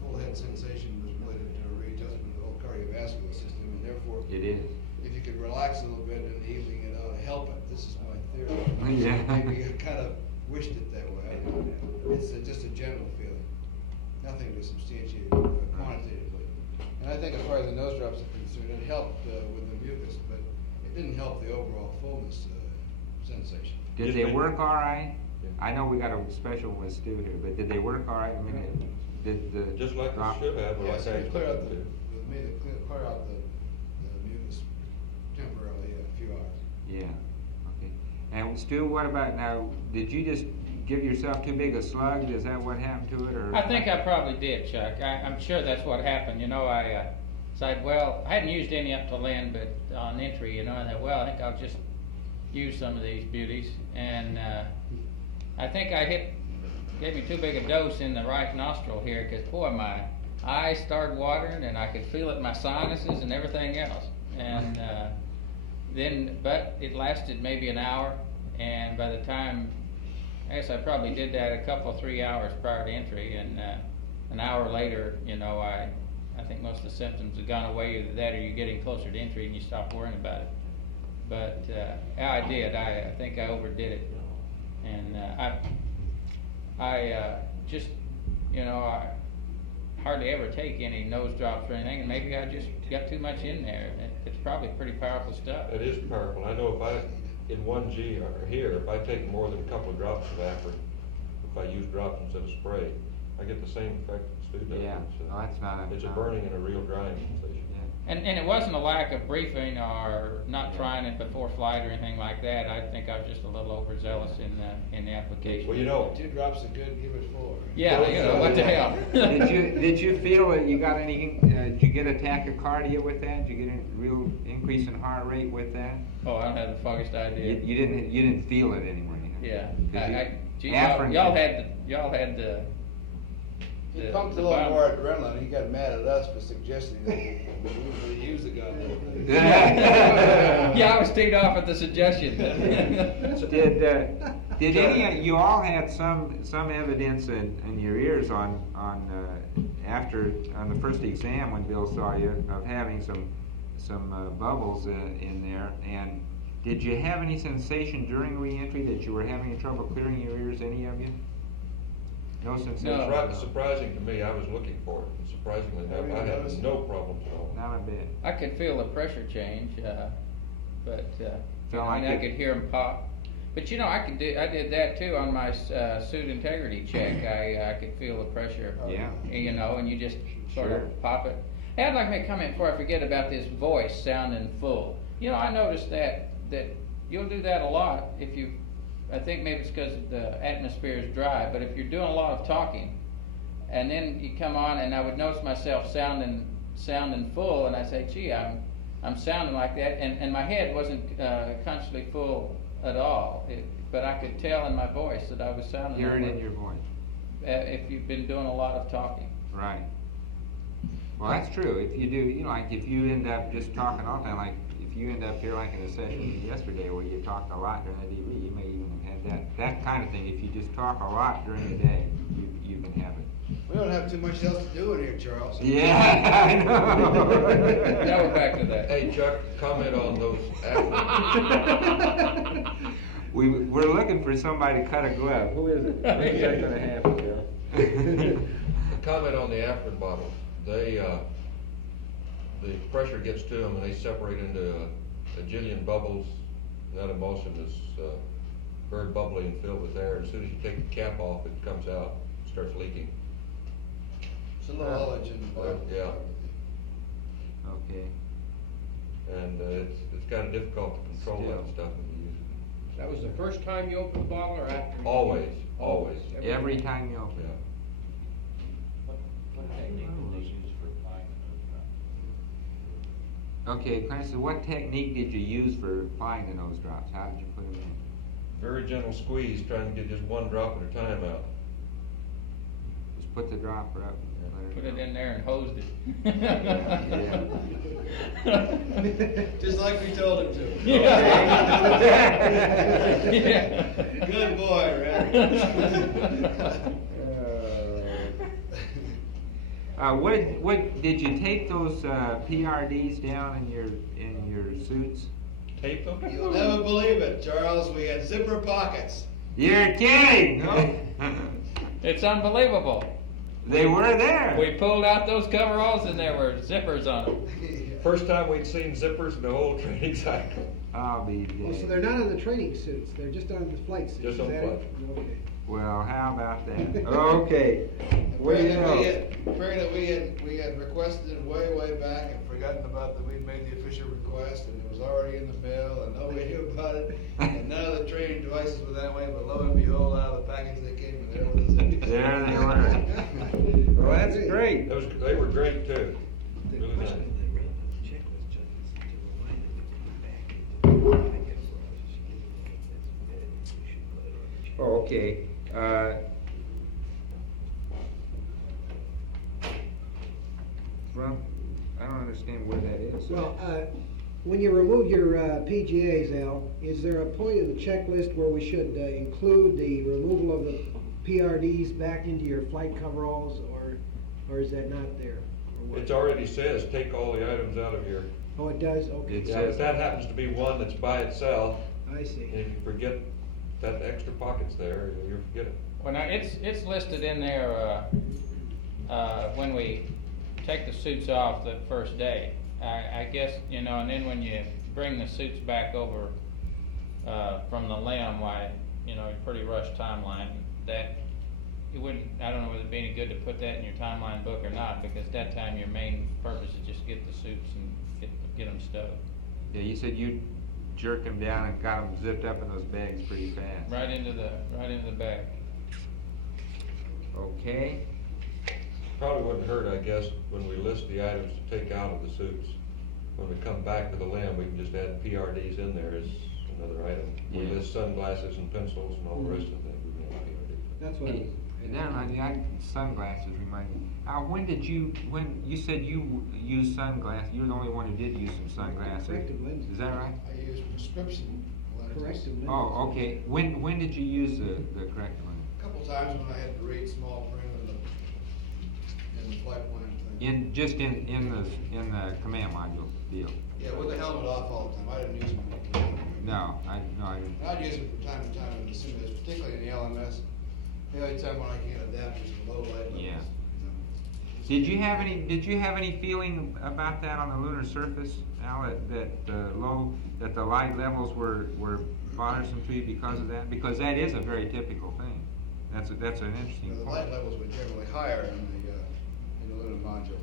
full head sensation was related to a readjustment of the whole cardiovascular system, and therefore, It is. if you could relax a little bit in the evening, it ought to help it. This is my theory. Yeah. Maybe I kind of wished it that way. I don't know. It's just a general feeling, nothing to substantiate quantitatively. And I think as far as the nose drops are concerned, it helped with the mucus, but it didn't help the overall fullness sensation. Did they work all right? I know we got a special with Stu here, but did they work all right? I mean, did the Just like drop? it should have, or Yeah, like so I it cleared out expected the, to. it made it clear out the mucus temporarily, a few hours. Yeah. Okay. And Stu, what about now? Did you just give yourself too big a slug? Is that what happened to it, or? I think I probably did, Chuck. I'm sure that's what happened. You know, I said, well, I hadn't used any up to then, but on entry, you know, and I thought, well, I think I'll just use some of these beauties. And I think gave me too big a dose in the right nostril here, because boy, my eyes started watering, and I could feel it in my sinuses and everything else. And but it lasted maybe an hour, and by the time, I guess I probably did that 3 hours prior to entry, and an hour later, you know, I think most of the symptoms have gone away. Either that or you're getting closer to entry and you stop worrying about it. But yeah, I did. I think I overdid it, and I just, you know, hardly ever take any nose drops or anything, and maybe I just got too much in there. It's probably pretty powerful stuff. It is powerful. I know if I, in 1G or here, if I take more than a couple of drops of Afrin, if I use drops instead of spray, I get the same effect that Stu does. Yeah. It's, Oh, that's not a- It's a burning and a real drying sensation. And it wasn't a lack of briefing or not trying it before flight or anything like that. I think I was just a little overzealous in the application. Well, you know, 2 drops are good, give it 4. Yeah, you know, what the hell? Did you feel that you got any, did you get a tachycardia with that? Did you get a real increase in heart rate with that? Oh, I don't have the foggiest idea. You didn't feel it anymore, you know? Yeah. Gee, Afrin- y'all had the. He pumped a little more adrenaline, he got mad at us for suggesting that we usually use the gun. Yeah, I was teed off at the suggestion. Did any, you all had some evidence in your ears on the first exam when Bill saw you of having some bubbles in there, and did you have any sensation during re-entry that you were having trouble clearing your ears, any of you? No sensation? it's rather surprising to me. I was looking for it. And surprisingly enough, I had no problems at all. Not a bit. I could feel the pressure change, but Felt I mean, like I it- could hear them pop. But you know, I did that too on my suit integrity check. I could feel the pressure. Yeah. You know, and you just sort Sure. of pop it. Hey, I'd like to make a comment before I forget about this voice sounding full. You know, I noticed that you'll do that a lot if you. I think maybe it's because the atmosphere is dry, but if you're doing a lot of talking, and then you come on, and I would notice myself sounding full, and I say, gee, I'm sounding like that, and my head wasn't consciously full at all, but I could tell in my voice that I was sounding. Hear it that in way. your voice. If you've been doing a lot of talking. Right. Well, that's true. If you do, you know, like if you end up just talking all the time, like if you end up here like in a session yesterday where you talked a lot during the DB, you may even have had that kind of thing. If you just talk a lot during the day, you can have it. We don't have too much else to do in here, Charles. Yeah, I know. Now we're back to that. Hey, Chuck, comment on those We're looking for somebody to cut a glove. Who is it? When's that gonna happen, Bill? Comment on the Afrin bottles. They, the pressure gets to them and they separate into a jillion bubbles. That emulsion is very bubbly and filled with air. As soon as you take the cap off, it comes out, starts leaking. It's a little ullage in the bottom. Yeah. Okay. And it's kind of difficult to control Still. that stuff when you use it. That was the first time you opened the bottle or after? you- Always, always. Every time you open Yeah. it. Okay, Clarence, so what technique did you use for applying the nose drops? How did you put them in? Very gentle squeeze, trying to get just one drop at a time out. Just put the dropper up. And Put let it in there and hosed it. Just like we told him to. Yeah. Good boy, Red. What did you take those PRDs down in your suits? Tape them? You'll never believe it, Charles. We had zipper pockets. You're kidding! It's unbelievable. They were there. We pulled out those coveralls and there were zippers on them. First time we'd seen zippers in the whole training cycle. I'll be Oh, so dead. they're not on the training suits, they're just on the flight suits, Just is on that it? flight. Okay. Well, how about that? Okay. What do you know? We had requested it way back and forgotten about that we'd made the official request and it was already in the mail and nobody knew about it. And none of the training devices were that way, but lo and behold, out of the package they came and there was the zippers. There they were. Well, that's great. They were great too. Really nice. Oh, okay. Well, I don't understand where that is. Well, when you remove your PGAs, Al, is there a point in the checklist where we should include the removal of the PRDs back into your flight coveralls, or is that not there? Or what? It already says, take all the items out of here. Oh, it does? Okay. It Yeah, says if that happens to be one that's by itself, I see. and if you forget that extra pocket's there, you'll forget it. Well, now, it's listed in there, when we take the suits off the first day, I guess, you know, and then when you bring the suits back over, from the limb, why, you know, a pretty rushed timeline, that you wouldn't, I don't know whether it'd be any good to put that in your timeline book or not, because at that time your main purpose is just get the suits and get them stowed. Yeah, you said you jerked them down and got them zipped up in those bags pretty fast. Right into the bag. Okay. Probably wouldn't hurt, I guess, when we list the items to take out of the suits. When we come back to the limb, we can just add PRDs in there as another item. We Yeah. list sunglasses and pencils and all the rest of the things, we can add PRDs. That's what. And now, sunglasses remind me. When you said you used sunglasses, you're the only one who did use some sunglasses. Corrective lenses. Is that right? I use prescription lenses. Corrective lenses. Oh, okay. When did you use the corrective lens? A couple times when I had to read small print in the flight plan thing. In the command module deal. Yeah, with the helmet off all the time. I didn't use them. No, I didn't. I'd use it from time to time in the simulators, particularly in the LMS. The only time when I can't adapt is the low light levels. Yeah. Did you have any feeling about that on the lunar surface, Al, that the light levels were bothersome to you because of that? Because that is a very typical thing. That's an interesting The point. light levels were generally higher in the lunar module.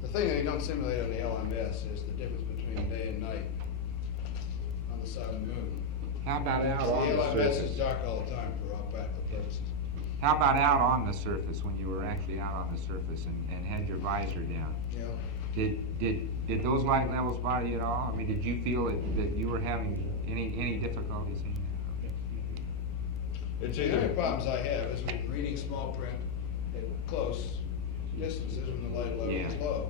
The thing that you don't simulate on the LMS is the difference between day and night on the side of the moon. How about out The on the LMS is surface? dark all the time for all practical purposes. How about out on the surface, when you were actually out on the surface and had your visor down? Yeah. Did those light levels bother you at all? I mean, did you feel that you were having any difficulties in that? It's The only either, problems I have is with reading small print at close distances when the light level is Yeah. low.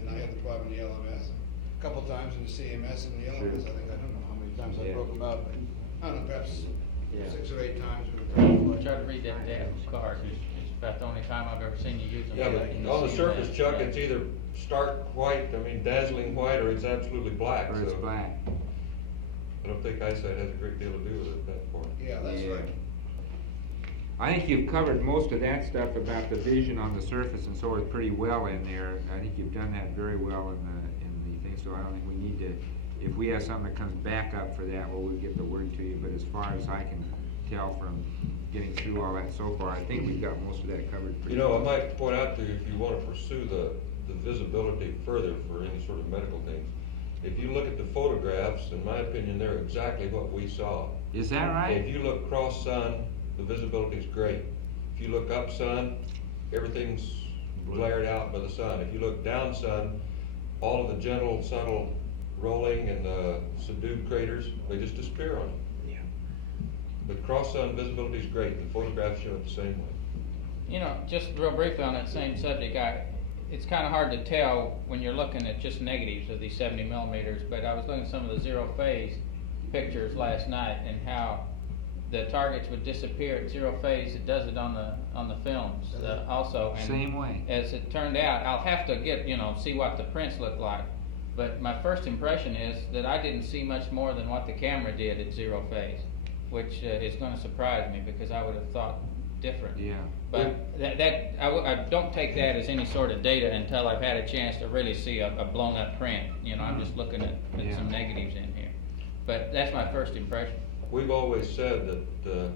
And I had the problem in the LMS. A couple times in the CMS and the LMS, Sure. I don't know how many times I Yeah. broke them out, but I don't know, perhaps Yeah. 6 or 8 times with the Try to read that data card, it's about the only time I've ever seen you use them. yeah, but In on the CMS. surface, Chuck, it's either stark white, I mean dazzling white, or it's absolutely black. Or it's So black? I don't think eyesight has a great deal to do with it at that point. Yeah, that's Yeah. right. I think you've covered most of that stuff about the vision on the surface and so forth pretty well in there. I think you've done that very well in the thing, so I don't think we need to, if we have something that comes back up for that, well, we'll get the word to you, but as far as I can tell from getting through all that so far, I think we've got most of that covered pretty You know, I well. might point out to you, if you want to pursue the visibility further for any sort of medical things, if you look at the photographs, in my opinion, they're exactly what we saw. Is that right? If you look cross sun, the visibility is great. If you look up sun, everything's glared out by the sun. If you look down sun, all of the gentle, subtle rolling and subdued craters, they just disappear on it. Yeah. But cross sun visibility is great. The photographs show it the same way. You know, just real briefly on that same subject, it's kind of hard to tell when you're looking at just negatives of these 70 millimeters, but I was looking at some of the zero phase pictures last night and how the targets would disappear at zero phase. It does it on the films also. And Same way. as it turned out, I'll have to get, see what the prints look like. But my first impression is that I didn't see much more than what the camera did at zero phase, which is going to surprise me because I would have thought different. Yeah. But I don't take that as any sort of data until I've had a chance to really see a blown up print. I'm just looking at Yeah. some negatives in here. But that's my first impression. We've always said that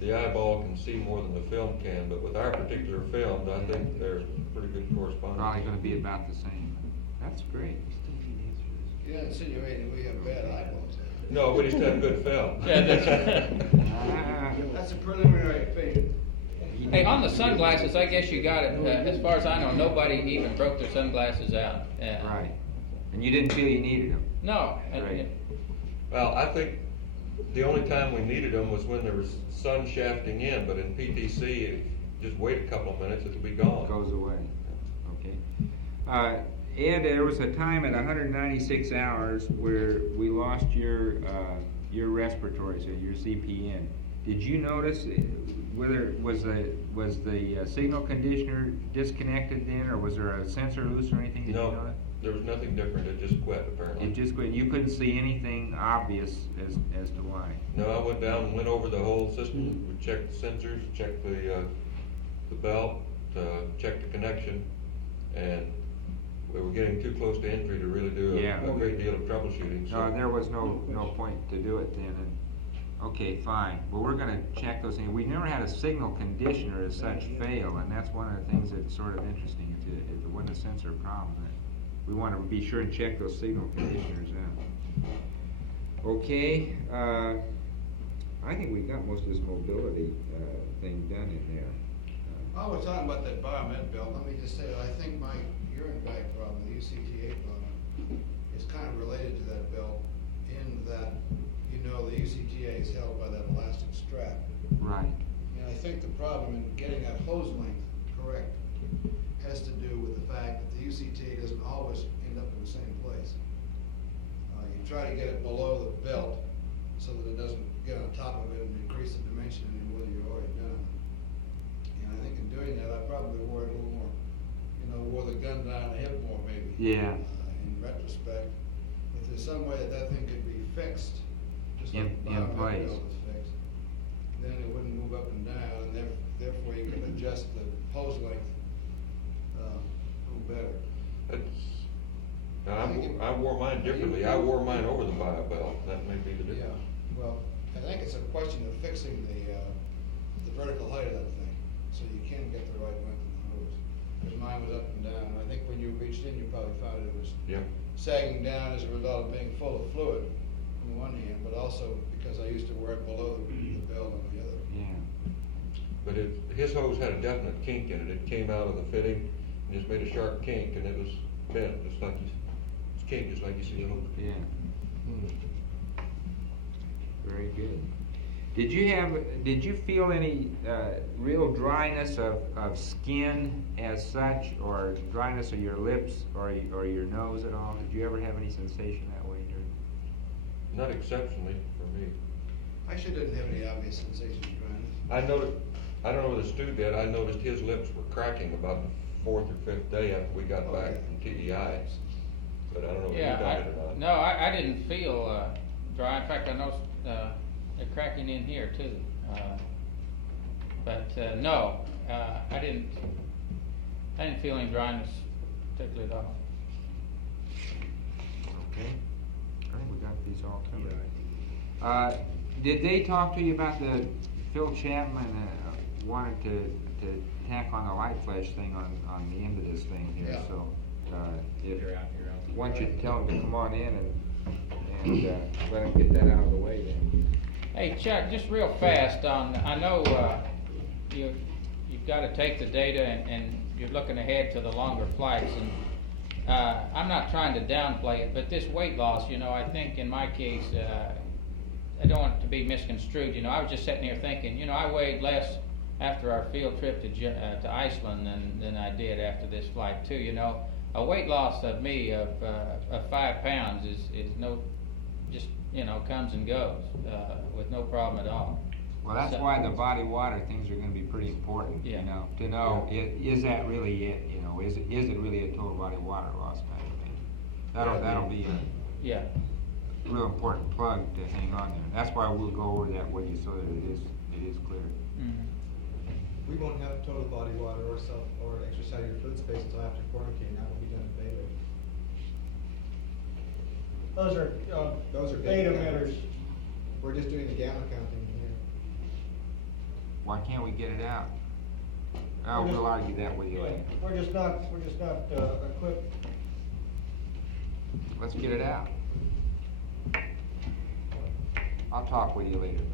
the eyeball can see more than the film can, but with our particular film, I think there's pretty good correspondence. Probably gonna be about the same. That's great. You're not insinuating we have bad eyeballs. No, we just have good film. Yeah, that's Ah, That's a preliminary opinion. Hey, on the sunglasses, I guess you got it. As far as I know, nobody even broke their sunglasses out. right. And you didn't feel you needed them? No. Right. Well, I think the only time we needed them was when there was sun shafting in, but in PTC, just wait a couple of minutes, it'll be gone. It goes away. Okay. Ed, there was a time at 196 hours where we lost your respiratory, so your CPN. Did you notice whether was the signal conditioner disconnected then, or was there a sensor loose or anything? Did you No, notice? there was nothing different, it just quit apparently. It just quit. You couldn't see anything obvious as to why. No, I went down and went over the whole system, we checked the sensors, checked the belt, checked the connection, and we were getting too close to entry to really do Yeah. a great deal of troubleshooting, so. No, there was no point to do it then, and, okay, fine. Well, we're gonna check those things. We never had a signal conditioner as such fail, and that's one of the things that's sort of interesting. If it wasn't a sensor problem, that we wanna be sure and check those signal conditioners out. Okay, I think we got most of this mobility, thing done in there. While we're talking about that biomed bill, let me just say that I think my urine bag problem, the UCTA problem, is kind of related to that bill in that, you know, the UCTA is held by that elastic strap. Right. And I think the problem in getting that hose length correct has to do with the fact that the UCTA doesn't always end up in the same place. You try to get it below the belt so that it doesn't get on top of it and increase the dimension in what you've already done. And I think in doing that, I probably wore it a little more, you know, wore the gun down the hip more maybe. Yeah. In retrospect, if there's some way that that thing could be fixed, just like the In biomed place. bill was fixed, then it wouldn't move up and down, and therefore you could adjust the hose length a little better. Now, I wore mine differently. I wore mine over the bio belt. That may be the Yeah, difference. well, I think it's a question of fixing the vertical height of that thing, so you can get the right length in the hose. Because mine was up and down, and I think when you reached in, you probably found it was Yeah. sagging down as a result of being full of fluid on the one hand, but also because I used to wear it below the belt on the other. Yeah. But his hose had a definite kink in it. It came out of the fitting and just made a sharp kink, and it was bent, just like it's kinked, just like you see the hose. Yeah. Very good. Did you feel any real dryness of skin as such, or dryness of your lips or your nose at all? Did you ever have any sensation that way during? Not exceptionally for me. I sure didn't have any obvious sensation of dryness. I noticed, I don't know whether Stu did, I noticed his lips were cracking about the fourth or fifth day after we got back from TEI. But I don't know if you got it or not. No, I didn't feel dry. In fact, I noticed it cracking in here too. But no, I didn't feel any dryness particularly at all. Okay. I think we got these all covered. Did they talk to you about the Phil Chapman wanted to tack on the light flash thing on the end of this thing here? Yeah. So why don't you tell him to come on in and let him get that out of the way then. Hey Chuck, just real fast I know you've got to take the data and you're looking ahead to the longer flights, and I'm not trying to downplay it, but this weight loss, you know, I think in my case, I don't want it to be misconstrued. You know, I was just sitting here thinking, you know, I weighed less after our field trip to Iceland than I did after this flight too. You know, a weight loss of me of 5 pounds is no, just, you know, comes and goes with no problem at all. Well, that's why the body water things are going to be pretty important. Yeah. You know, to know is that really it? You know, is it really a total body water loss kind of thing? That'll be a real important plug to hang on there. That's why we'll go over that with you so that it is clear. Mm-hmm. We won't have total body water or extracellular fluid space until after quarantine. That will be done in beta. Those are beta emitters. We're just doing the gamma counting here. Why can't we get it out? Oh, we'll argue that with you later. We're just not equipped. Let's get it out. I'll talk with you later.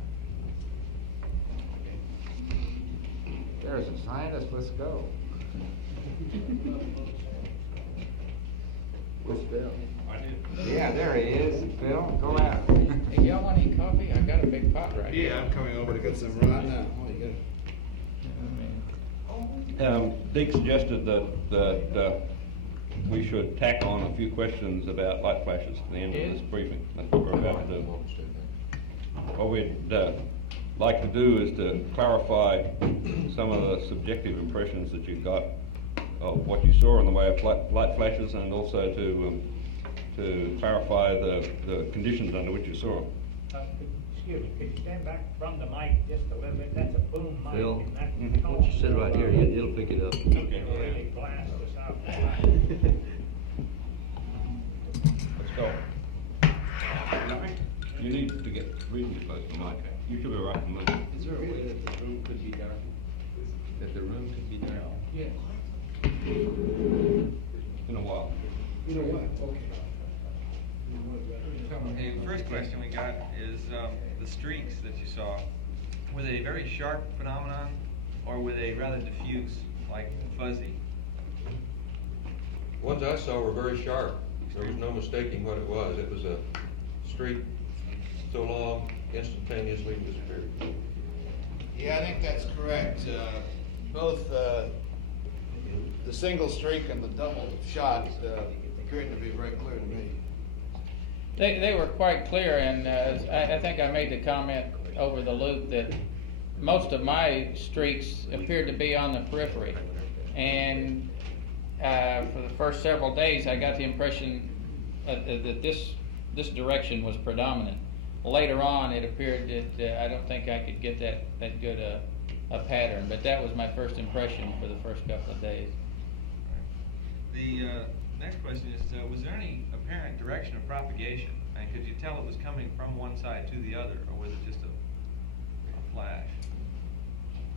There's a scientist, let's go. Where's Phil? Yeah, there he is. Phil, go out. Hey, y'all want any coffee? I got a big pot right here. Yeah, I'm coming over to get some right now. Oh, you got Dick suggested that we should tack on a few questions about light flashes at the end of this briefing. That's what we're about to do. What we'd like to do is to clarify some of the subjective impressions that you got of what you saw in the way of light flashes, and also to clarify the conditions under which you saw them. Excuse me, could you stand back from the mic just a little bit? That's a boom mic. Phil, and that why don't you sit right here, it'll pick it up. It'll really blast us out. Let's go. You need to get reasonably close to the mic. You should be right in the middle. Is there a way that the room could be dark? That the room could be dark? Yes. In a while. You know what, okay. Okay, the first question we got is the streaks that you saw. Were they a very sharp phenomenon, or were they rather diffuse, like fuzzy? Ones I saw were very sharp. There was no mistaking what it was. It was a streak so long, instantaneously disappeared. Yeah, I think that's correct. Both the single streak and the double shot appeared to be very clear to me. They were quite clear, and I think I made the comment over the loop that most of my streaks appeared to be on the periphery. And for the first several days, I got the impression that this direction was predominant. Later on, it appeared that I don't think I could get that good a pattern, but that was my first impression for the first couple of days. The next question is, was there any apparent direction of propagation? And could you tell it was coming from one side to the other, or was it just a flash?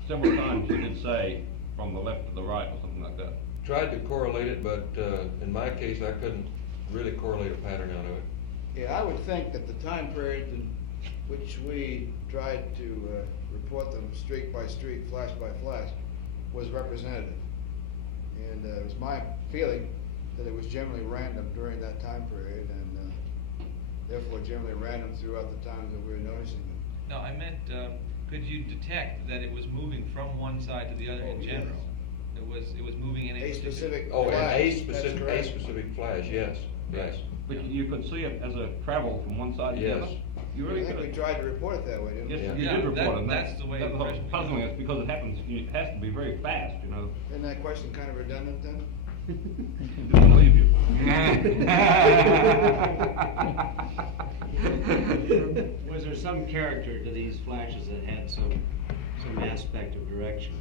Several times you did say from the left to the right or something like that. Tried to correlate it, but in my case, I couldn't really correlate a pattern out of it. Yeah, I would think that the time period in which we tried to report them streak by streak, flash by flash, was representative. And it was my feeling that it was generally random during that time period, and therefore generally random throughout the times that we were noticing them. No, I meant, could you detect that it was moving from one side to the other in general? It was moving in a specific Oh, flash, a that's specific correct. flash, yes, yes. But you could see it as a travel from one side to the Yes. other? You I really think could. we tried to report it that way, didn't we? Yes, you Yeah, did report it. that's the way That the was impression we puzzling got. us because it happens, it has to be very fast, you know. Isn't that question kind of redundant then? Didn't believe you. Was there some character to these flashes that had some aspect of direction?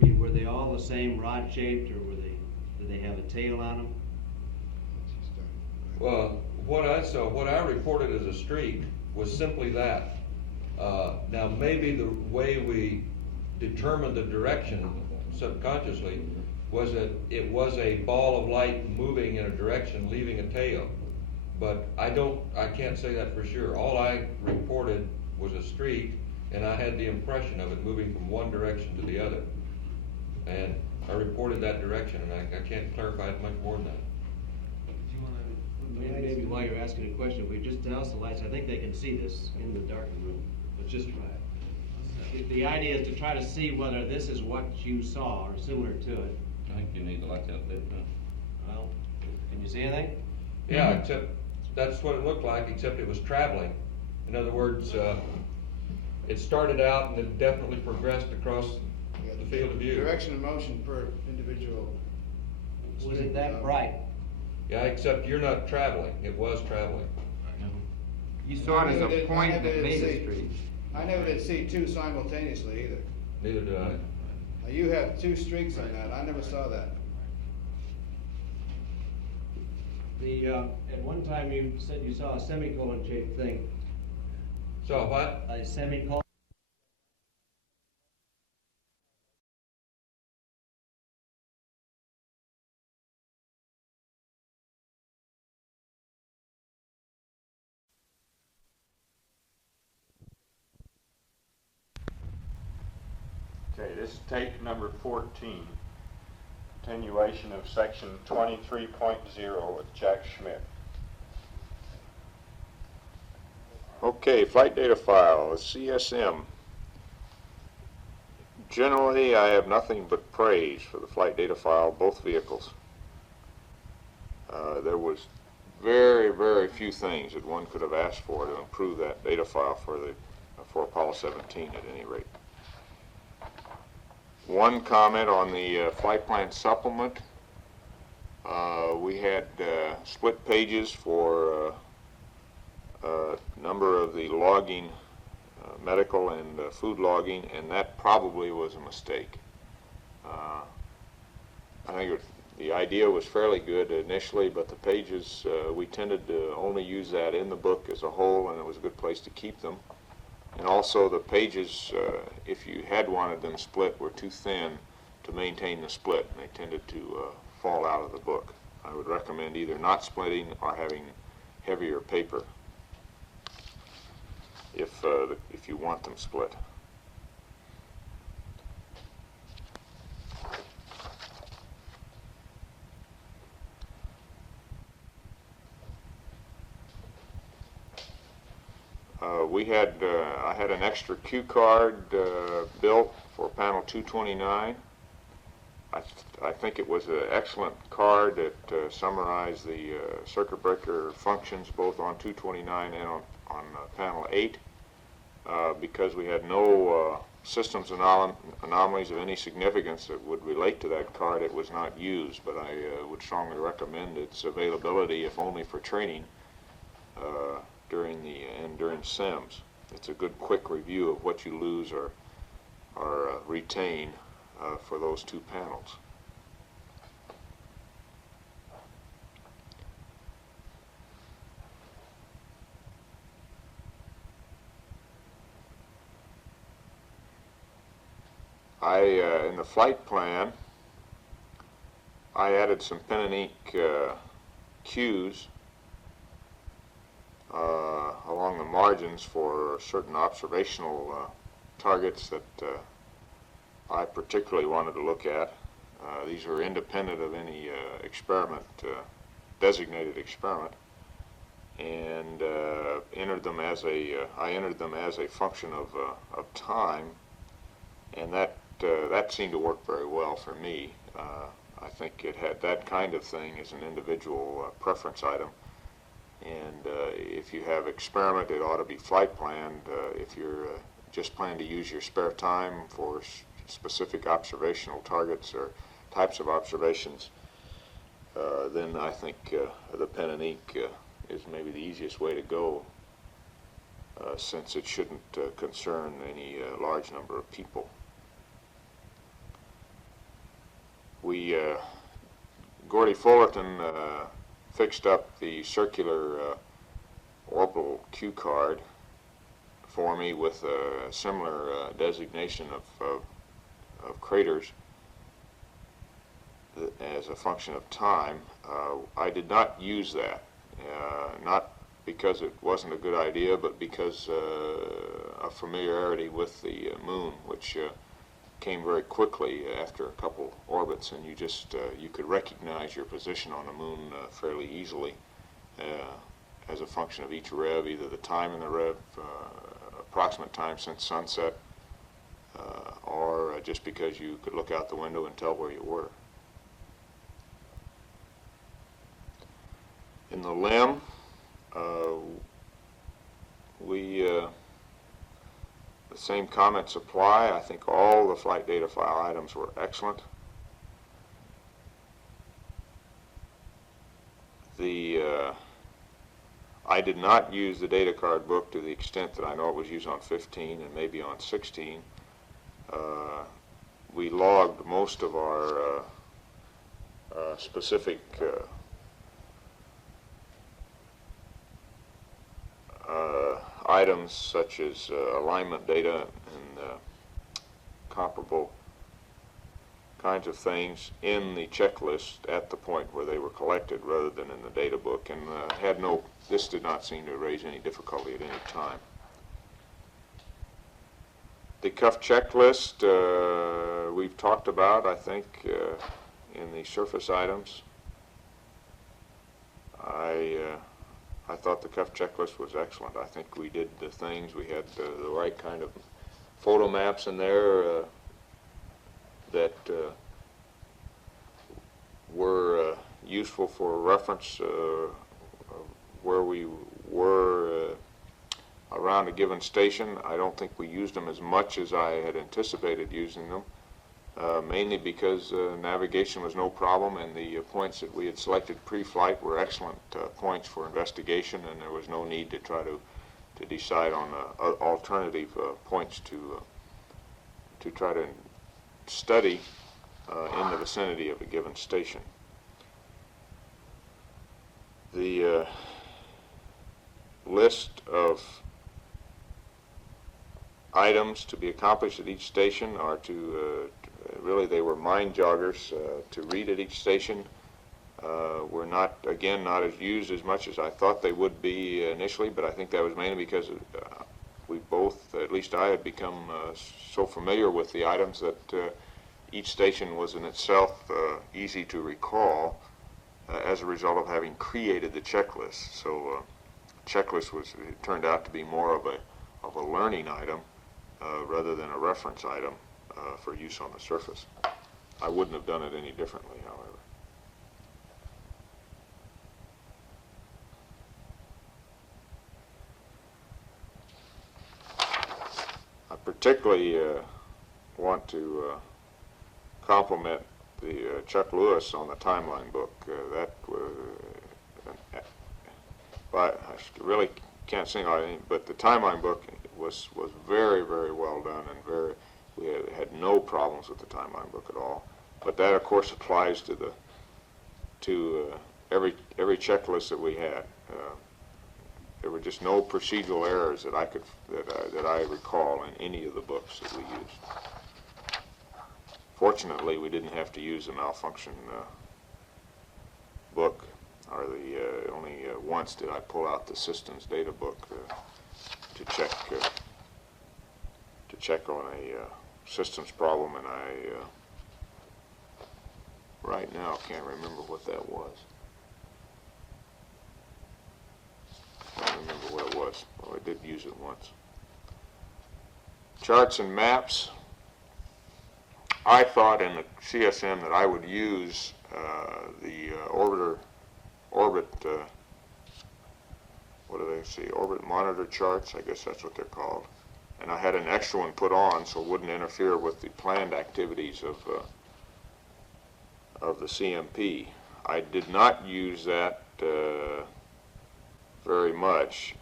I mean, were they all the same rod shaped, or did they have a tail on them? Well, what I saw, what I reported as a streak was simply that. Now, maybe the way we determined the direction subconsciously was that it was a ball of light moving in a direction, leaving a tail. But I can't say that for sure. All I reported was a streak, and I had the impression of it moving from one direction to the other. And I reported that direction, and I can't clarify it much more than that. Maybe while you're asking a question, if we just douse the lights, I think they can see this in the darkened room. Let's just try it. The idea is to try to see whether this is what you saw or similar to it. I think you need the lights out there. Well, can you see anything? Yeah, except that's what it looked like, except it was traveling. In other words, it started out and it definitely progressed across the field of view. Direction and motion per individual. Was it that bright? Yeah, except you're not traveling. It was traveling. You saw it as a point that made a streak. streak. I never did see two simultaneously either. Neither did I. Now, you have two streaks on that. I never saw that. At one time you said you saw a semicolon shaped thing. So what? A semicolon. Okay, this is take number 14, continuation of section 23.0 with Jack Schmidt. Okay, flight data file, CSM. Generally, I have nothing but praise for the flight data file, both vehicles. There was very, very few things that one could have asked for to improve that data file for Apollo 17 at any rate. One comment on the flight plan supplement. We had split pages for a number of the logging medical and food logging, and that probably was a mistake. I think the idea was fairly good initially, but the pages, we tended to only use that in the book as a whole, and it was a good place to keep them. And also the pages, if you had wanted them split, were too thin to maintain the split, and they tended to fall out of the book. I would recommend either not splitting or having heavier paper if you want them split. I had an extra cue card built for panel 229. I think it was an excellent card that summarized the circuit breaker functions both on 229 and on panel 8. Because we had no systems anomalies of any significance that would relate to that card, it was not used, but I would strongly recommend its availability, if only for training, during SIMS. It's a good quick review of what you lose or retain for those two panels. In the flight plan, I added some pen and ink cues along the margins for certain observational targets that I particularly wanted to look at. These were independent of any designated experiment, and I entered them as a function of time, and that seemed to work very well for me. I think it had that kind of thing as an individual preference item. And if you have experiment, it ought to be flight planned. If you're just planning to use your spare time for specific observational targets or types of observations, then I think the pen and ink is maybe the easiest way to go, since it shouldn't concern any large number of people. Gordy Fullerton fixed up the circular orbital cue card for me with a similar designation of craters as a function of time. I did not use that, not because it wasn't a good idea, but because of familiarity with the moon, which came very quickly after a couple orbits, and you could recognize your position on the moon fairly easily as a function of each rev, either the time in the rev, approximate time since sunset, or just because you could look out the window and tell where you were. In the LIM, the same comments apply. I think all the flight data file items were excellent. I did not use the data card book to the extent that I know it was used on 15 and maybe on 16. We logged most of our specific items, such as alignment data and comparable kinds of things, in the checklist at the point where they were collected rather than in the data book, and this did not seem to raise any difficulty at any time. The cuff checklist we've talked about, I think, in the surface items. I thought the cuff checklist was excellent. I think we did the things. We had the right kind of photo maps in there that were useful for reference where we were around a given station. I don't think we used them as much as I had anticipated using them, mainly because navigation was no problem, and the points that we had selected pre-flight were excellent points for investigation, and there was no need to try to decide on alternative points to try to study in the vicinity of a given station. The list of items to be accomplished at each station are really they were mind joggers to read at each station. Were not as used as much as I thought they would be initially, but I think that was mainly because we both, at least I, had become so familiar with the items that each station was in itself easy to recall as a result of having created the checklist. So checklist turned out to be more of a learning item rather than a reference item for use on the surface. I wouldn't have done it any differently, however. I particularly want to compliment the Chuck Lewis on the timeline book. I really can't sing all anything, but the timeline book was very, very well done, and we had no problems with the timeline book at all. But that, of course, applies to every checklist that we had. There were just no procedural errors that I recall in any of the books that we used. Fortunately, we didn't have to use the malfunction book, or only once did I pull out the systems data book to check on a systems problem, and I right now can't remember what that was. I don't remember what it was. Well, I did use it once. Charts and maps. I thought in the CSM that I would use the orbit monitor charts, I guess that's what they're called. And I had an extra one put on so it wouldn't interfere with the planned activities of the CMP. I did not use that very much.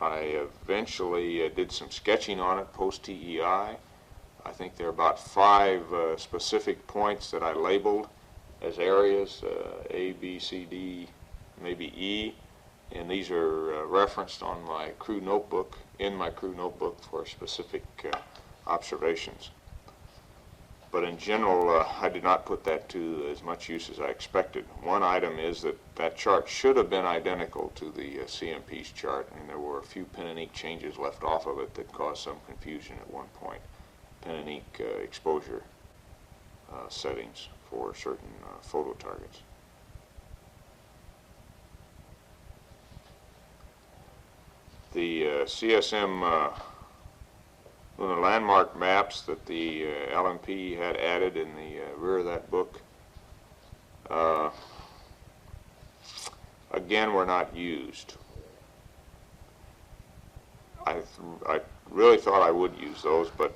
I eventually did some sketching on it post-TEI. I think there are about 5 specific points that I labeled as areas, A, B, C, D, maybe E, and these are referenced on my crew notebook, for specific observations. But in general, I did not put that to as much use as I expected. One item is that chart should have been identical to the CMP's chart, and there were a few pen and ink changes left off of it that caused some confusion at one point. Pen and ink exposure settings for certain photo targets. The CSM lunar landmark maps that the LMP had added in the rear of that book, again, were not used. I really thought I would use those, but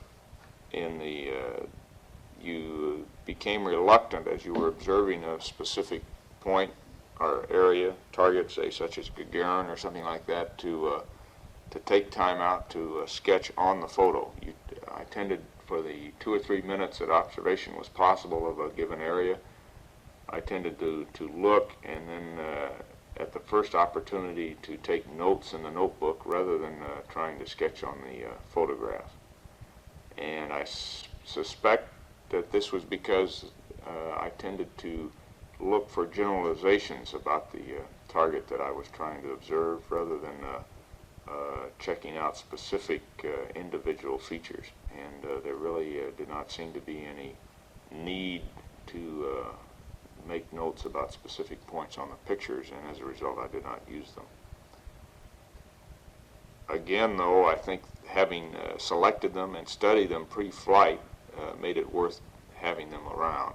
you became reluctant as you were observing a specific point or area, target, say, such as Gagarin or something like that, to take time out to sketch on the photo. I tended, for the 2 or 3 minutes that observation was possible of a given area, I tended to look and then at the first opportunity to take notes in the notebook rather than trying to sketch on the photograph. And I suspect that this was because I tended to look for generalizations about the target that I was trying to observe rather than checking out specific individual features. And there really did not seem to be any need to make notes about specific points on the pictures, and as a result I did not use them. Again, though, I think having selected them and studied them pre-flight made it worth having them around.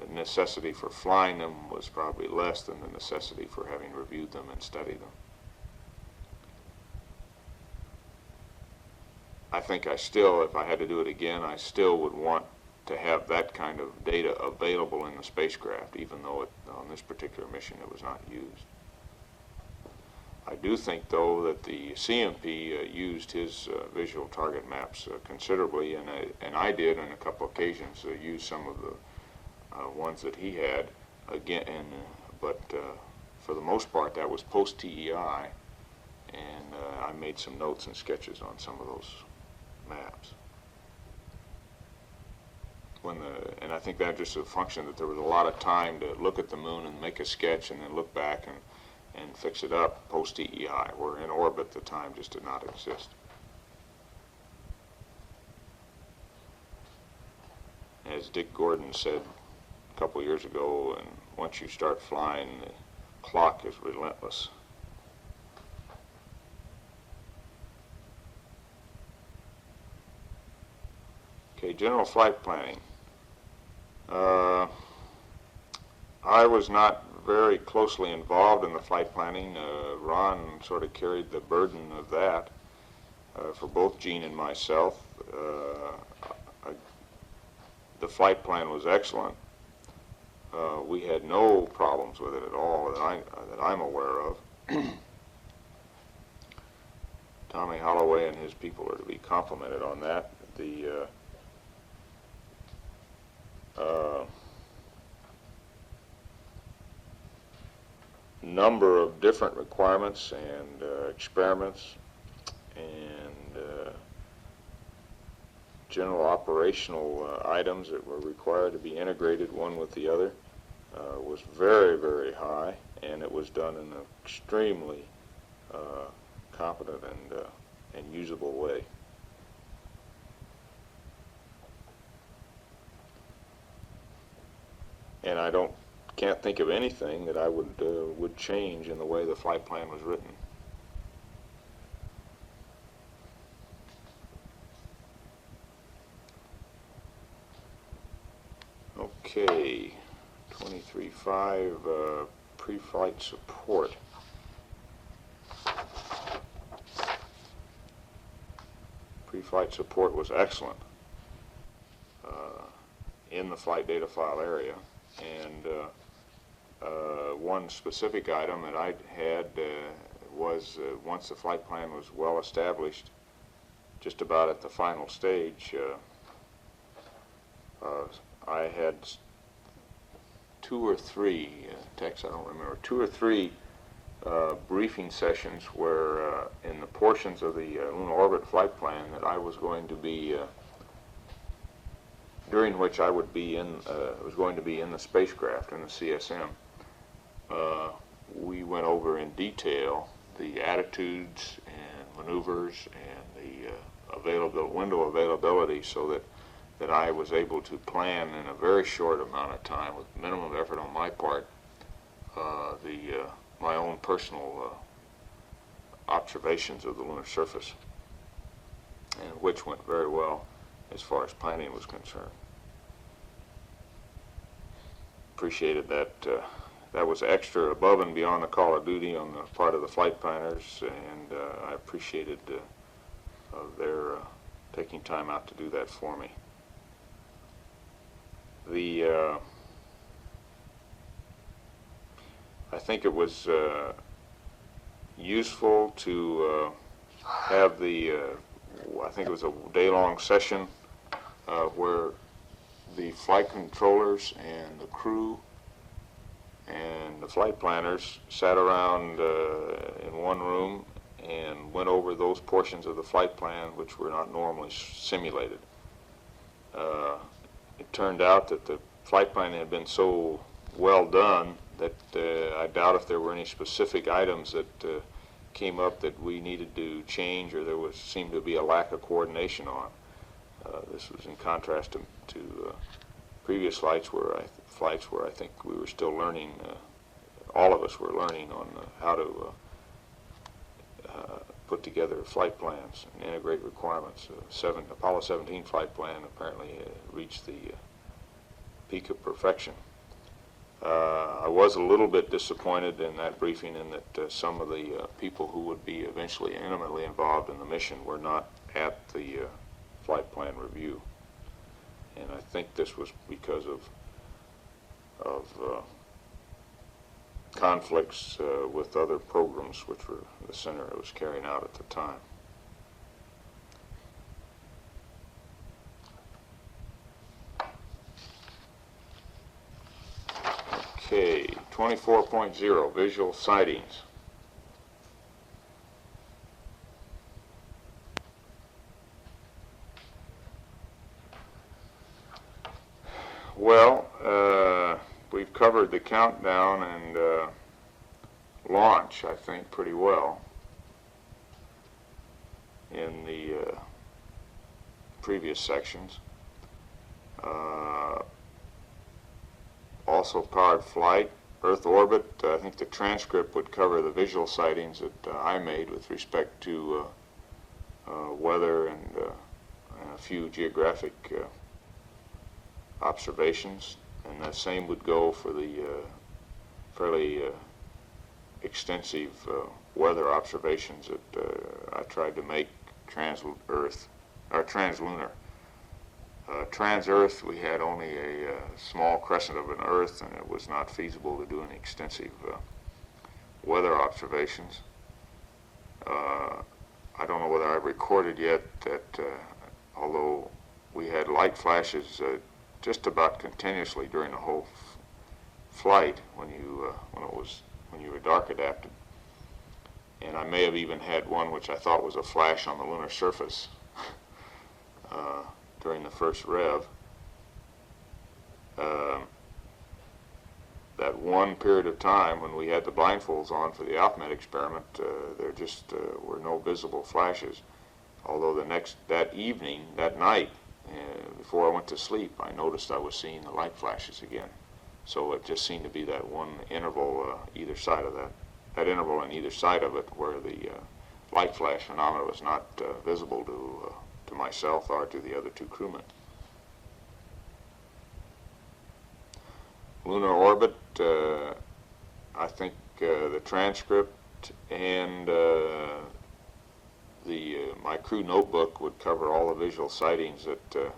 The necessity for flying them was probably less than the necessity for having reviewed them and studied them. I think I still, if I had to do it again, I still would want to have that kind of data available in the spacecraft, even though on this particular mission it was not used. I do think, though, that the CMP used his visual target maps considerably, and I did on a couple occasions use some of the ones that he had. Again, but for the most part, that was post-TEI, and I made some notes and sketches on some of those maps. And I think that just a function that there was a lot of time to look at the moon and make a sketch and then look back and fix it up post-TEI, where in orbit the time just did not exist. As Dick Gordon said a couple years ago, and once you start flying, the clock is relentless. Okay, general flight planning. I was not very closely involved in the flight planning. Ron sort of carried the burden of that for both Gene and myself. The flight plan was excellent. We had no problems with it at all that I'm aware of. Tommy Holloway and his people are to be complimented on that. The number of different requirements and experiments and general operational items that were required to be integrated one with the other was very, very high, and it was done in an extremely competent and usable way. And I can't think of anything that I would change in the way the flight plan was written. Okay, 23.5 pre-flight support. Pre-flight support was excellent in the flight data file area. And one specific item that I had was once the flight plan was well established, just about at the final stage, I had two or three briefing sessions where in the portions of the lunar orbit flight plan that I was going to be during which I would be was going to be in the spacecraft, in the CSM. We went over in detail the attitudes and maneuvers and the window availability, so that I was able to plan in a very short amount of time, with minimum effort on my part, my own personal observations of the lunar surface, and which went very well as far as planning was concerned. Appreciated that. That was extra above and beyond the call of duty on the part of the flight planners, and I appreciated their taking time out to do that for me. I think it was useful to have I think it was a day-long session where the flight controllers and the crew and the flight planners sat around in one room and went over those portions of the flight plan which were not normally simulated. It turned out that the flight plan had been so well done that I doubt if there were any specific items that came up that we needed to change, or there seemed to be a lack of coordination on. This was in contrast to previous flights where I think we were still learning, all of us were learning on how to put together flight plans and integrate requirements. Apollo 17 flight plan apparently reached the peak of perfection. I was a little bit disappointed in that briefing in that some of the people who would be eventually intimately involved in the mission were not at the flight plan review. And I think this was because of conflicts with other programs which were the center was carrying out at the time. Okay, 24.0, visual sightings. Well, we've covered the countdown and launch, I think, pretty well in the previous sections. Also powered flight, Earth orbit. I think the transcript would cover the visual sightings that I made with respect to weather and a few geographic observations, and the same would go for the fairly extensive weather observations that I tried to make trans-Earth or trans-lunar. Trans-Earth, we had only a small crescent of an Earth, and it was not feasible to do any extensive weather observations. I don't know whether I've recorded yet that although we had light flashes just about continuously during the whole flight when you were dark adapted, and I may have even had one which I thought was a flash on the lunar surface during the first rev. That one period of time when we had the blindfolds on for the AlphaMet experiment, there just were no visible flashes. Although that night, before I went to sleep, I noticed I was seeing the light flashes again. So it just seemed to be that one interval either side of that interval on either side of it where the light flash phenomena was not visible to myself or to the other two crewmen. Lunar orbit, I think the transcript and my crew notebook would cover all the visual sightings that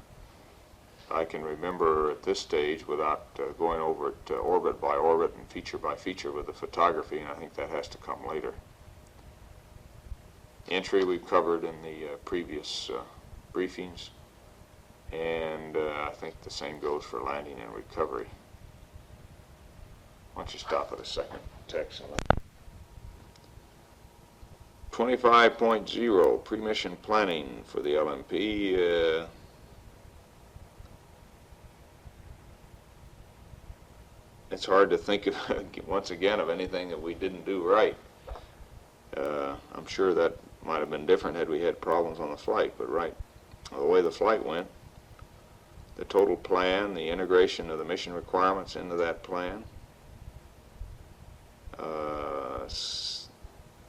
I can remember at this stage without going over it orbit by orbit and feature by feature with the photography, and I think that has to come later. Entry we've covered in the previous briefings, and I think the same goes for landing and recovery. Why don't you stop at a second text? 25.0, pre-mission planning for the LMP. It's hard to think of, once again, of anything that we didn't do right. I'm sure that might have been different had we had problems on the flight, but the way the flight went, the total plan, the integration of the mission requirements into that plan,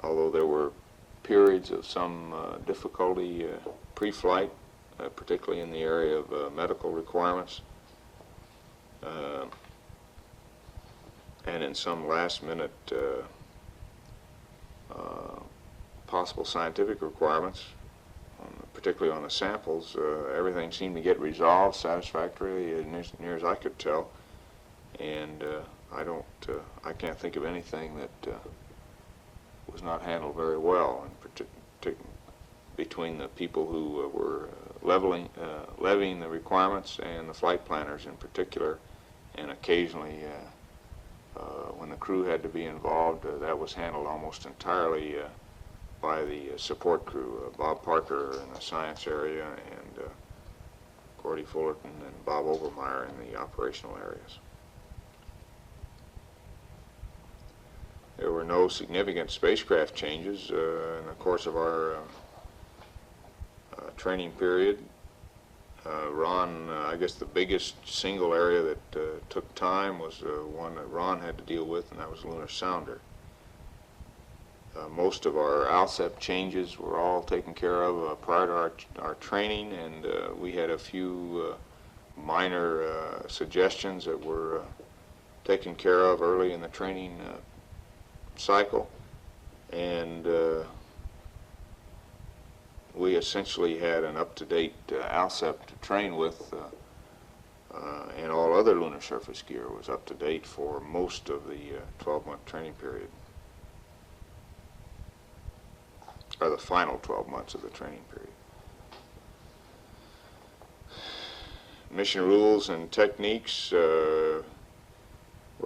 although there were periods of some difficulty pre-flight, particularly in the area of medical requirements, and in some last-minute possible scientific requirements, particularly on the samples, everything seemed to get resolved satisfactorily, as near as I could tell, and I can't think of anything that was not handled very well, and between the people who were levying the requirements and the flight planners in particular, and occasionally when the crew had to be involved, that was handled almost entirely by the support crew, Bob Parker in the science area, and Gordy Fullerton and Bob Obermeyer in the operational areas. There were no significant spacecraft changes in the course of our training period. Ron, I guess the biggest single area that took time was one that Ron had to deal with, and that was Lunar Sounder. Most of our ALSEP changes were all taken care of prior to our training, and we had a few minor suggestions that were taken care of early in the training cycle, and we essentially had an up-to-date ALSEP to train with and all other lunar surface gear was up to date for most of the 12-month training period, or the final 12 months of the training period. Mission rules and techniques were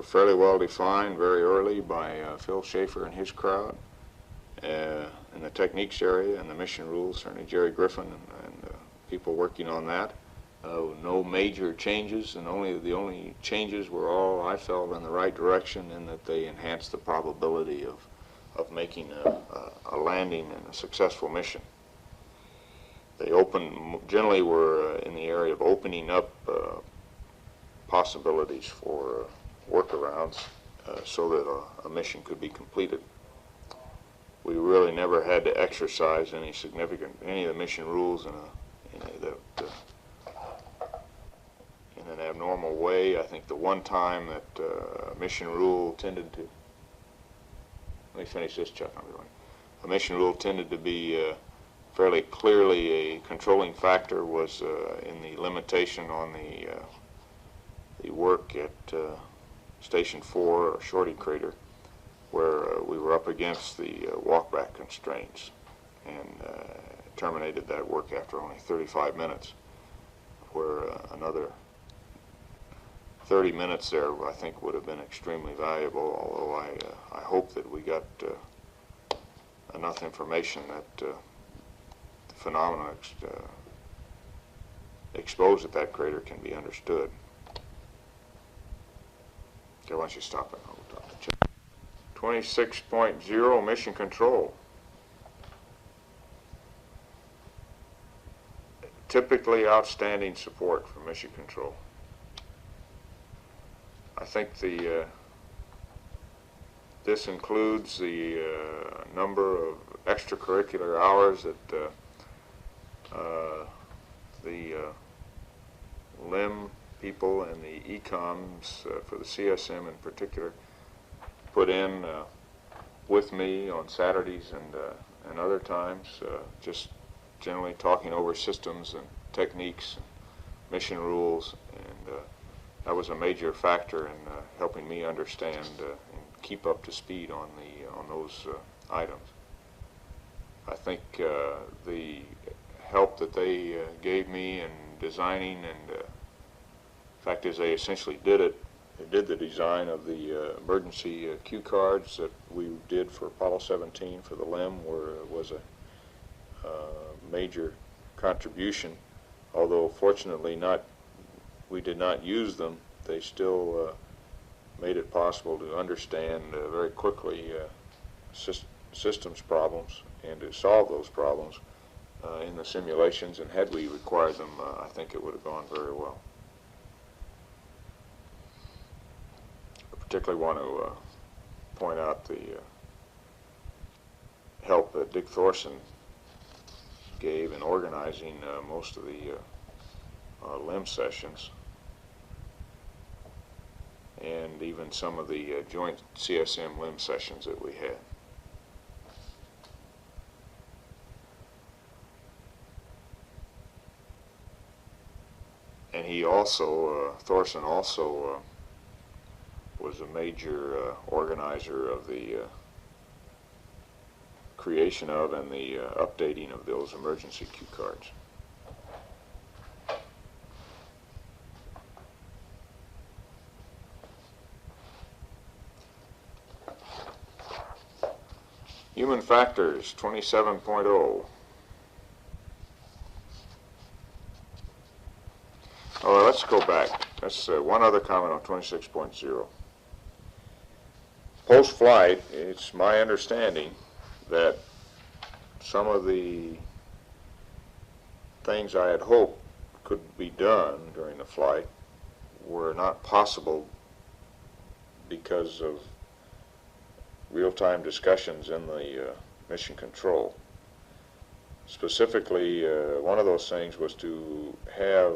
fairly well defined very early by Phil Schaefer and his crowd in the techniques area, and the mission rules, certainly Jerry Griffin and people working on that. No major changes, and the only changes were all, I felt, in the right direction, in that they enhanced the probability of making a landing and a successful mission. They generally were in the area of opening up possibilities for workarounds so that a mission could be completed. We really never had to exercise any of the mission rules in an abnormal way. I think the one time that mission rule tended to, let me finish this, Chuck, I'll be going. A mission rule tended to be fairly clearly a controlling factor was in the limitation on the work at Station 4 or Shorty Crater, where we were up against the walkback constraints and terminated that work after only 35 minutes, where another 30 minutes there I think would have been extremely valuable, although I hope that we got enough information that the phenomena exposed at that crater can be understood. Okay, why don't you stop it? 26.0 mission control. Typically outstanding support for mission control. I think this includes the number of extracurricular hours that the LIM people and the ECOMs for the CSM in particular put in with me on Saturdays and other times, just generally talking over systems and techniques and mission rules, and that was a major factor in helping me understand and keep up to speed on those items. I think the help that they gave me in designing, and in fact, as they essentially did the design of the emergency cue cards that we did for Apollo 17 for the LIM was a major contribution. Although fortunately we did not use them, they still made it possible to understand very quickly systems problems and to solve those problems in the simulations, and had we required them, I think it would have gone very well. I particularly want to point out the help that Dick Thorson gave in organizing most of the LIM sessions, and even some of the joint CSM LIM sessions that we had. And he also, Thorson also was a major organizer of the creation of and the updating of those emergency cue cards. Human factors, 27.0. Oh, let's go back. That's one other comment on 26.0. Post-flight, it's my understanding that some of the things I had hoped could be done during the flight were not possible because of real-time discussions in the mission control. Specifically, one of those things was to have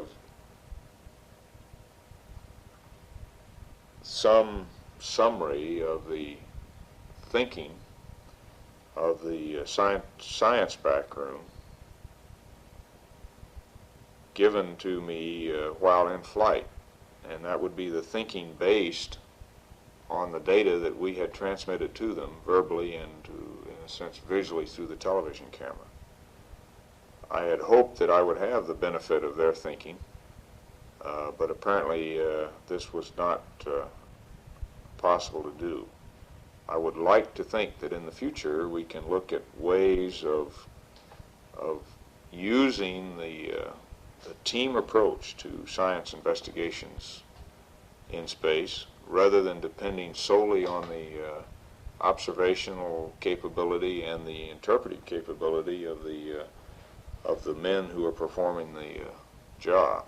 some summary of the thinking of the science backroom given to me while in flight, and that would be the thinking based on the data that we had transmitted to them verbally and in a sense visually through the television camera. I had hoped that I would have the benefit of their thinking, but apparently this was not possible to do. I would like to think that in the future we can look at ways of using the team approach to science investigations in space rather than depending solely on the observational capability and the interpretive capability of the men who are performing the job.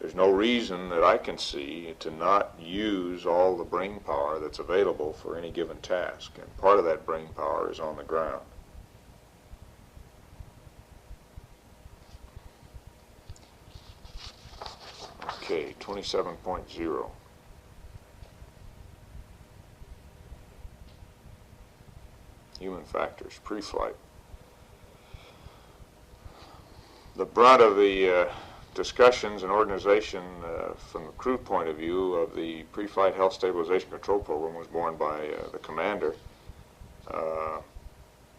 There's no reason that I can see to not use all the brain power that's available for any given task, and part of that brain power is on the ground. Okay, 27.0. Human factors, pre-flight. The brunt of the discussions and organization from the crew point of view of the pre-flight health stabilization control program was borne by the commander,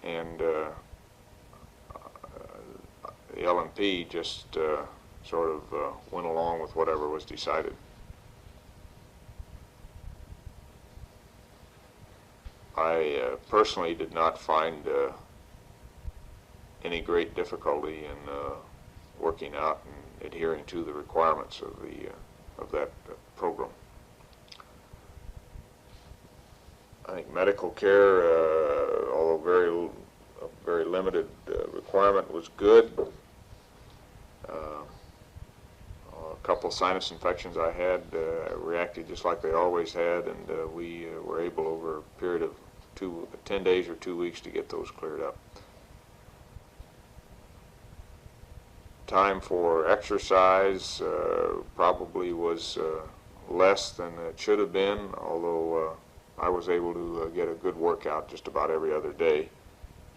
and the LMP just sort of went along with whatever was decided. I personally did not find any great difficulty in working out and adhering to the requirements of that program. I think medical care, although very limited requirement, was good. A couple sinus infections I had reacted just like they always had, and we were able over a period of 10 days or 2 weeks to get those cleared up. Time for exercise probably was less than it should have been, although I was able to get a good workout just about every other day,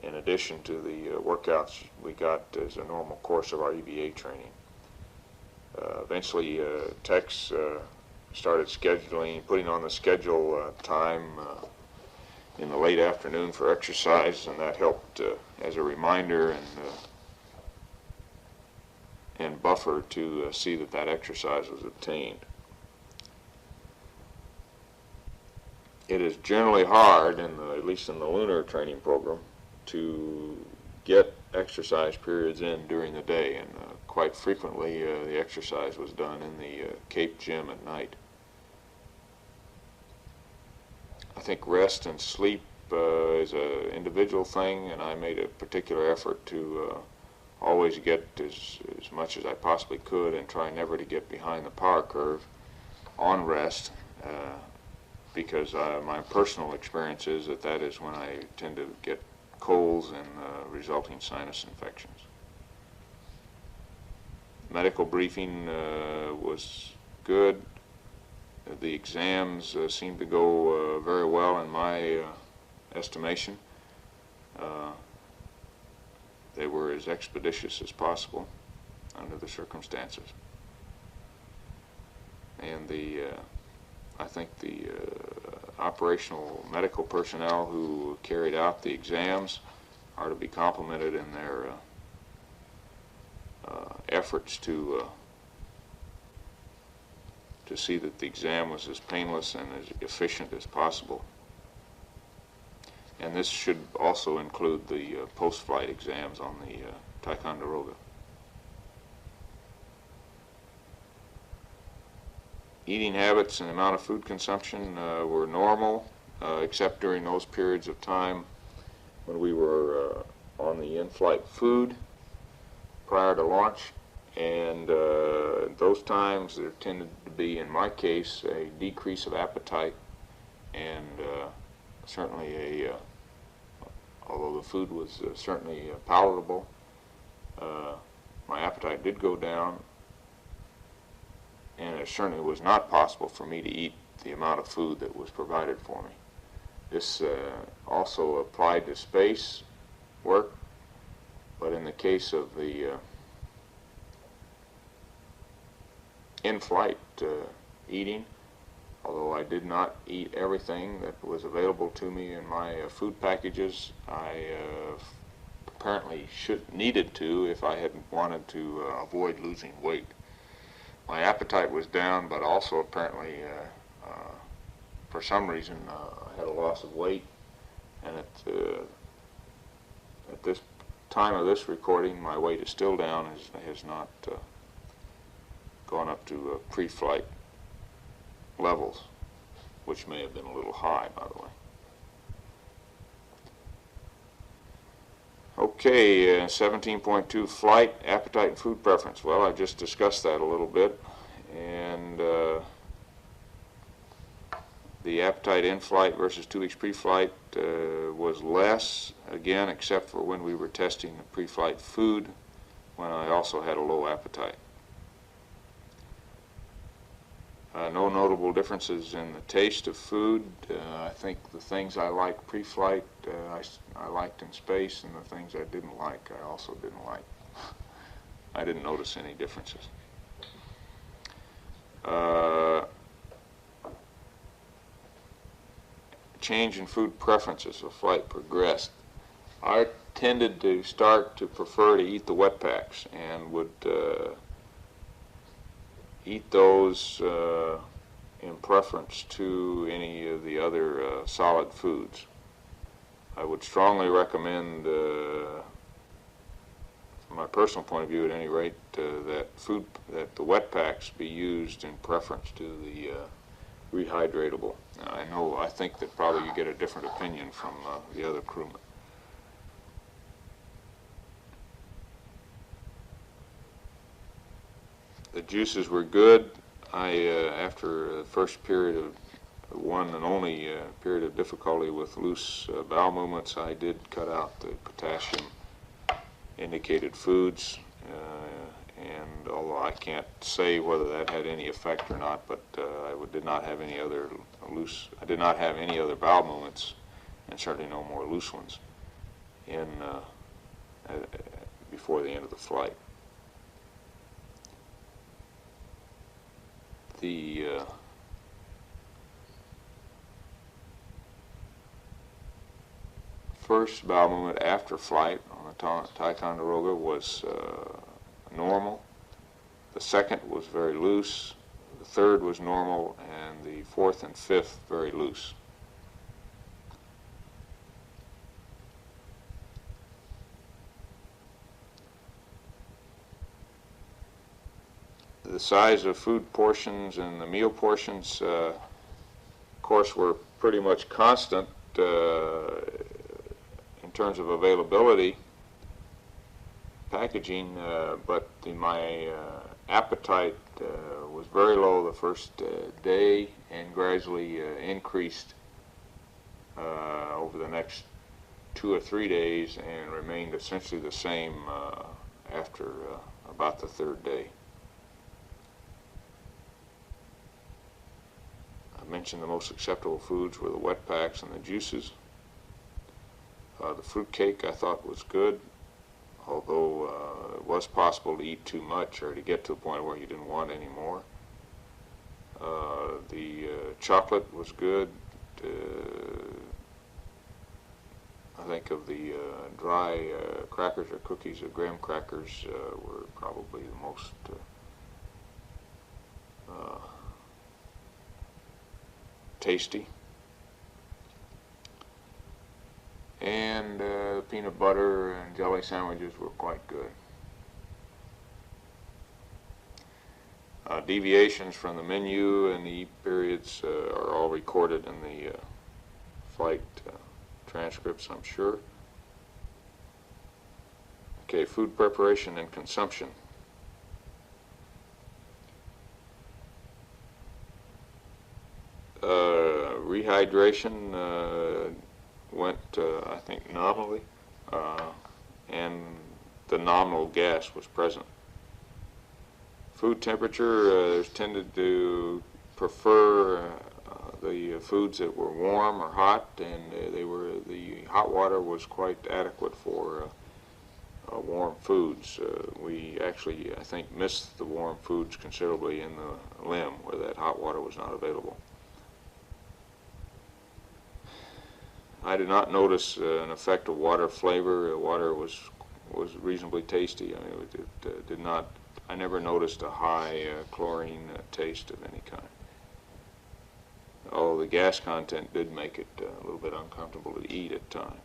in addition to the workouts we got as a normal course of our EVA training. Eventually, techs started putting on the schedule time in the late afternoon for exercise, and that helped as a reminder and buffer to see that exercise was obtained. It is generally hard, at least in the lunar training program, to get exercise periods in during the day, and quite frequently the exercise was done in the Cape gym at night. I think rest and sleep is an individual thing, and I made a particular effort to always get as much as I possibly could and try never to get behind the power curve on rest, because my personal experience is that is when I tend to get colds and resulting sinus infections. Medical briefing was good. The exams seemed to go very well in my estimation. They were as expeditious as possible under the circumstances. And I think the operational medical personnel who carried out the exams are to be complimented in their efforts to see that the exam was as painless and as efficient as possible. And this should also include the post-flight exams on the Ticonderoga. Eating habits and the amount of food consumption were normal, except during those periods of time when we were on the in-flight food prior to launch. And those times there tended to be, in my case, a decrease of appetite, and certainly although the food was certainly palatable, my appetite did go down, and it certainly was not possible for me to eat the amount of food that was provided for me. This also applied to space work, but in the case of the in-flight eating, although I did not eat everything that was available to me in my food packages. I apparently needed to if I had wanted to avoid losing weight. My appetite was down, but also apparently for some reason I had a loss of weight, and at this time of this recording my weight is still down, has not gone up to pre-flight levels, which may have been a little high, by the way. Okay, 17.2, flight, appetite, and food preference. Well, I just discussed that a little bit, and the appetite in flight versus 2 weeks pre-flight was less, again, except for when we were testing the pre-flight food, when I also had a low appetite. No notable differences in the taste of food. I think the things I liked pre-flight, I liked in space, and the things I didn't like, I also didn't like. I didn't notice any differences. Change in food preferences as flight progressed. I tended to start to prefer to eat the wet packs, and would eat those in preference to any of the other solid foods. I would strongly recommend, from my personal point of view at any rate, that the wet packs be used in preference to the rehydratable. I think that probably you get a different opinion from the other crewmen. The juices were good. After the first period of one and only period of difficulty with loose bowel movements, I did cut out the potassium indicated foods, and although I can't say whether that had any effect or not, but I did not have any other bowel movements, and certainly no more loose ones before the end of the flight. The first bowel movement after flight on the Ticonderoga was normal. The second was very loose. The third was normal, and the fourth and fifth very loose. The size of food portions and the meal portions, of course, were pretty much constant in terms of availability, packaging, but my appetite was very low the first day and gradually increased over the next 2 or 3 days, and remained essentially the same after about the third day. I mentioned the most acceptable foods were the wet packs and the juices. The fruit cake I thought was good, although it was possible to eat too much or to get to a point where you didn't want any more. The chocolate was good. I think of the dry crackers or cookies or graham crackers were probably the most tasty. And peanut butter and jelly sandwiches were quite good. Deviations from the menu and the periods are all recorded in the flight transcripts, I'm sure. Okay, food preparation and consumption. Rehydration went, I think, nominally, and the nominal gas was present. Food temperature tended to prefer the foods that were warm or hot, and the hot water was quite adequate for warm foods. We actually, I think, missed the warm foods considerably in the limb where that hot water was not available. I did not notice an effect of water flavor. Water was reasonably tasty. I mean, it did not. I never noticed a high chlorine taste of any kind. Although the gas content did make it a little bit uncomfortable to eat at times.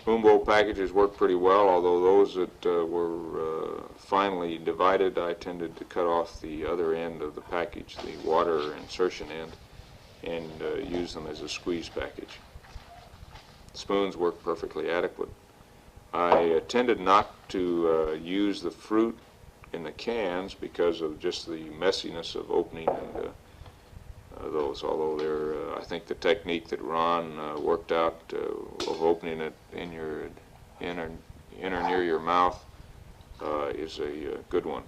Spoon bowl packages worked pretty well, although those that were finely divided, I tended to cut off the other end of the package, the water insertion end, and use them as a squeeze package. Spoons worked perfectly adequate. I tended not to use the fruit in the cans because of just the messiness of opening and those, although I think the technique that Ron worked out of opening it in your inner near your mouth is a good one.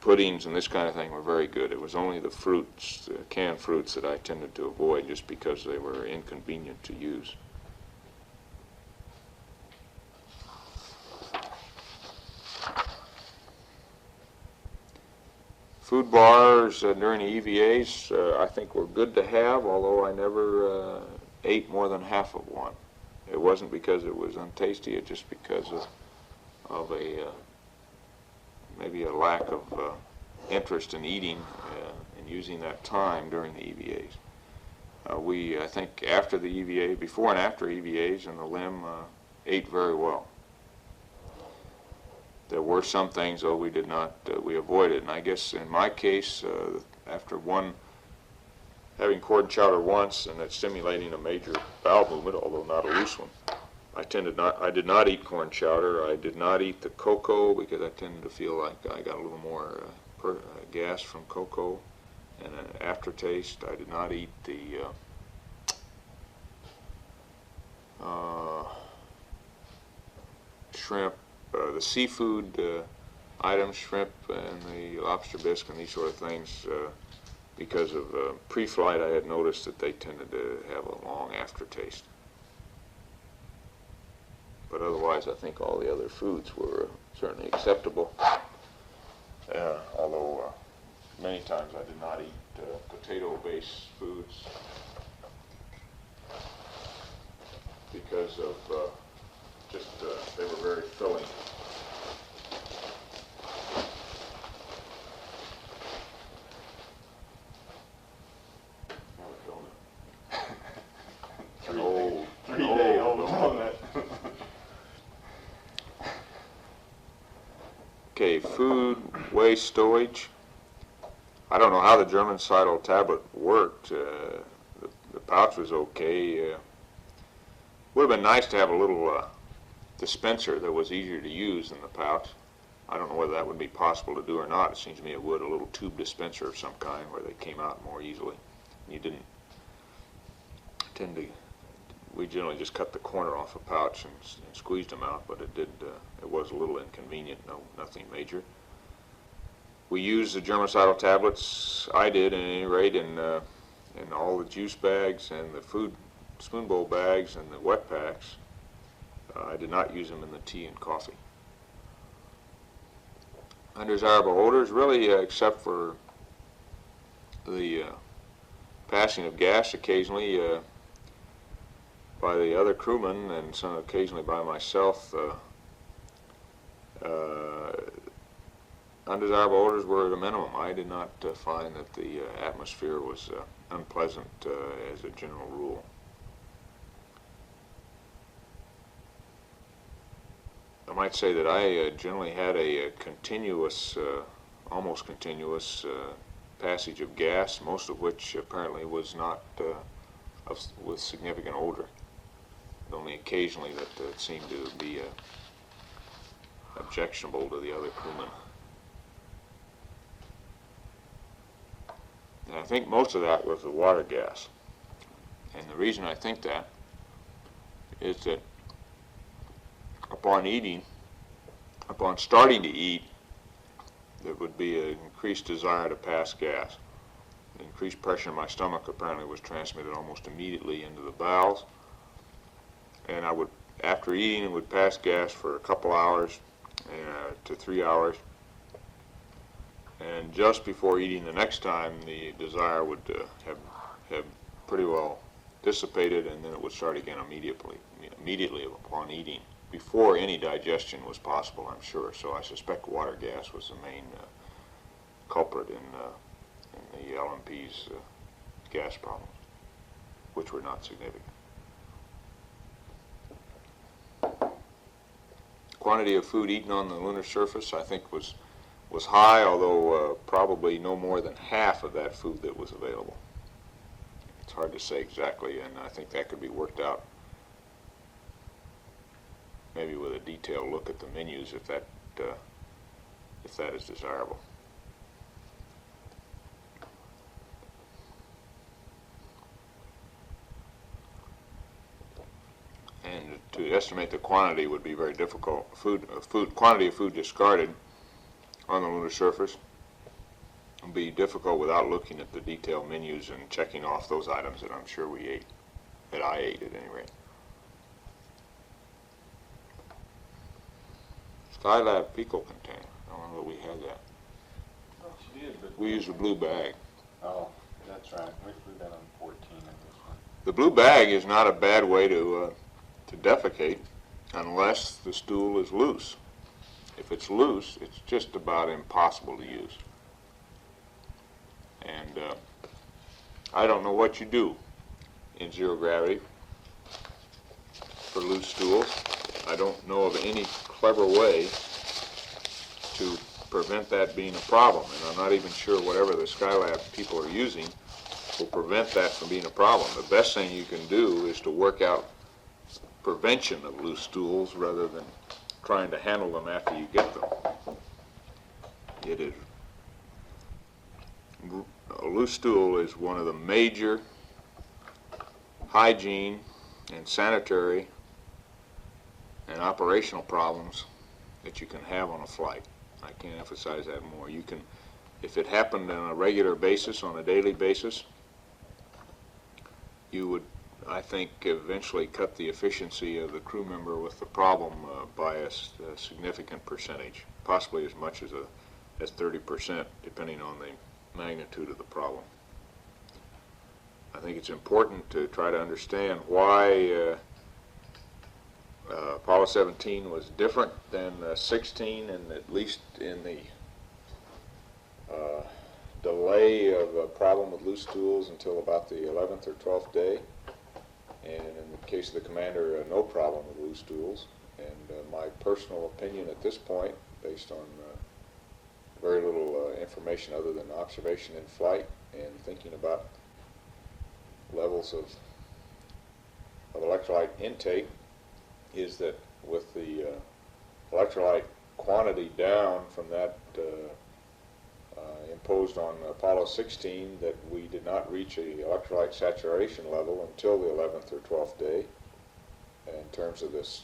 Puddings and this kind of thing were very good. It was only the fruits, the canned fruits, that I tended to avoid just because they were inconvenient to use. Food bars during the EVAs I think were good to have, although I never ate more than half of one. It wasn't because it was untasty, it's just because of a maybe a lack of interest in eating and using that time during the EVAs. I think after the EVA, before and after EVAs in the limb, ate very well. There were some things, though, we did not, we avoided. And I guess in my case, after having corn chowder once and that stimulating a major bowel movement, although not a loose one, I did not eat corn chowder. I did not eat the cocoa because I tended to feel like I got a little more gas from cocoa and an aftertaste. I did not eat the shrimp, the seafood items, shrimp and the lobster bisque and these sort of things, because of pre-flight I had noticed that they tended to have a long aftertaste. But otherwise I think all the other foods were certainly acceptable, although many times I did not eat potato-based foods because of they were very filling. Three-day-old donut. Okay, food waste stowage. I don't know how the germicidal tablet worked. The pouch was okay. Would have been nice to have a little dispenser that was easier to use than the pouch. I don't know whether that would be possible to do or not. It seems to me it would, a little tube dispenser of some kind where they came out more easily. You didn't tend to, we generally just cut the corner off a pouch and squeezed them out, but it was a little inconvenient, nothing major. We used the germicidal tablets, I did at any rate, in all the juice bags and the food spoon bowl bags and the wet packs. I did not use them in the tea and coffee. Undesirable odors, really, except for the passing of gas occasionally by the other crewmen and some occasionally by myself. Undesirable odors were at a minimum. I did not find that the atmosphere was unpleasant as a general rule. I might say that I generally had a continuous, almost continuous passage of gas, most of which apparently was not with significant odor. Only occasionally that it seemed to be objectionable to the other crewmen. And I think most of that was the water gas. And the reason I think that is that upon starting to eat, there would be an increased desire to pass gas. increased pressure in my stomach apparently was transmitted almost immediately into the bowels. And I would, after eating, would pass gas for a couple hours to 3 hours. And just before eating the next time, the desire would have pretty well dissipated, and then it would start again immediately upon eating, before any digestion was possible, I'm sure. So I suspect water gas was the main culprit in the LMP's gas problems, which were not significant. Quantity of food eaten on the lunar surface, I think, was high, although probably no more than half of that food that was available. It's hard to say exactly, and I think that could be worked out maybe with a detailed look at the menus if that is desirable. And to estimate the quantity would be very difficult. Quantity of food discarded on the lunar surface would be difficult without looking at the detailed menus and checking off those items that I'm sure we ate, that I ate at any rate. Skylab fecal container. I don't know that we had that. Oh, she did, but We used a blue bag. Oh, that's right. We flew that on 14 on this one. The blue bag is not a bad way to defecate unless the stool is loose. If it's loose, it's just about impossible to use. And I don't know what you do in zero gravity for loose stools. I don't know of any clever way to prevent that being a problem, and I'm not even sure whatever the Skylab people are using will prevent that from being a problem. The best thing you can do is to work out prevention of loose stools rather than trying to handle them after you get them. A loose stool is one of the major hygiene and sanitary and operational problems that you can have on a flight. I can't emphasize that more. You can, if it happened on a regular basis, on a daily basis, you would, I think, eventually cut the efficiency of the crew member with the problem by a significant percentage, possibly as much as 30%, depending on the magnitude of the problem. I think it's important to try to understand why Apollo 17 was different than 16, and at least in the delay of a problem with loose stools until about the 11th or 12th day. And in the case of the commander, no problem with loose stools. And my personal opinion at this point, based on very little information other than observation in flight and thinking about levels of electrolyte intake, is that with the electrolyte quantity down from that imposed on Apollo 16, that we did not reach a electrolyte saturation level until the 11th or 12th day in terms of this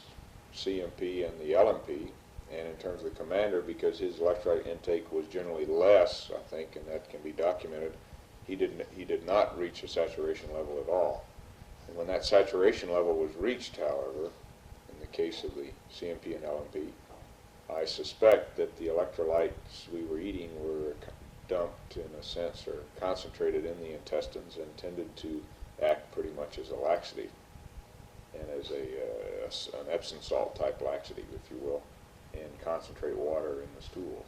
CMP and the LMP, and in terms of the commander, because his electrolyte intake was generally less, I think, and that can be documented, he did not reach a saturation level at all. And when that saturation level was reached, however, in the case of the CMP and LMP, I suspect that the electrolytes we were eating were dumped, in a sense, or concentrated in the intestines and tended to act pretty much as a laxative, and as an Epsom salt type laxative, if you will, and concentrate water in the stool.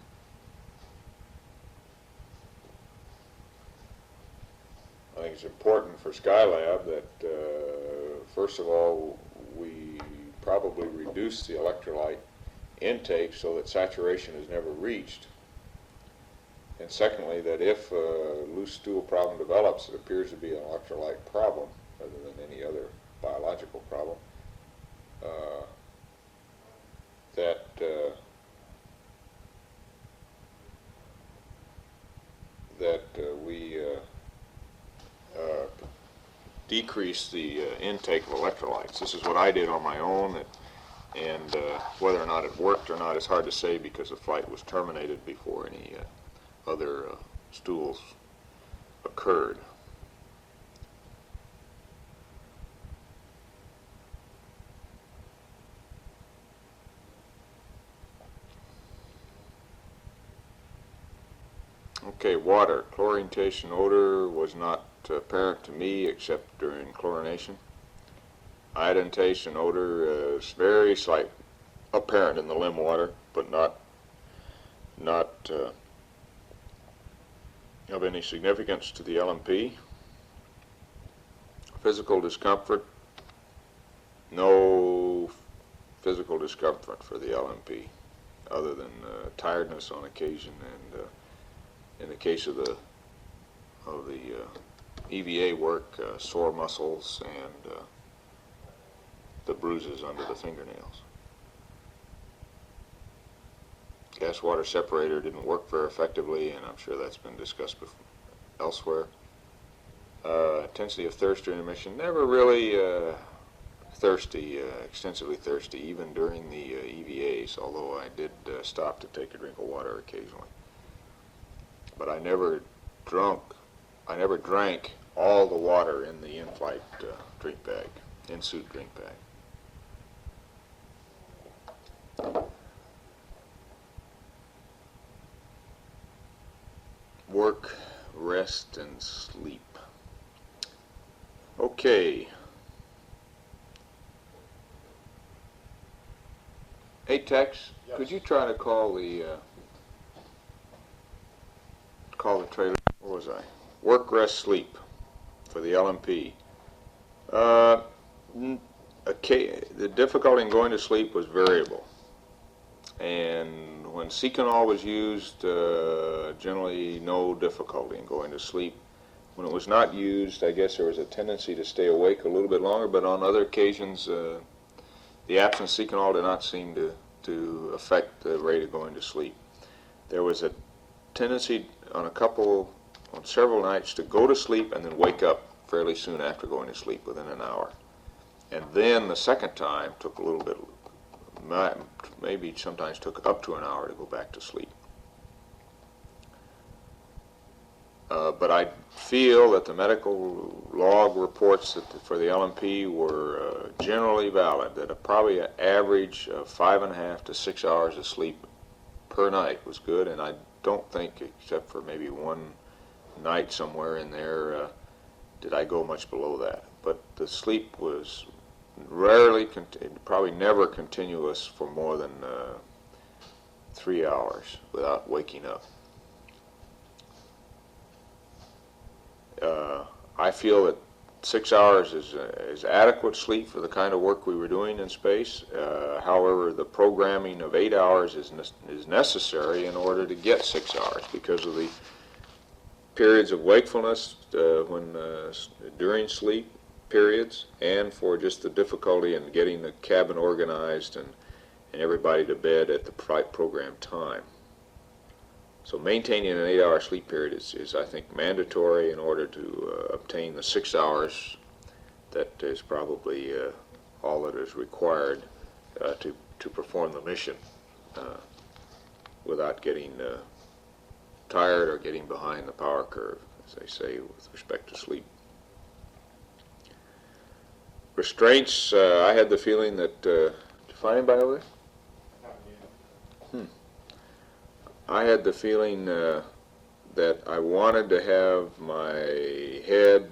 I think it's important for Skylab that, first of all, we probably reduce the electrolyte intake so that saturation is never reached. And secondly, that if a loose stool problem develops, it appears to be an electrolyte problem rather than any other biological problem, we decrease the intake of electrolytes. This is what I did on my own, and whether or not it worked or not is hard to say, because the flight was terminated before any other stools occurred. Okay, water. Chlorination odor was not apparent to me except during chlorination. Iodentation odor is very slight, apparent in the limb water, but not of any significance to the LMP. Physical discomfort, no physical discomfort for the LMP, other than tiredness on occasion, and in the case of the EVA work, sore muscles and the bruises under the fingernails. Gas water separator didn't work very effectively, and I'm sure that's been discussed before, elsewhere. Intensity of thirst during emission, never really thirsty, extensively thirsty, even during the EVAs, although I did stop to take a drink of water occasionally. But I never drank all the water in the in-flight drink bag, in-suit drink bag. Work, rest, and sleep. Okay. Hey Tex, yes. Could you try to call the trailer? Where was I? Work, rest, sleep for the LMP. The difficulty in going to sleep was variable, and when Seconal was used, generally no difficulty in going to sleep. When it was not used, I guess there was a tendency to stay awake a little bit longer, but on other occasions, the absence of Seconal did not seem to affect the rate of going to sleep. There was a tendency on several nights to go to sleep and then wake up fairly soon after going to sleep, within an hour. And then the second time took a little bit, maybe sometimes took up to an hour to go back to sleep. But I feel that the medical log reports for the LMP were generally valid, that probably an average of 5.5 to 6 hours of sleep per night was good, and I don't think, except for maybe one night somewhere in there, did I go much below that. But the sleep was rarely, probably never continuous for more than 3 hours without waking up. I feel that 6 hours is adequate sleep for the kind of work we were doing in space. However, the programming of 8 hours is necessary in order to get 6 hours because of the periods of wakefulness during sleep periods, and for just the difficulty in getting the cabin organized and everybody to bed at the programmed time. So maintaining an 8-hour sleep period is, I think, mandatory in order to obtain the 6 hours that is probably all that is required to perform the mission without getting tired or getting behind the power curve, as they say, with respect to sleep. Restraints, I had the feeling that, did you find anybody over there? I had the feeling that I wanted to have my head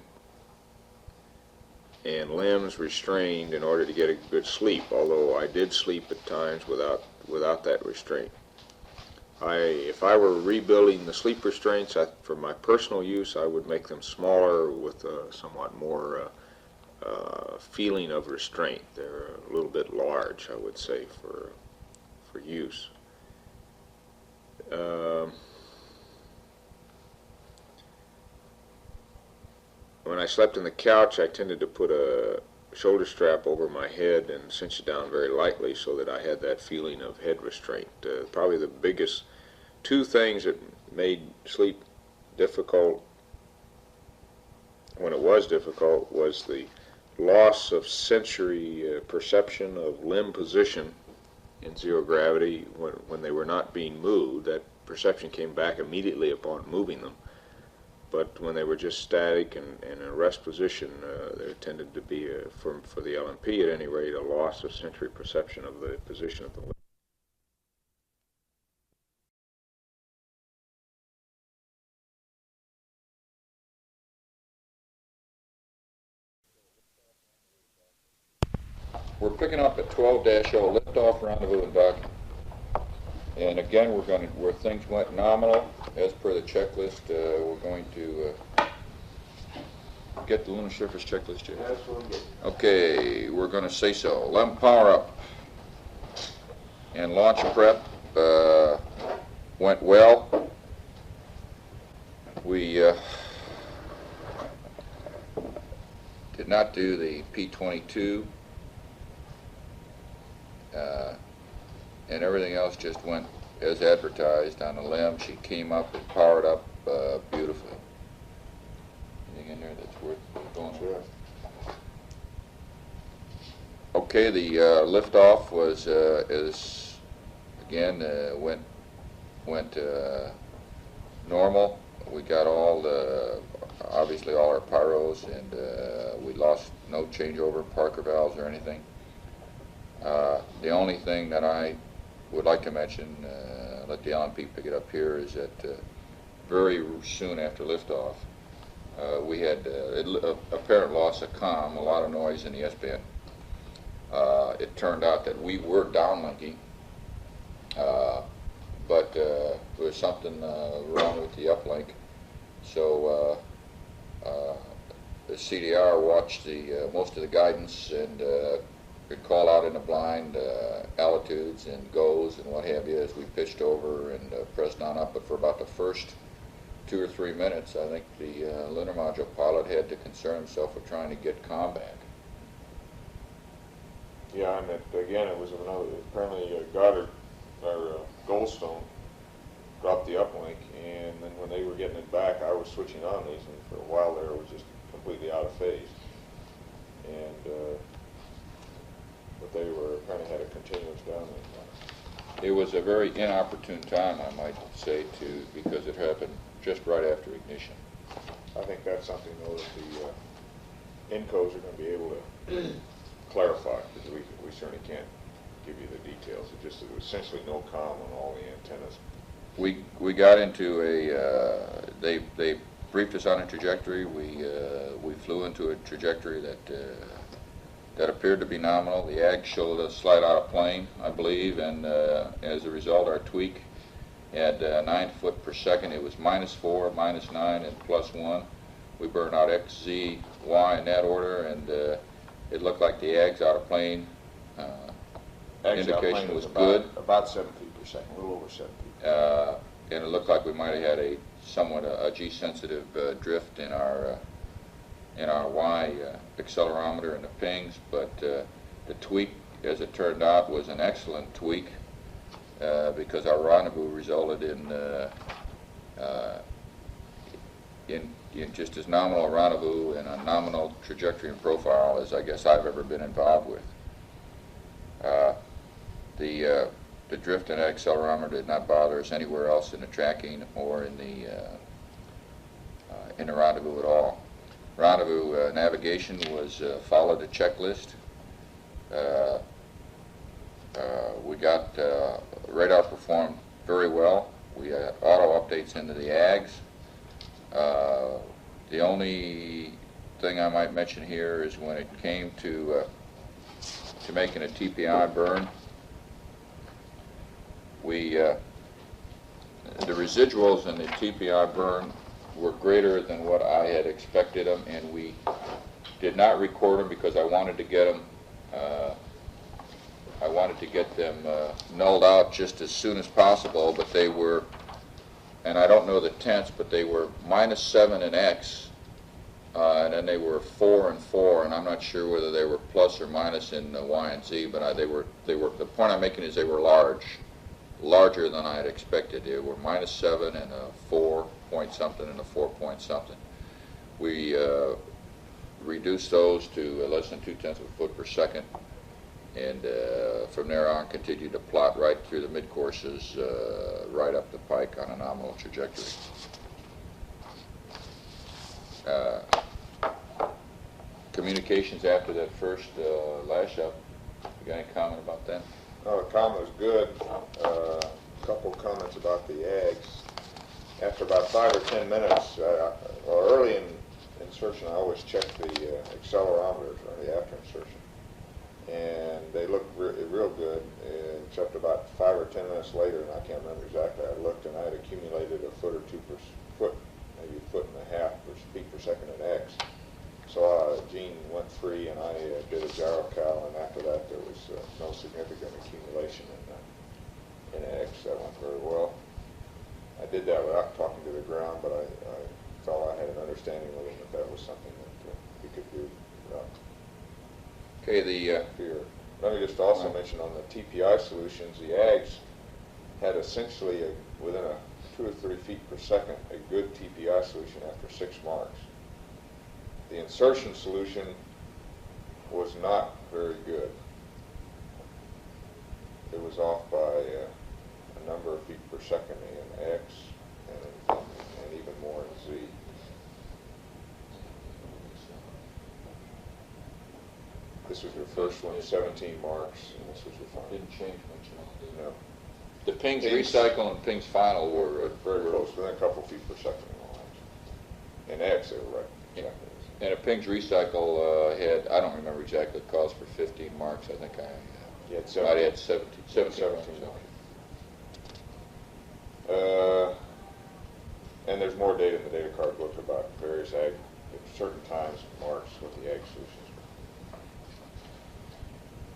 and limbs restrained in order to get a good sleep, although I did sleep at times without that restraint. If I were rebuilding the sleep restraints for my personal use, I would make them smaller with a somewhat more feeling of restraint. They're a little bit large, I would say, for use. When I slept in the couch, I tended to put a shoulder strap over my head and cinch it down very lightly so that I had that feeling of head restraint. Probably the biggest two things that made sleep difficult, when it was difficult, was the loss of sensory perception of limb position in zero gravity when they were not being moved. That perception came back immediately upon moving them. but when they were just static and in a rest position, there tended to be, for the LMP at any rate, a loss of sensory perception of the position of the lift. We're picking up at 12-0 liftoff rendezvous and docking. And again, where things went nominal, as per the checklist, we're going to get the lunar surface checklist, Jay? Absolutely. Okay, we're going to say so. LEM power up and launch prep went well. We did not do the P-22. And everything else just went as advertised on the LEM. She came up and powered up beautifully. Anything in there that's worth going over? Okay, the liftoff was went normal. We got obviously all our pyros, and we lost no changeover Parker valves or anything. The only thing that I would like to mention, let the LMP pick it up here, is that very soon after liftoff, we had apparent loss of comm, a lot of noise in the S-band. It turned out that we were downlinking, but there was something wrong with the uplink. So the CDR watched most of the guidance and could call out in the blind altitudes and goes and what have you as we pitched over and pressed on up. But for about the first 2 or 3 minutes, I think the lunar module pilot had to concern himself with trying to get comm back. Yeah, and again, it was apparently Goddard, or Goldstone, dropped the uplink, and then when they were getting it back, I was switching on these, and for a while there, it was just completely out of phase. And but they were apparently had a continuous downlink. It was a very inopportune time, I might say, because it happened just right after ignition. I think that's something, though, that the INCOs are going to be able to clarify, because we certainly can't give you the details. It just there was essentially no comm on all the antennas. We got into they briefed us on a trajectory. We flew into a trajectory that appeared to be nominal. The ag showed us slide out of plane, I believe, and as a result, our tweak at 9 foot per second. It was -4, -9, and +1. We burned out X, Z, Y in that order, and it looked like the ag's out of plane indication was good. About 7 feet per second, a little over 7 feet. And it looked like we might have had somewhat a G-sensitive drift in our Y accelerometer and the pings, but the tweak, as it turned out, was an excellent tweak because our rendezvous resulted in just as nominal a rendezvous and a nominal trajectory and profile as I guess I've ever been involved with. The drift and accelerometer did not bother us anywhere else in the tracking or in the rendezvous at all. Rendezvous navigation was followed a checklist. We got radar performed very well. We had auto updates into the ags. The only thing I might mention here is when it came to making a TPI burn, the residuals in the TPI burn were greater than what I had expected them, and we did not record them because I wanted to get them nulled out just as soon as possible. But they were, and I don't know the tenths, but they were -7 in X, and then they were 4 and 4, and I'm not sure whether they were plus or minus in Y and Z. But they were. The point I'm making is they were larger than I had expected. They were -7 and a 4 point something and a 4 point something. We reduced those to less than 0.2 of a foot per second, and from there on continued to plot right through the mid-courses, right up the pike on a nominal trajectory. Communications after that first lash up. You got any comment about that? No, the comment was good. Couple comments about the eggs. After about 5 or 10 minutes, well, early in insertion, I always check the accelerometers or the after insertion, and they look real good. Except about 5 or 10 minutes later, and I can't remember exactly. I looked, and I had accumulated a foot or two per foot, maybe a foot and a half per feet per second at X. So Gene went free, and I did a gyro cal, and after that there was no significant accumulation in X. That went very well. I did that without talking to the ground, but I felt I had an understanding with him that was something that he could do without fear. Let me just also mention on the TPI solutions, the AGs had essentially, within 2 or 3 feet per second, a good TPI solution after 6 marks. The insertion solution was not very good. It was off by a number of feet per second in X and even more in Z. This was your first one, 17 marks, and this was your final. Didn't change much. No. The pings recycle and pings final were very close, within a couple feet per second in X, they were right. Yeah. And a pings recycle had, I don't remember exactly, the cost for 15 marks. I think You had I had 17 marks. And there's more data in the data card book about various ag, at certain times, marks with the ag solutions.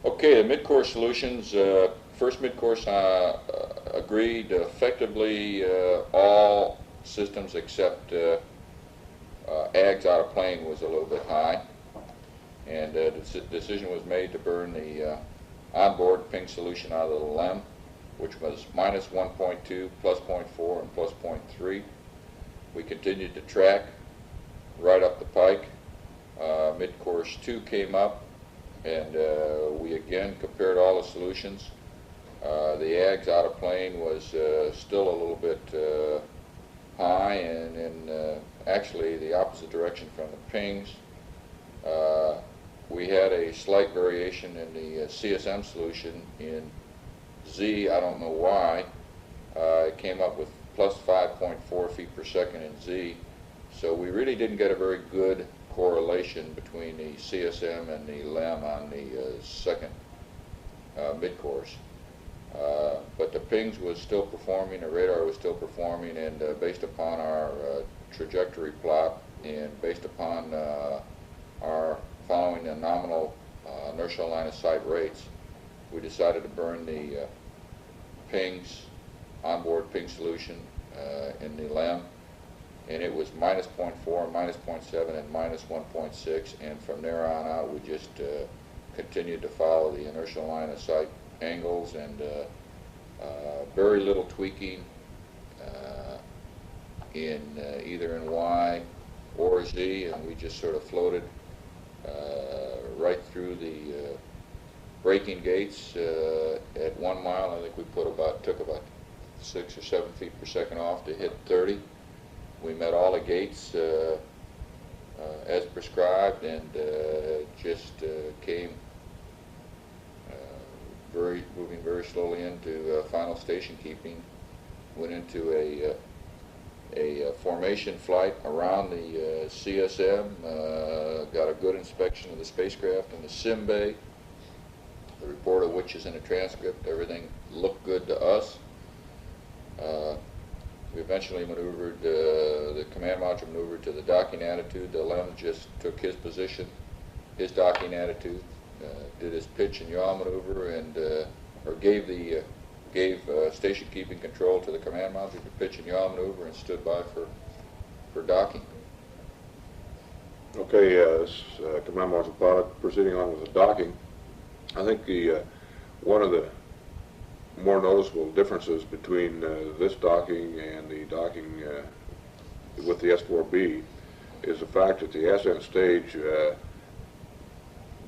Okay, the mid-course solutions. First mid-course agreed effectively all systems except ags out of plane was a little bit high, and the decision was made to burn the onboard ping solution out of the LEM, which was minus 1.2, plus 0.4, and plus 0.3. We continued to track right up the pike. Mid-course 2 came up, and we again compared all the solutions. The ags out of plane was still a little bit high, and actually the opposite direction from the pings. We had a slight variation in the CSM solution in Z. I don't know why. It came up with plus 5.4 feet per second in Z. So we really didn't get a very good correlation between the CSM and the LEM on the second mid-course. But the pings was still performing, the radar was still performing, and based upon our trajectory plot and based upon our following the nominal inertial line of sight rates, we decided to burn the pings, onboard ping solution in the LEM, and it was minus 0.4, minus 0.7, and minus 1.6, and from there on out we just continued to follow the inertial line of sight angles, and very little tweaking in either in Y or Z, and we just sort of floated right through the braking gates at 1 mile. I think we took about 6 or 7 feet per second off to hit 30. We met all the gates as prescribed, and just came moving very slowly into final station keeping. Went into a formation flight around the CSM, got a good inspection of the spacecraft in the sim bay, the report of which is in a transcript. Everything looked good to us. We eventually maneuvered, the command module maneuvered to the docking attitude. The LEM just took his position, his docking attitude, did his pitch and yaw maneuver, and or gave station keeping control to the command module to pitch and yaw maneuver, and stood by for docking. Okay, command module pilot, proceeding on with the docking. I think one of the more noticeable differences between this docking and the docking with the S4B is the fact that the ascent stage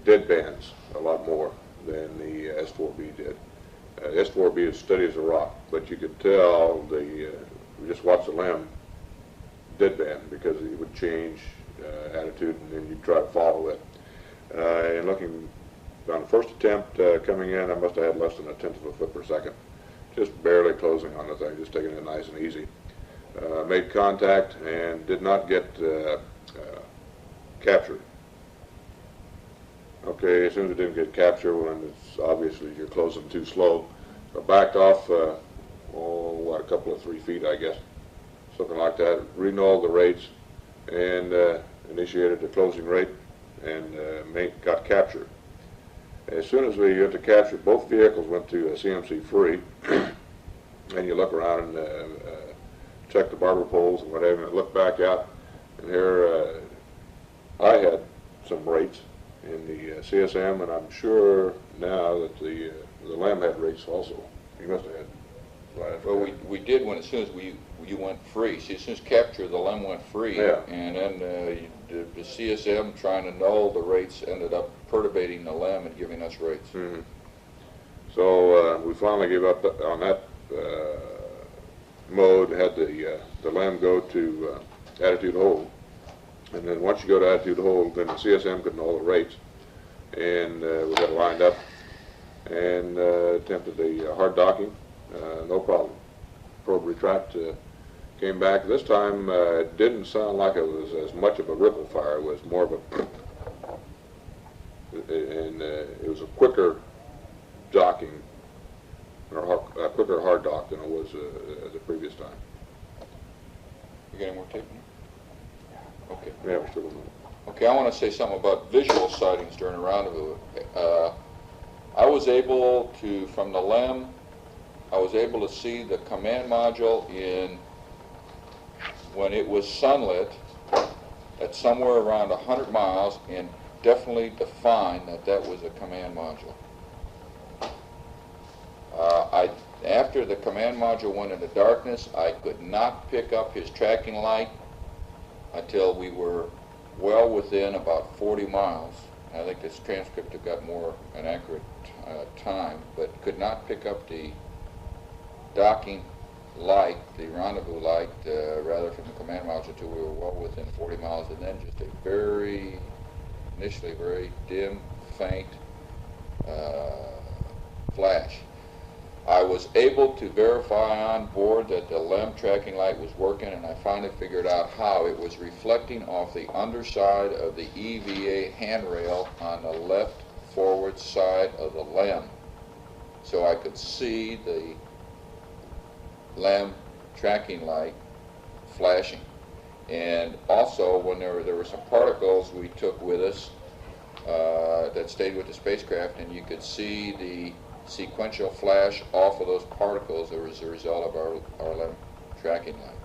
deadbands a lot more than the S4B did. S4B is steady as a rock, but you could tell we just watched the LEM deadband because it would change attitude, and then you try to follow it. And looking on the first attempt coming in, I must have had less than 1/10 of a foot per second, just barely closing on the thing, just taking it nice and easy. Made contact and did not get captured. Okay, as soon as it didn't get captured, well, then it's obviously you're closing too slow. So I backed off, a couple of 3 feet, I guess, something like that. Renulled the rates and initiated the closing rate and got captured. As soon as we got to capture, both vehicles went to CMC free, and you look around and check the barber poles and whatever, and look back out, and here I had some rates in the CSM, and I'm sure now that the LAM had rates also. You must have had. Well, we did when as soon as you went free. See, as soon as capture, the LEM went free, Yeah. and then the CSM trying to null the rates ended up perturbating the LEM and giving us rates. Mm-hmm. So we finally gave up on that mode, had the LAM go to attitude hold, and then once you go to attitude hold, then the CSM could null the rates, and we got lined up and attempted the hard docking. No problem. Probe retract came back. This time it didn't sound like it was as much of a ripple fire. It was more of a, and it was a quicker docking, or a quicker hard dock than it was the previous time. You got any more tape? Okay. Yeah, we're still going. Okay, I want to say something about visual sightings during a rendezvous. I was able to, from the LEM, I was able to see the command module when it was sunlit at somewhere around 100 miles, and definitely define that was a command module. After the command module went into darkness, I could not pick up his tracking light until we were well within about 40 miles. I think this transcript have got more an accurate time, but could not pick up the docking light, the rendezvous light, rather from the command module until we were well within 40 miles, and then just a initially very dim, faint flash. I was able to verify on board that the LEM tracking light was working, and I finally figured out how. It was reflecting off the underside of the EVA handrail on the left forward side of the LEM. So I could see the LEM tracking light flashing. And also, when there were some particles we took with us that stayed with the spacecraft, and you could see the sequential flash off of those particles as a result of our LEM tracking light.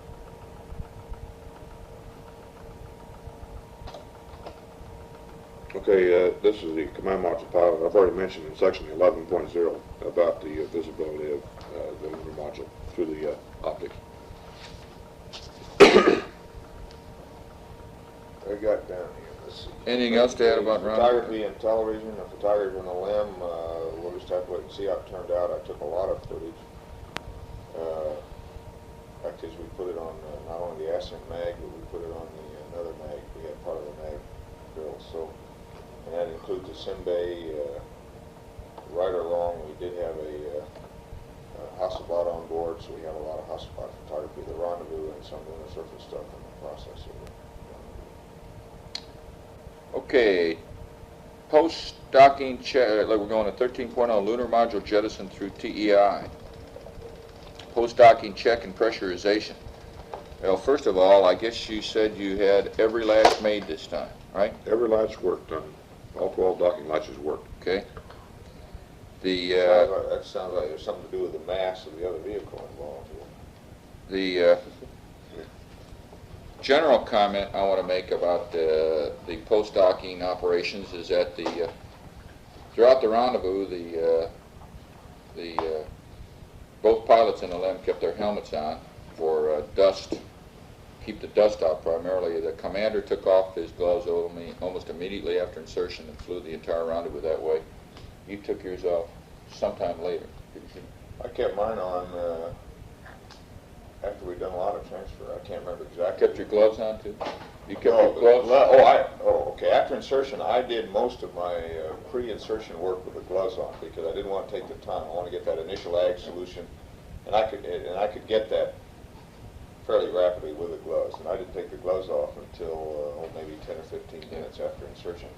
Okay, this is the command module pilot. I've already mentioned in section 11.0 about the visibility of the lunar module through the optics. I got down here. Let's see. Anything else to add about photography and television? The photography on the LEM, we'll just have to wait and see how it turned out. I took a lot of footage. Actually, we put it on not only the Ascent mag, but we put it on another mag. We had part of the mag built. So, and that includes a sim bay. Right along, we did have a Hasselblad on board, so we have a lot of Hasselblad photography, the rendezvous, and some lunar surface stuff in the process of it. Okay, post-docking check, like we're going to 13.0, lunar module jettison through TEI. Post-docking check and pressurization. Well, first of all, I guess you said you had every latch made this time, right? Every latch worked on all 12 docking latches worked. Okay. That sounds like there's something to do with the mass of the other vehicle involved here. The general comment I want to make about the post-docking operations is that throughout the rendezvous, both pilots in the LEM kept their helmets on for dust, keep the dust out primarily. The commander took off his gloves almost immediately after insertion and flew the entire rendezvous that way. You took yours off sometime later, didn't you? I kept mine on after we'd done a lot of transfer. I can't remember exactly. Kept your gloves on too? You kept your gloves? Okay, after insertion, I did most of my pre-insertion work with the gloves on because I didn't want to take the time. I want to get that initial ag solution, and I could get that fairly rapidly with the gloves. And I didn't take the gloves off until maybe 10 or 15 minutes after insertion.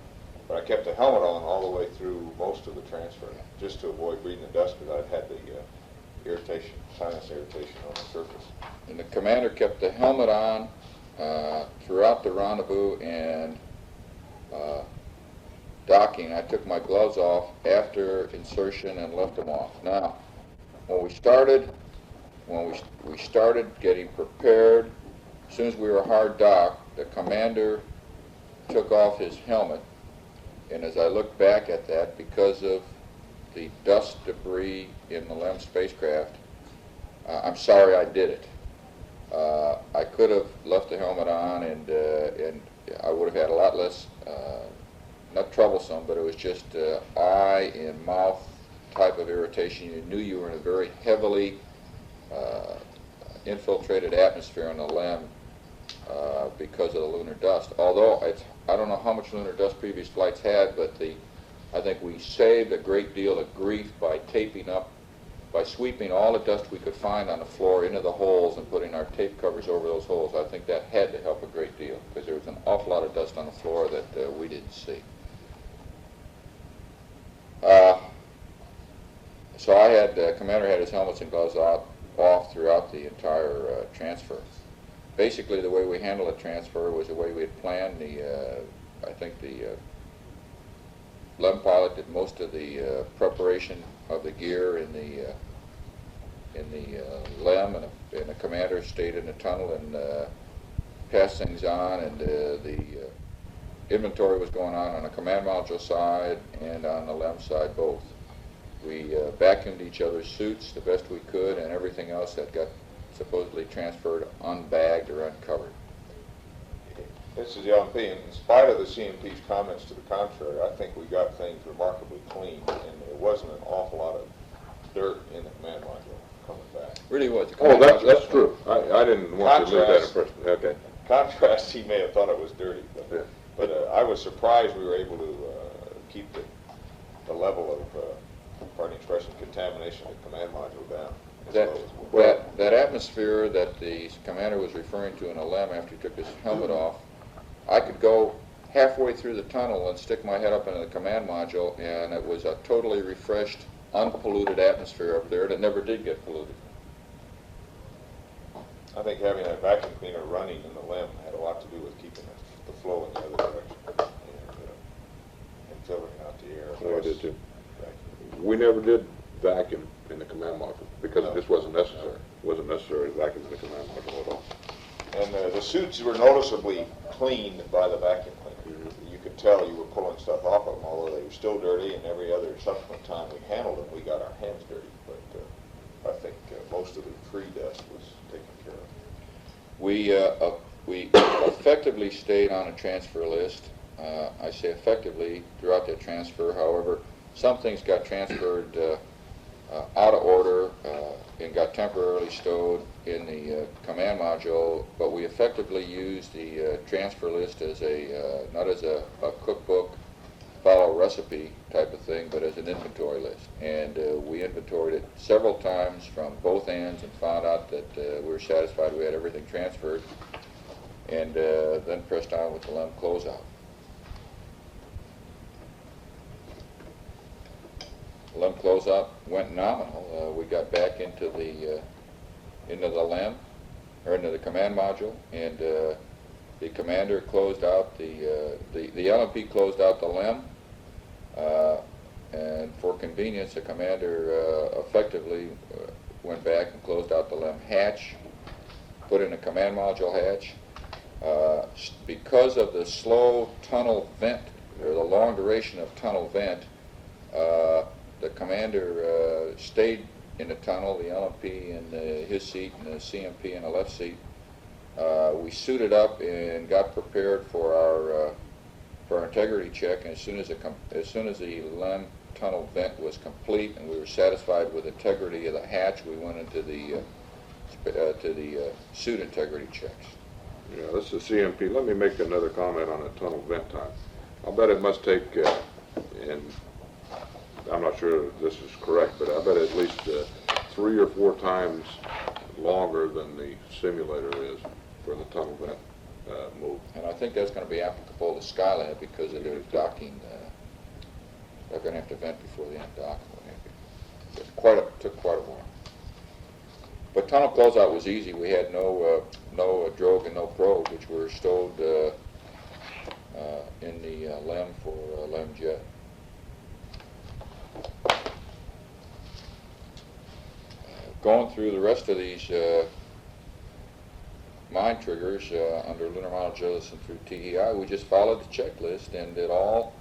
But I kept the helmet on all the way through most of the transfer, just to avoid breathing the dust because I'd had the irritation, sinus irritation on the surface. And the commander kept the helmet on throughout the rendezvous and docking. I took my gloves off after insertion and left them off. Now, when we started getting prepared, as soon as we were hard docked, the commander took off his helmet. And as I look back at that, because of the dust debris in the LEM spacecraft, I'm sorry I did it. I could have left the helmet on, and I would have had a lot less, not troublesome, but it was just eye and mouth type of irritation. You knew you were in a very heavily infiltrated atmosphere in the LEM because of the lunar dust. Although I don't know how much lunar dust previous flights had, but I think we saved a great deal of grief by taping up, by sweeping all the dust we could find on the floor into the holes and putting our tape covers over those holes. I think that had to help a great deal because there was an awful lot of dust on the floor that we didn't see. So I had, Commander had his helmets and gloves off throughout the entire transfer. Basically, the way we handled the transfer was the way we had planned. I think the LEM pilot did most of the preparation of the gear in the LEM, and the commander stayed in the tunnel and passed things on, and the inventory was going on the command module side and on the LEM side both. We vacuumed each other's suits the best we could, and everything else that got supposedly transferred unbagged or uncovered. This is the LMP, and in spite of the CMP's comments to the contrary, I think we got things remarkably clean, and there wasn't an awful lot of dirt in the command module coming back. Really was. Oh, that's true. I didn't want to lose that impression. Okay. Contrast, he may have thought it was dirty, but I was surprised we were able to keep the level of, pardon the expression, contamination of the command module down. That atmosphere that the commander was referring to in a LEM after he took his helmet off, I could go halfway through the tunnel and stick my head up into the command module, and it was a totally refreshed, unpolluted atmosphere up there that never did get polluted. I think having that vacuum cleaner running in the LEM had a lot to do with keeping the flow in the other direction and filtering out the air. Oh, I did too. We never did vacuum in the command module because it just wasn't necessary. It wasn't necessary to vacuum in the command module at all. And the suits were noticeably cleaned by the vacuum cleaner. Mm-hmm. You could tell you were pulling stuff off of them, although they were still dirty, and every other subsequent time we handled them, we got our hands dirty. But I think most of the free dust was taken care of. We effectively stayed on a transfer list. I say effectively throughout that transfer. However, some things got transferred out of order and got temporarily stowed in the command module, but we effectively used the transfer list as not as a cookbook, follow recipe type of thing, but as an inventory list. And we inventoried it several times from both ends and found out that we were satisfied we had everything transferred, and then pressed on with the LEM closeout. LEM closeout went nominal. We got back into the LEM, or into the command module, and the commander closed out the LMP closed out the LEM, and for convenience, the commander effectively went back and closed out the LEM hatch, put in a command module hatch. Because of the slow tunnel vent, or the long duration of tunnel vent, the commander stayed in the tunnel, the LMP in his seat and the CMP in the left seat. We suited up and got prepared for our integrity check, and as soon as the LEM tunnel vent was complete and we were satisfied with the integrity of the hatch, we went into the to the suit integrity checks. Yeah, this is CMP. Let me make another comment on the tunnel vent time. I'll bet it must take, and I'm not sure if this is correct, but I bet at least 3 or 4 times longer than the simulator is for the tunnel vent move. And I think that's going to be applicable to Skylab because of their docking. They're going to have to vent before they undock. It took quite a while. But tunnel closeout was easy. We had no drogue and no probe, which were stowed in the LEM for LEM jet. Going through the rest of these mine triggers under lunar modules and through TEI, we just followed the checklist, and it all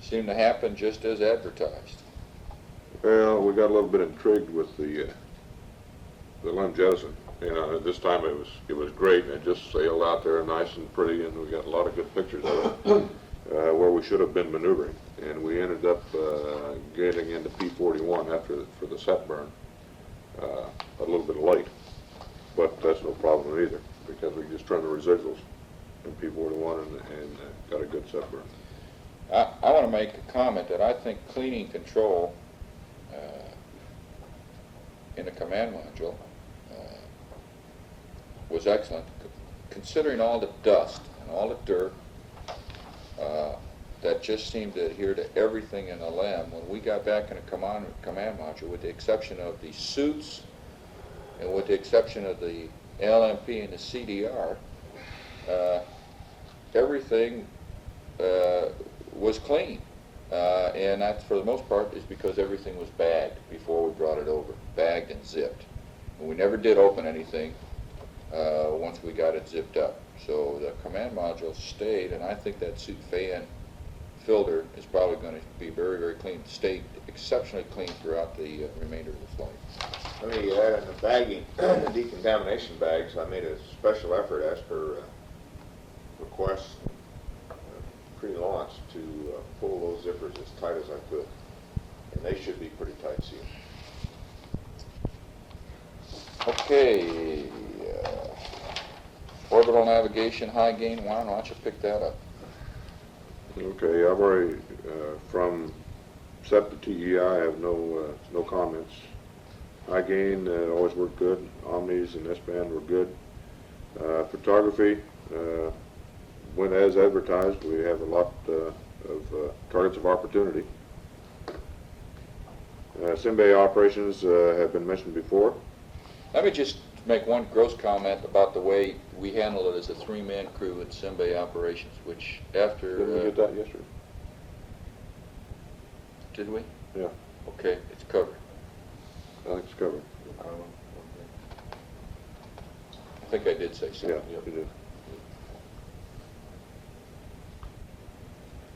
seemed to happen just as advertised. Well, we got a little bit intrigued with the LEM jettison. You know, this time it was great, and it just sailed out there nice and pretty, and we got a lot of good pictures of it where we should have been maneuvering, and we ended up getting into P41 for the set burn a little bit late, but that's no problem either because we just turned the residuals in P41 and got a good set burn. I want to make a comment that I think cleaning control in the command module was excellent, considering all the dust and all the dirt that just seemed to adhere to everything in the LEM. When we got back in a command module, with the exception of the suits and with the exception of the LMP and the CDR, everything was clean. And that, for the most part, is because everything was bagged before we brought it over, bagged and zipped. And we never did open anything once we got it zipped up. So the command module stayed, and I think that suit fan filter is probably going to be very, very clean, stay exceptionally clean throughout the remainder of the flight. Let me add in the bagging, the decontamination bags, I made a special effort as per request pre-launch to pull those zippers as tight as I could, and they should be pretty tight sealed. Okay, orbital navigation, high gain, why don't you pick that up? Okay, I've already, from set to TEI, I have no comments. High gain always worked good. Omnis and S-band were good. Photography went as advertised. We have a lot of targets of opportunity. SimBay operations have been mentioned before. Let me just make one gross comment about the way we handle it as a 3-man crew at SimBay operations, which after... Didn't we get that yesterday? Did we? Yeah. Okay, it's covered. I think it's covered. I think I did say so. Yeah, you did.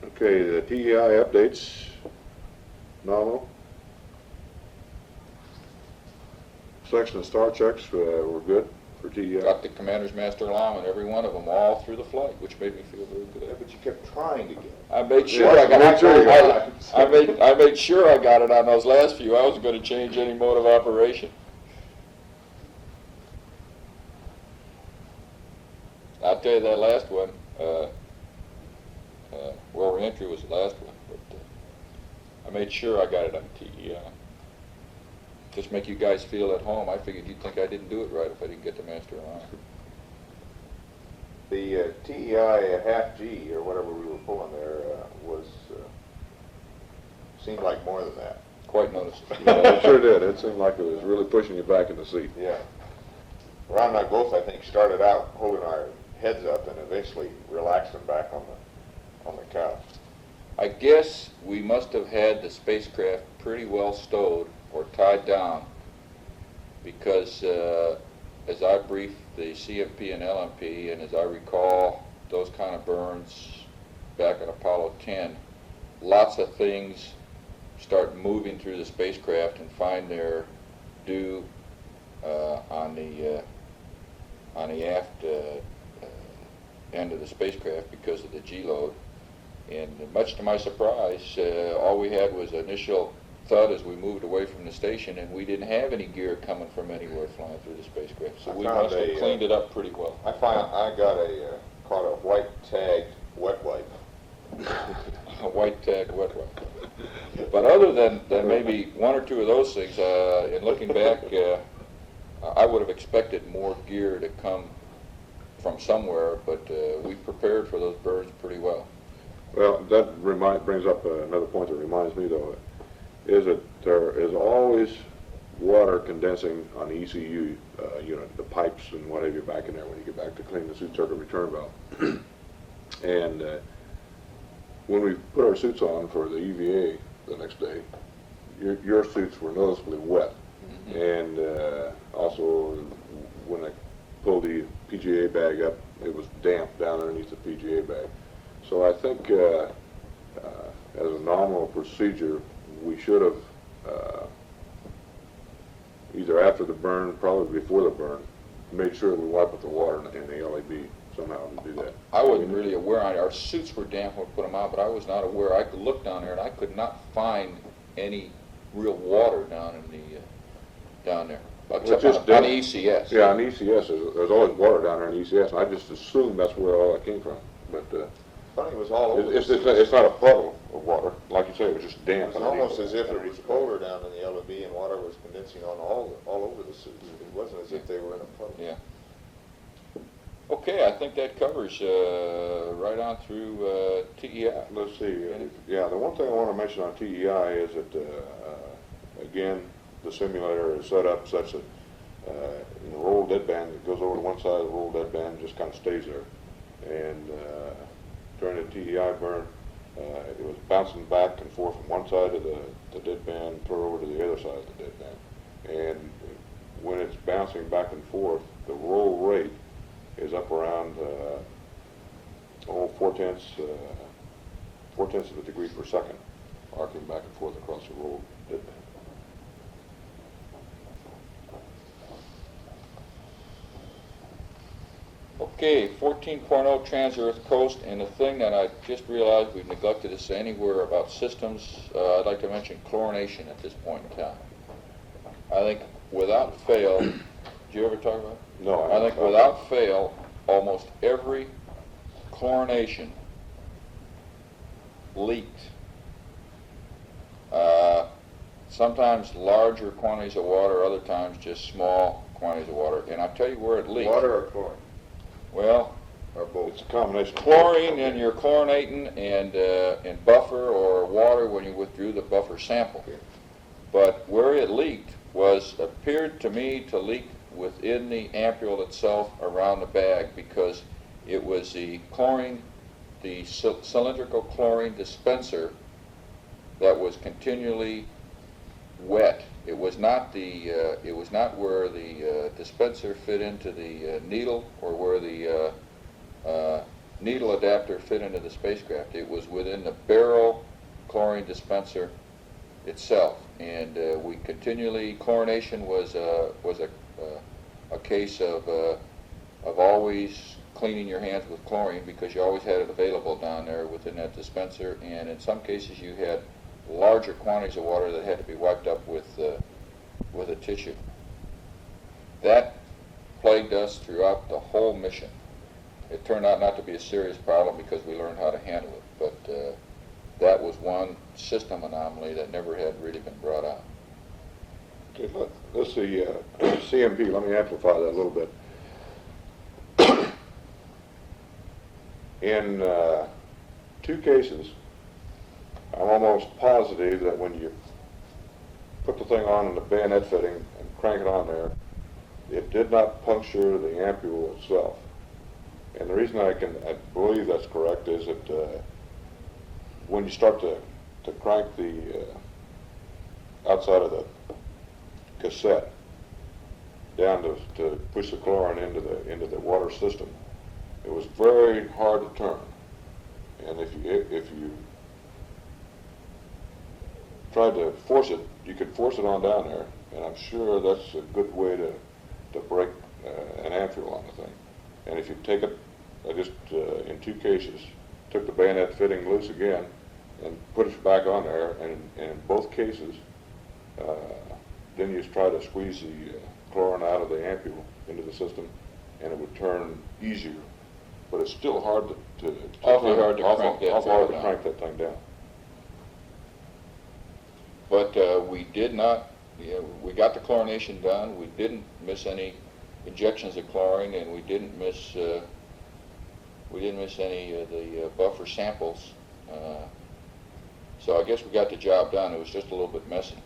Okay, the TEI updates, nominal. Selection of star checks were good for TEI. Got the commander's master alarm on every one of them all through the flight, which made me feel very good. Yeah, but you kept trying to get it. I made sure I got it. I made sure I got it on those last few. I wasn't going to change any mode of operation. I'll tell you that last one. Well, reentry was the last one, but I made sure I got it on TEI. Just make you guys feel at home. I figured you'd think I didn't do it right if I didn't get the master alarm. The TEI half G, or whatever we were pulling there, seemed like more than that. Quite noticeable. Yeah, it sure did. It seemed like it was really pushing you back in the seat. Yeah. Ron and I both, I think, started out holding our heads up and eventually relaxed them back on the couch. I guess we must have had the spacecraft pretty well stowed or tied down because as I briefed the CFP and LMP, and as I recall those kind of burns back in Apollo 10, lots of things start moving through the spacecraft and find their due on the aft end of the spacecraft because of the G load. And much to my surprise, all we had was initial thud as we moved away from the station, and we didn't have any gear coming from anywhere flying through the spacecraft. So we must have cleaned it up pretty well. I caught a white tagged wet wipe. A white tagged wet wipe. But other than maybe one or two of those things, in looking back, I would have expected more gear to come from somewhere, but we prepared for those burns pretty well. Well, that brings up another point that reminds me, though, is that there is always water condensing on the ECU unit, the pipes and what have you back in there when you get back to clean the suit circuit return valve. And when we put our suits on for the EVA the next day, your suits were noticeably wet. Mm-hmm. And also, when I pulled the PGA bag up, it was damp down underneath the PGA bag. So I think as a normal procedure, we should have, either after the burn, probably before the burn, made sure we wipe with the water in the LAB somehow to do that. I wasn't really aware. Our suits were damp when we put them on, but I was not aware. I could look down there, and I could not find any real water down there. Except on ECS. Yeah, on ECS, there's always water down there in ECS, and I just assumed that's where all that came from. But Funny, it was all over. It's not a puddle of water, like you say. It was just damp. It's almost as if it was colder down in the LB and water was condensing on all over the suits. It wasn't as if they were in a puddle. Yeah. Okay, I think that covers right on through TEI. Let's see. Yeah, the one thing I want to mention on TEI is that again, the simulator is set up such that in the roll deadband that goes over to one side of the roll deadband just kind of stays there. And during the TEI burn, it was bouncing back and forth from one side of the deadband, clear over to the other side of the deadband. And when it's bouncing back and forth, the roll rate is up around 4/10 of a degree per second, arcing back and forth across the roll deadband. Okay, 14.0 Trans-Earth Coast, and the thing that I just realized we've neglected to say anywhere about systems, I'd like to mention chlorination at this point in time. I think without fail, did you ever talk about it? No. I think without fail, almost every chlorination leaked. Sometimes larger quantities of water, other times just small quantities of water, and I'll tell you where it leaked. Water or chlorine? Well, or both. It's a combination. Chlorine in your chlorinating and buffer, or water when you withdrew the buffer sample. But where it leaked appeared to me to leak within the ampule itself around the bag, because it was the chlorine, the cylindrical chlorine dispenser that was continually wet. It was not where the dispenser fit into the needle, or where the needle adapter fit into the spacecraft. It was within the barrel chlorine dispenser itself, and we continually, chlorination was a case of always cleaning your hands with chlorine, because you always had it available down there within that dispenser, and in some cases you had larger quantities of water that had to be wiped up with a tissue. That plagued us throughout the whole mission. It turned out not to be a serious problem because we learned how to handle it, but that was one system anomaly that never had really been brought out. Okay, let's see, CMP, let me amplify that a little bit. In 2 cases, I'm almost positive that when you put the thing on in the bayonet fitting and crank it on there, it did not puncture the ampule itself. And the reason I believe that's correct is that when you start to crank the outside of the cassette down to push the chlorine into the water system, it was very hard to turn. And if you tried to force it, you could force it on down there, and I'm sure that's a good way to break an ampule on the thing. And if you take it, I just, in 2 cases, took the bayonet fitting loose again and put it back on there, and in both cases, then you try to squeeze the chlorine out of the ampule into the system, and it would turn easier. But it's still hard to Awfully hard to awful crank that hard valve to down. crank that thing down. But we did not, we got the chlorination done. We didn't miss any injections of chlorine, and we didn't miss any of the buffer samples. So I guess we got the job done. It was just a little bit messy.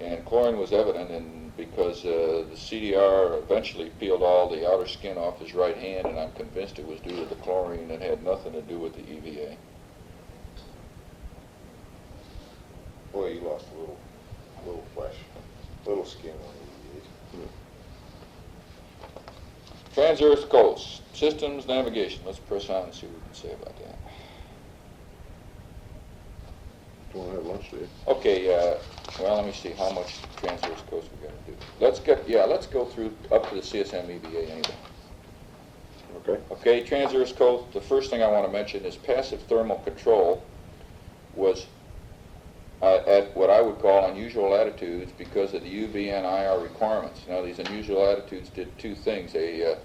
And chlorine was evident, and because the CDR eventually peeled all the outer skin off his right hand, and I'm convinced it was due to the chlorine and had nothing to do with the EVA. Boy, you lost a little flesh, little skin on the Trans-Earth Coast, systems navigation. Let's press on and see what we can say about that. Do you want to have lunch, Dave? Okay, well, let me see how much Trans-Earth Coast we got to do. Let's go through up to the CSM EVA anyway. Okay. Okay, Trans-Earth Coast, the first thing I want to mention is passive thermal control was at what I would call unusual latitudes because of the UV and IR requirements. Now, these unusual latitudes did two things. They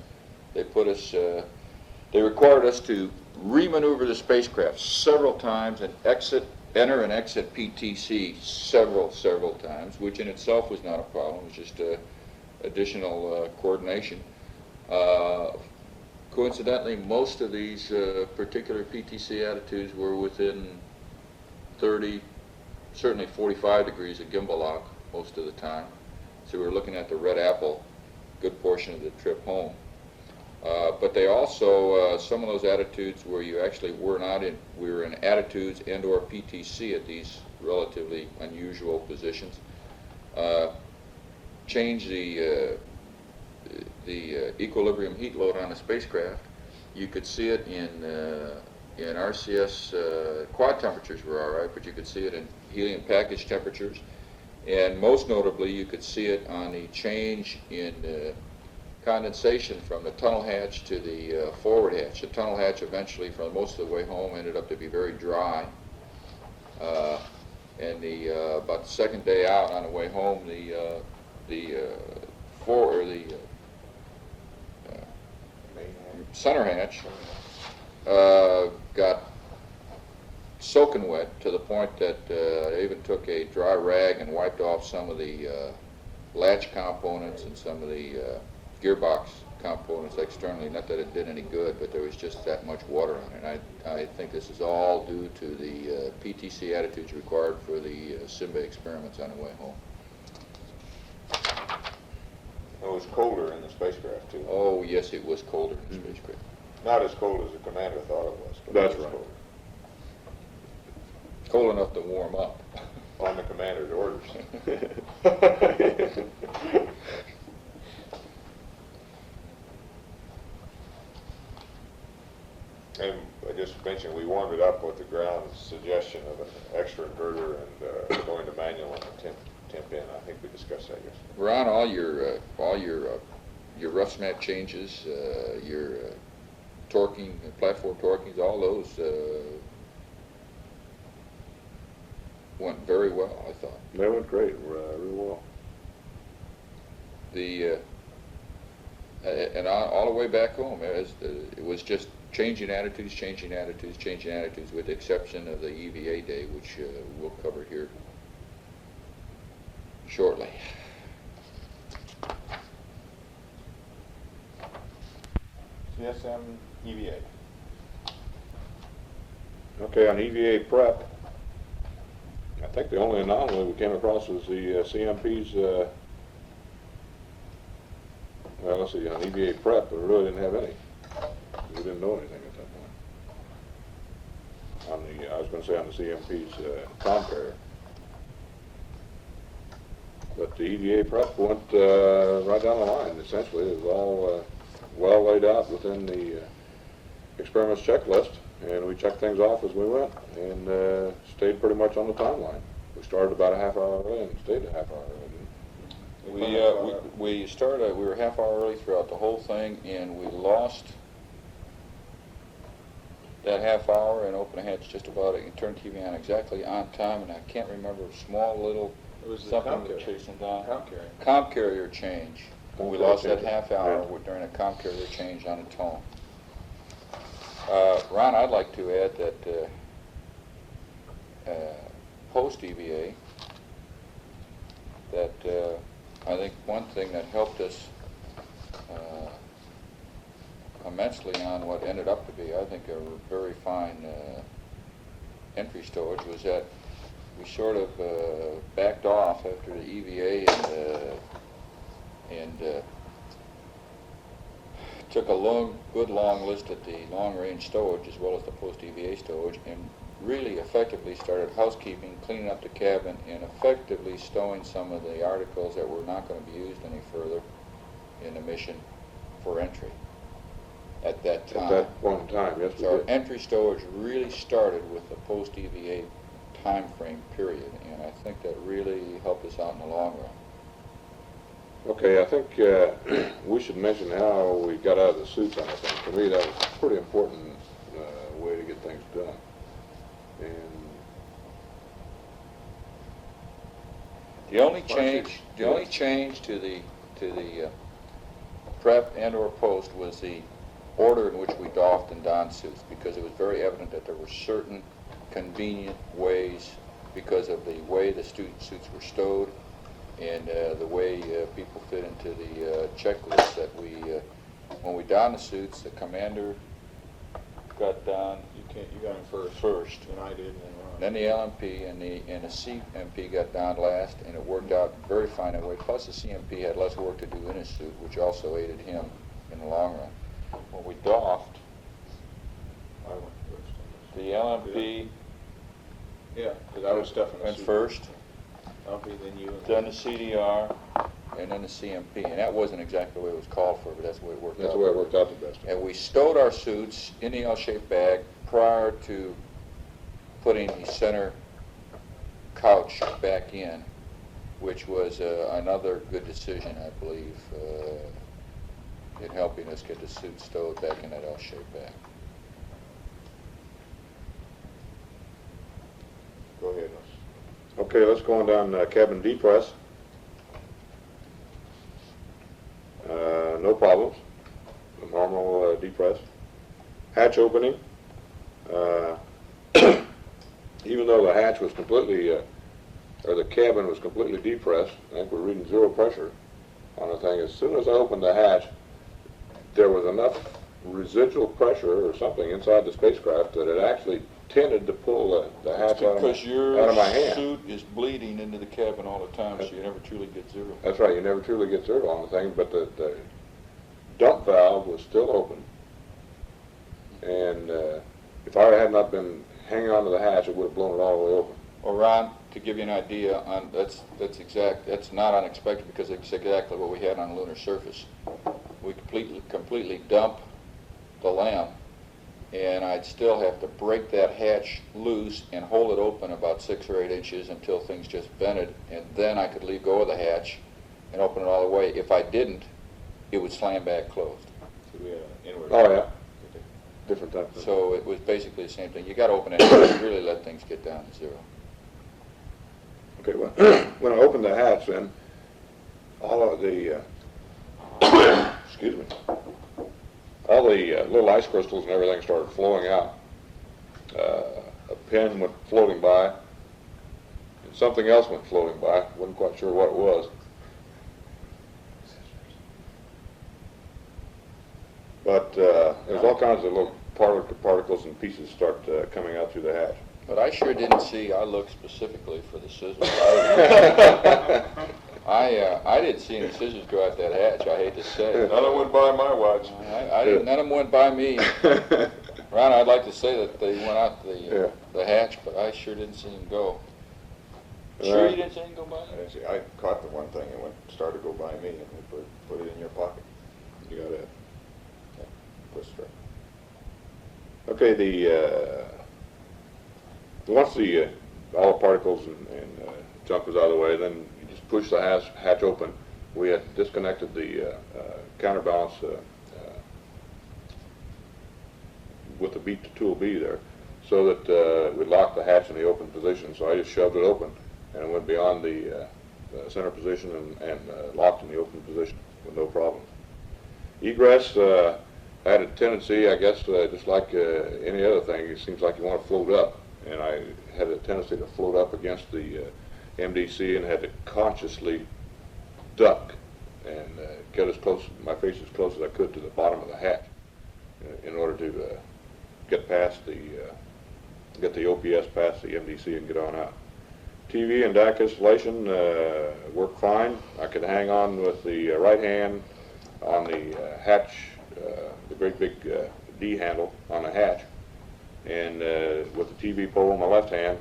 put us, they required us to remaneuver the spacecraft several times and enter and exit PTC several times, which in itself was not a problem. It was just additional coordination. Coincidentally, most of these particular PTC attitudes were within 30, certainly 45 degrees of gimbal lock most of the time. So we were looking at the red apple good portion of the trip home. But they also, some of those attitudes where you actually were not in, we were in attitudes and or PTC at these relatively unusual positions, change the equilibrium heat load on the spacecraft. You could see it in RCS, quad temperatures were all right, but you could see it in helium package temperatures. And most notably, you could see it on the change in condensation from the tunnel hatch to the forward hatch. The tunnel hatch eventually, for most of the way home, ended up to be very dry. And about the second day out on the way home, the center hatch got soaking wet to the point that I even took a dry rag and wiped off some of the latch components and some of the gearbox components externally. Not that it did any good, but there was just that much water on it. I think this is all due to the PTC attitudes required for the Simba experiments on the way home. It was colder in the spacecraft too. Oh yes, it was colder in the spacecraft. Not as cold as the commander thought it was. But That's it was right. colder. Cold enough to warm up. On the commander's orders. And I just mentioned we warmed it up with the ground's suggestion of an extra inverter and going to manual on the temp in. I think we discussed that yesterday. Ron, all your rough snap changes, your torquing, platform torquings, all those went very well, I thought. They went great, really well. And all the way back home, it was just changing attitudes, with the exception of the EVA day, which we'll cover here shortly. CSM EVA. Okay, on EVA prep, I think the only anomaly we came across was the CMP's, well, let's see, on EVA prep, we really didn't have any. We didn't know anything at that point. On the, I was going to say on the CMP's compare. But the EVA prep went right down the line, essentially. It was all well laid out within the experiments checklist, and we checked things off as we went, and stayed pretty much on the timeline. We started about a half hour early and stayed a half hour early. We started, we were half hour early throughout the whole thing, and we lost that half hour and opened the hatch just about it and turned TV on exactly on time, and I can't remember a small little It was the something comp with carrier. chasing down. Comp carrier. Comp carrier change. Comp We carrier lost that change, half hour yeah. during a comp carrier change on a tone. Ron, I'd like to add that post-EVA, that I think one thing that helped us immensely on what ended up to be, I think, a very fine entry stowage was that we sort of backed off after the EVA and took a good long list at the long-range stowage as well as the post-EVA stowage, and really effectively started housekeeping, cleaning up the cabin, and effectively stowing some of the articles that were not going to be used any further in the mission for entry at that time. At that point in time, yes, we So our did. entry stowage really started with the post-EVA time frame period, and I think that really helped us out in the long run. Okay, I think we should mention how we got out of the suits on this thing. To me, that was a pretty important way to get things done. And The only change to the prep and/or post was the order in which we doffed and donned suits, because it was very evident that there were certain convenient ways, because of the way the student suits were stowed and the way people fit into the checklist, that we, when we donned the suits, the commander got donned. You got him first. First. And I did, and then Ron. Then the LMP and the CMP got down last, and it worked out very fine that way. Plus, the CMP had less work to do in his suit, which also aided him in the long run. When we doffed, I went first. the LMP Yeah, because I was stuffing the went suit. first, Lumpy, then you. then the CDR, and then the CMP. And that wasn't exactly the way it was called for, but that's the way it worked out. that's the way it worked out the best. And we stowed our suits in the L-shaped bag prior to putting the center couch back in, which was another good decision, I believe, in helping us get the suit stowed back in that L-shaped bag. Go ahead. Okay, let's go on down cabin depress. No problems. The normal depress. Hatch opening. Even though the hatch was completely, or the cabin was completely depressed, I think we're reading zero pressure on the thing. As soon as I opened the hatch, there was enough residual pressure or something inside the spacecraft that it actually tended to pull the hatch out of my hand. Suit is bleeding into the cabin all the time, so you never truly get zero. That's right, you never truly get zero on the thing, but the dump valve was still open. And if I had not been hanging onto the hatch, it would have blown it all the way open. Well, Ron, to give you an idea, that's not unexpected, because it's exactly what we had on the lunar surface. We completely dump the lamp, and I'd still have to break that hatch loose and hold it open about 6 or 8 inches until things just vented, and then I could leave go of the hatch and open it all the way. If I didn't, it would slam back closed. So we had inward. Oh, yeah. Different type of. So it was basically the same thing. You got to open it and really let things get down to zero. Okay, well, when I opened the hatch, then all of the, excuse me, all the little ice crystals and everything started flowing out. A pin went floating by, and something else went floating by. Wasn't quite sure what it was. But there's all kinds of little particles and pieces start coming out through the hatch. But I sure didn't see. I looked specifically for the scissors. I didn't see any scissors go out that hatch. I hate to say. None of them went by my watch. I didn't. None of them went by me. Ron, I'd like to say that they went out the hatch, but I sure didn't see them go. Sure, you didn't see them go by? I didn't see. I caught the one thing and started to go by me, and we put it in your pocket. You got it. Push straight. Okay, once all the particles and junk was out of the way, then you just push the hatch open. We had disconnected the counterbalance with the tool B there, so that we locked the hatch in the open position. So I just shoved it open, and it went beyond the center position and locked in the open position with no problem. Egress had a tendency, I guess, just like any other thing, it seems like you want to float up, and I had a tendency to float up against the MDC and had to consciously duck and get as close, my face as close as I could to the bottom of the hatch in order to get past get the OPS past the MDC and get on out. TV and DAC installation worked fine. I could hang on with the right hand on the hatch, the great big D handle on the hatch, and with the TV pole in my left hand,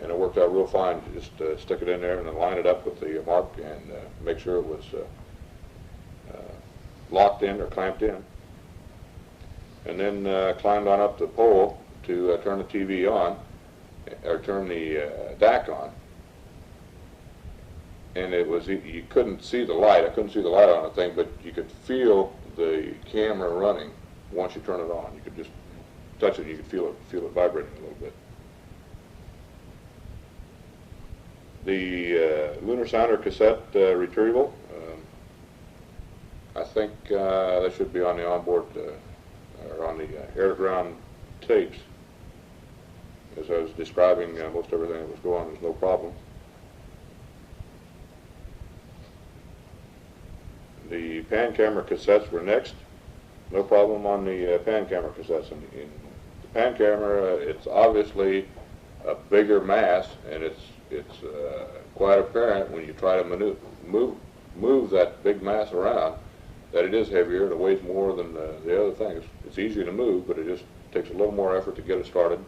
and it worked out real fine. Just stick it in there and then line it up with the mark and make sure it was locked in or clamped in. And then climbed on up the pole to turn the TV on, or turn the DAC on. And it was, you couldn't see the light. I couldn't see the light on the thing, but you could feel the camera running once you turn it on. You could just touch it and you could feel it vibrating a little bit. The lunar sounder cassette retrieval, I think that should be on the onboard, or on the air-to-ground tapes. As I was describing most everything that was going on, there's no problem. The pan camera cassettes were next. No problem on the pan camera cassettes. In the pan camera, it's obviously a bigger mass, and it's quite apparent when you try to move that big mass around that it is heavier and it weighs more than the other things. It's easier to move, but it just takes a little more effort to get it started.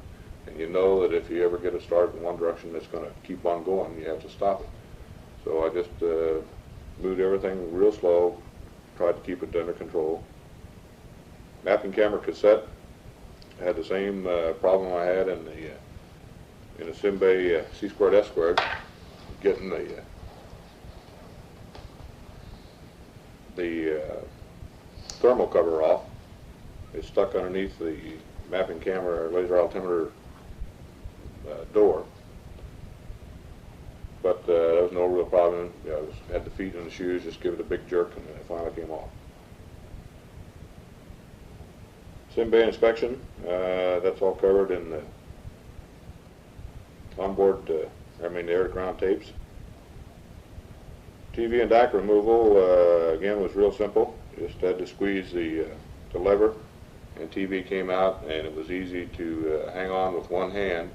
And you know that if you ever get it started in one direction, it's going to keep on going. You have to stop it. So I just moved everything real slow, tried to keep it under control. Mapping camera cassette had the same problem I had in the Simbay C² S², getting the thermal cover off. It's stuck underneath the mapping camera laser altimeter door. But there was no real problem. I had the feet in the shoes, just give it a big jerk, and it finally came off. Simbay inspection, that's all covered in the onboard, the air-to-ground tapes. TV and DAC removal, again, was real simple. Just had to squeeze the lever, and TV came out, and it was easy to hang on with one hand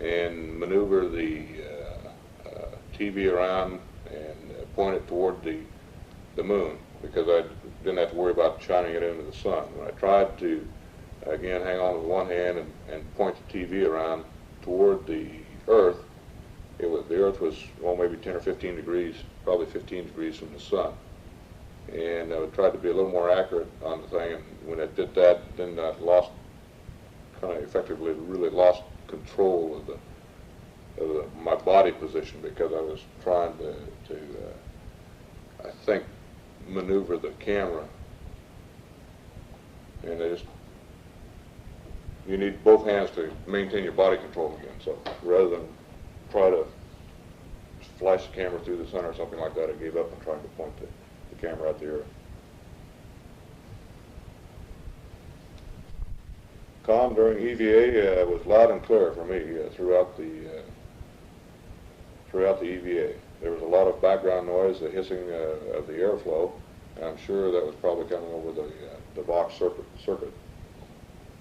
and maneuver the TV around and point it toward the moon, because I didn't have to worry about shining it into the sun. When I tried to, again, hang on with one hand and point the TV around toward the Earth, the Earth was, well, maybe 10 or 15 degrees, probably 15 degrees from the sun. And I would try to be a little more accurate on the thing, and when I did that, then I lost, kind of effectively really lost control of my body position, because I was trying to I think, maneuver the camera. And you need both hands to maintain your body control again. So rather than try to flash the camera through the sun or something like that, I gave up and tried to point the camera out the Earth. Comm during EVA was loud and clear for me throughout the EVA. There was a lot of background noise, the hissing of the airflow, and I'm sure that was probably coming over the box circuit.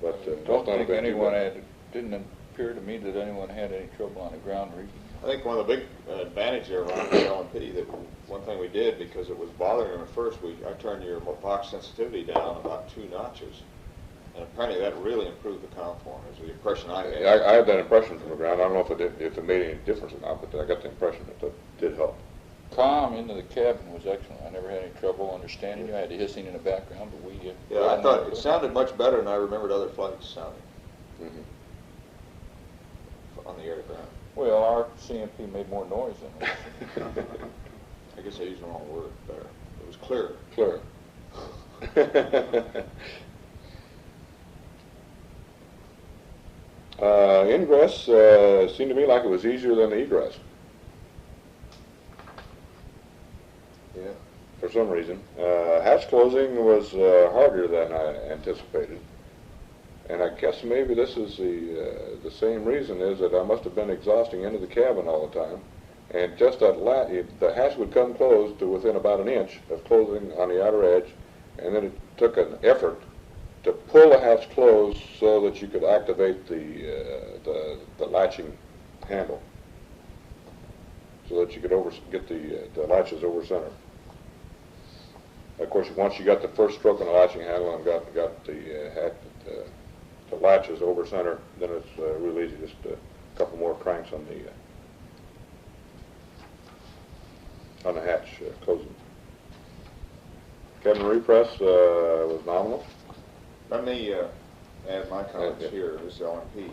But I don't think anyone didn't appear to me that anyone had any trouble on the ground reading. I think one of the big advantages there around the LMP, that one thing we did, because it was bothering them at first, I turned your box sensitivity down about 2 notches. And apparently that really improved the comm form, is the impression I had. I had that impression from the ground. I don't know if it made any difference or not, but I got the impression that did help. Comm into the cabin was excellent. I never had any trouble understanding you. I had the hissing in the background, but we... yeah, I thought it sounded much better than I remembered other flights sounding. On the air to ground. Well, our CMP made more noise than us. I guess I used the wrong word better. It was clear. Clear. Ingress seemed to me like it was easier than the egress. some reason. Hatch closing was harder than I anticipated. And I guess maybe this is the same reason is that I must have been exhausting into the cabin all the time. And just that the hatch would come closed to within about an inch of closing on the outer edge, and then it took an effort to pull the hatch closed so that you could activate the latching handle, so that you could get the latches over center. Of course, once you got the first stroke on the latching handle and got the latches over center, then it's real easy. Just a couple more cranks on the hatch closing. Cabin repress was nominal. Let me add my comments here. This is LMP.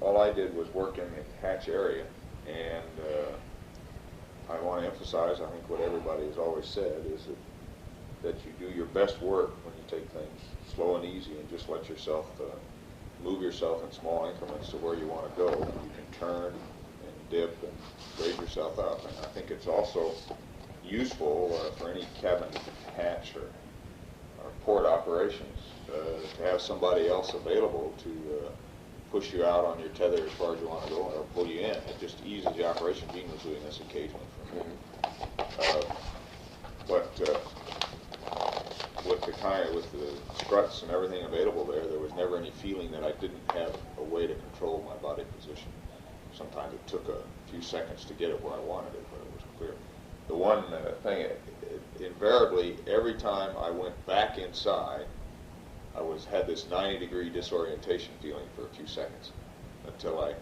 All I did was work in the hatch area, and I want to emphasize, I think what everybody has always said is that you do your best work when you take things slow and easy and just let yourself move yourself in small increments to where you want to go. You can turn and dip and raise yourself up. And I think it's also useful for any cabin hatch or port operations to have somebody else available to push you out on your tether as far as you want to go or pull you in. It just eases the operation. Gene was doing this occasionally for me. With the struts and everything available there was never any feeling that I didn't have a way to control my body position. Sometimes it took a few seconds to get it where I wanted it, but it was clear. The one thing, invariably, every time I went back inside, I had this 90-degree disorientation feeling for a few seconds until I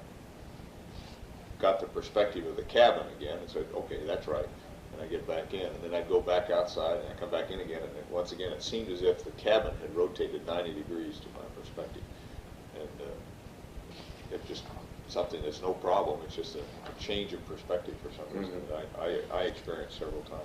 got the perspective of the cabin again and said, okay, that's right. And I get back in, and then I'd go back outside, and I come back in again, and then once again it seemed as if the cabin had rotated 90 degrees to my perspective. And it's just something that's no problem. It's just a change of perspective for some reason that I experienced several times.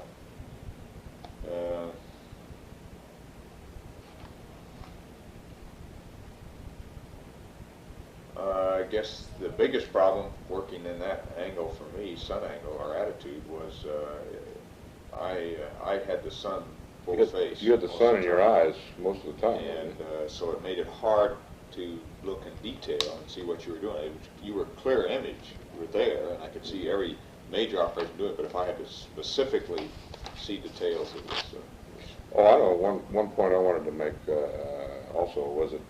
I guess the biggest problem working in that angle for me, sun angle, our attitude was I had the sun full face. You had the sun in your eyes most of the time. And so it made it hard to look in detail and see what you were doing. You were clear image, you were there, and I could see every major operation do it, but if I had to specifically see details, it was... Oh, I know. One point I wanted to make also was that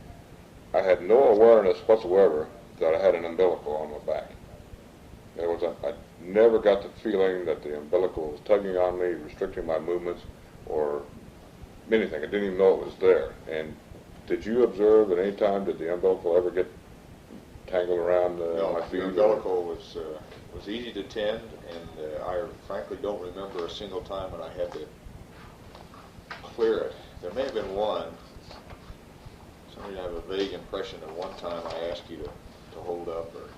I had no awareness whatsoever that I had an umbilical on my back. I never got the feeling that the umbilical was tugging on me, restricting my movements, or anything. I didn't even know it was there. And did you observe at any time, did the umbilical ever get tangled around my feet? The umbilical was easy to tend, and I frankly don't remember a single time when I had to clear it. There may have been one. I have a vague impression that one time I asked you to hold up, or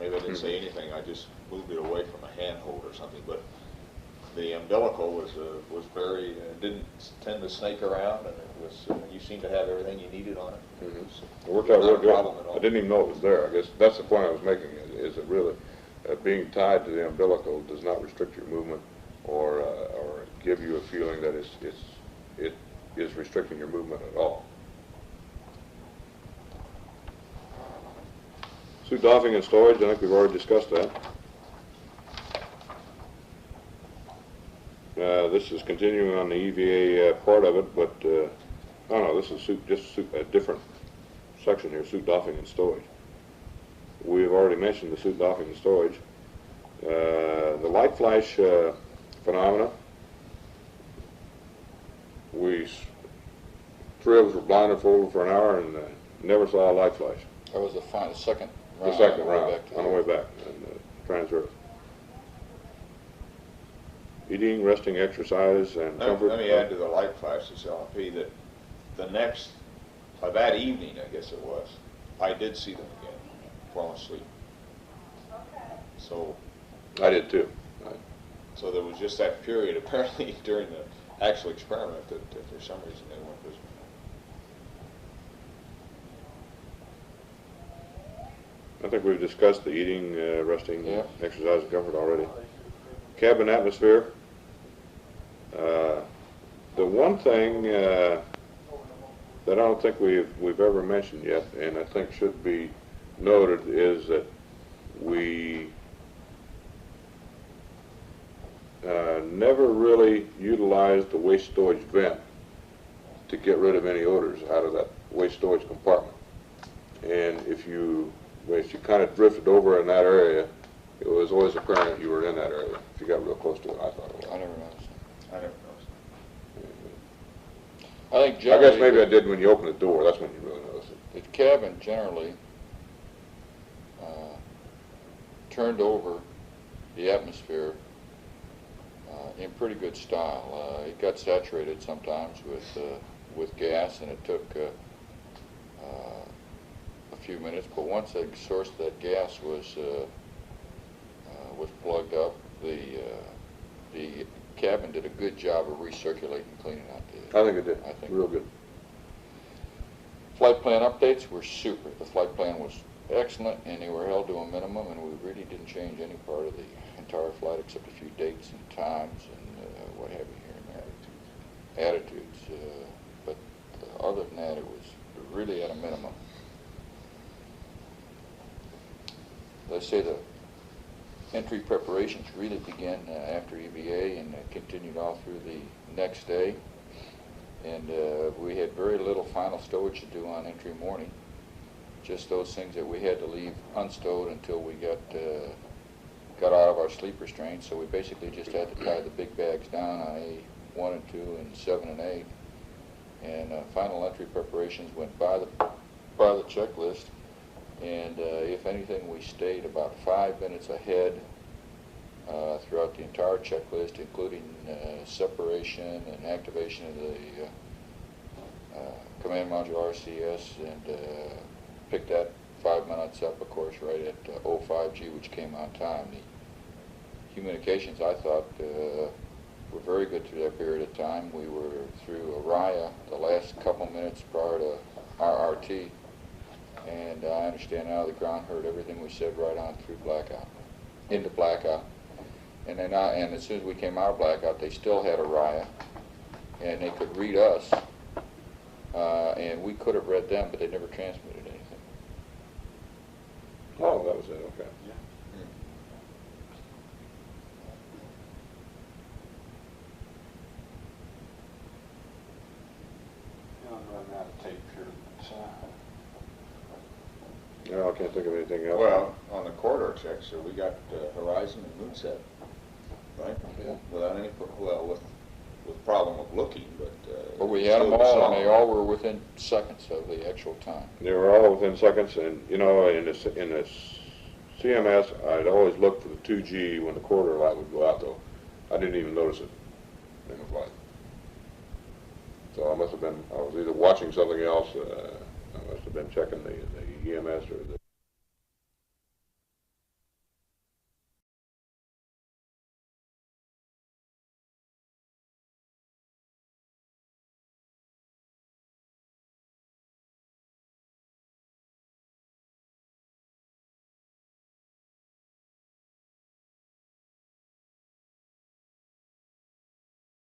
maybe I didn't say anything. I just moved it away from a handhold or something. But the umbilical was very didn't tend to snake around, and it was you seemed to have everything you needed on it. It worked out real good. I didn't even know it was there. I guess that's the point I was making. Is that really being tied to the umbilical does not restrict your movement or give you a feeling that it is restricting your movement at all. Suit doffing and storage, I think we've already discussed that. This is continuing on the EVA part of it, but no, this is a different section here, suit doffing and stowage. We've already mentioned the suit doffing and stowage. The light flash phenomena, three of us were blindfolded for an hour and never saw a light flash. That was the second round. The second round, on the way back, and Trans-Earth. Eating, resting, exercise, and comfort. Let me add to the light flashes, LMP, that that evening, I guess it was, I did see them again, falling asleep. So I did too. So there was just that period, apparently, during the actual experiment that for some reason they weren't visible. I think we've discussed the eating, resting, exercise, and comfort already. Cabin atmosphere. one thing that I don't think we've ever mentioned yet, and I think should be noted, is that we never really utilized the waste storage vent to get rid of any odors out of that waste storage compartment. And if you kind of drifted over in that area, it was always apparent you were in that area. If you got real close to it, I thought it was. I never noticed it. I never noticed. I think I generally. guess maybe I did when you opened the door. That's when you really noticed it. The cabin generally turned over the atmosphere in pretty good style. It got saturated sometimes with gas, and it took a few minutes. But once the source of that gas was plugged up, the cabin did a good job of recirculating, cleaning out the. I think it did. I think real good. Flight plan updates were super. The flight plan was excellent, and they were held to a minimum, and we really didn't change any part of the entire flight except a few dates and times and what have you here and there. Attitudes. But other than that, it was really at a minimum. Let's say the entry preparations really began after EVA and continued all through the next day. And we had very little final stowage to do on entry morning. Just those things that we had to leave unstowed until we got out of our sleep restraints. So we basically just had to tie the big bags down on A1 and 2 and 7 and 8. And final entry preparations went by the checklist. And if anything, we stayed about 5 minutes ahead throughout the entire checklist, including separation and activation of the command module RCS, and picked that 5 minutes up, of course, right at 05G, which came on time. The communications, I thought, were very good through that period of time. We were through Araya the last couple minutes prior to RRT, and I understand now the ground heard everything we said right on through blackout, into blackout. And then and as soon as we came out of blackout, they still had Araya, and they could read us, and we could have read them, but they never transmitted anything. Oh, that was it. Okay. Yeah. I'm running out of tape here. No, I can't think of anything else. Well, on the corridor checks, so we got Horizon and Moonset, right? Yeah. Without any, with problem of looking, but. But we had them all, and they all were within seconds of the actual time. They were all within seconds, and you know, in this CMS, I'd always look for the 2G when the corridor light would go out, though. I didn't even notice it in the flight. So I was either watching something else, I must have been checking the EMS or the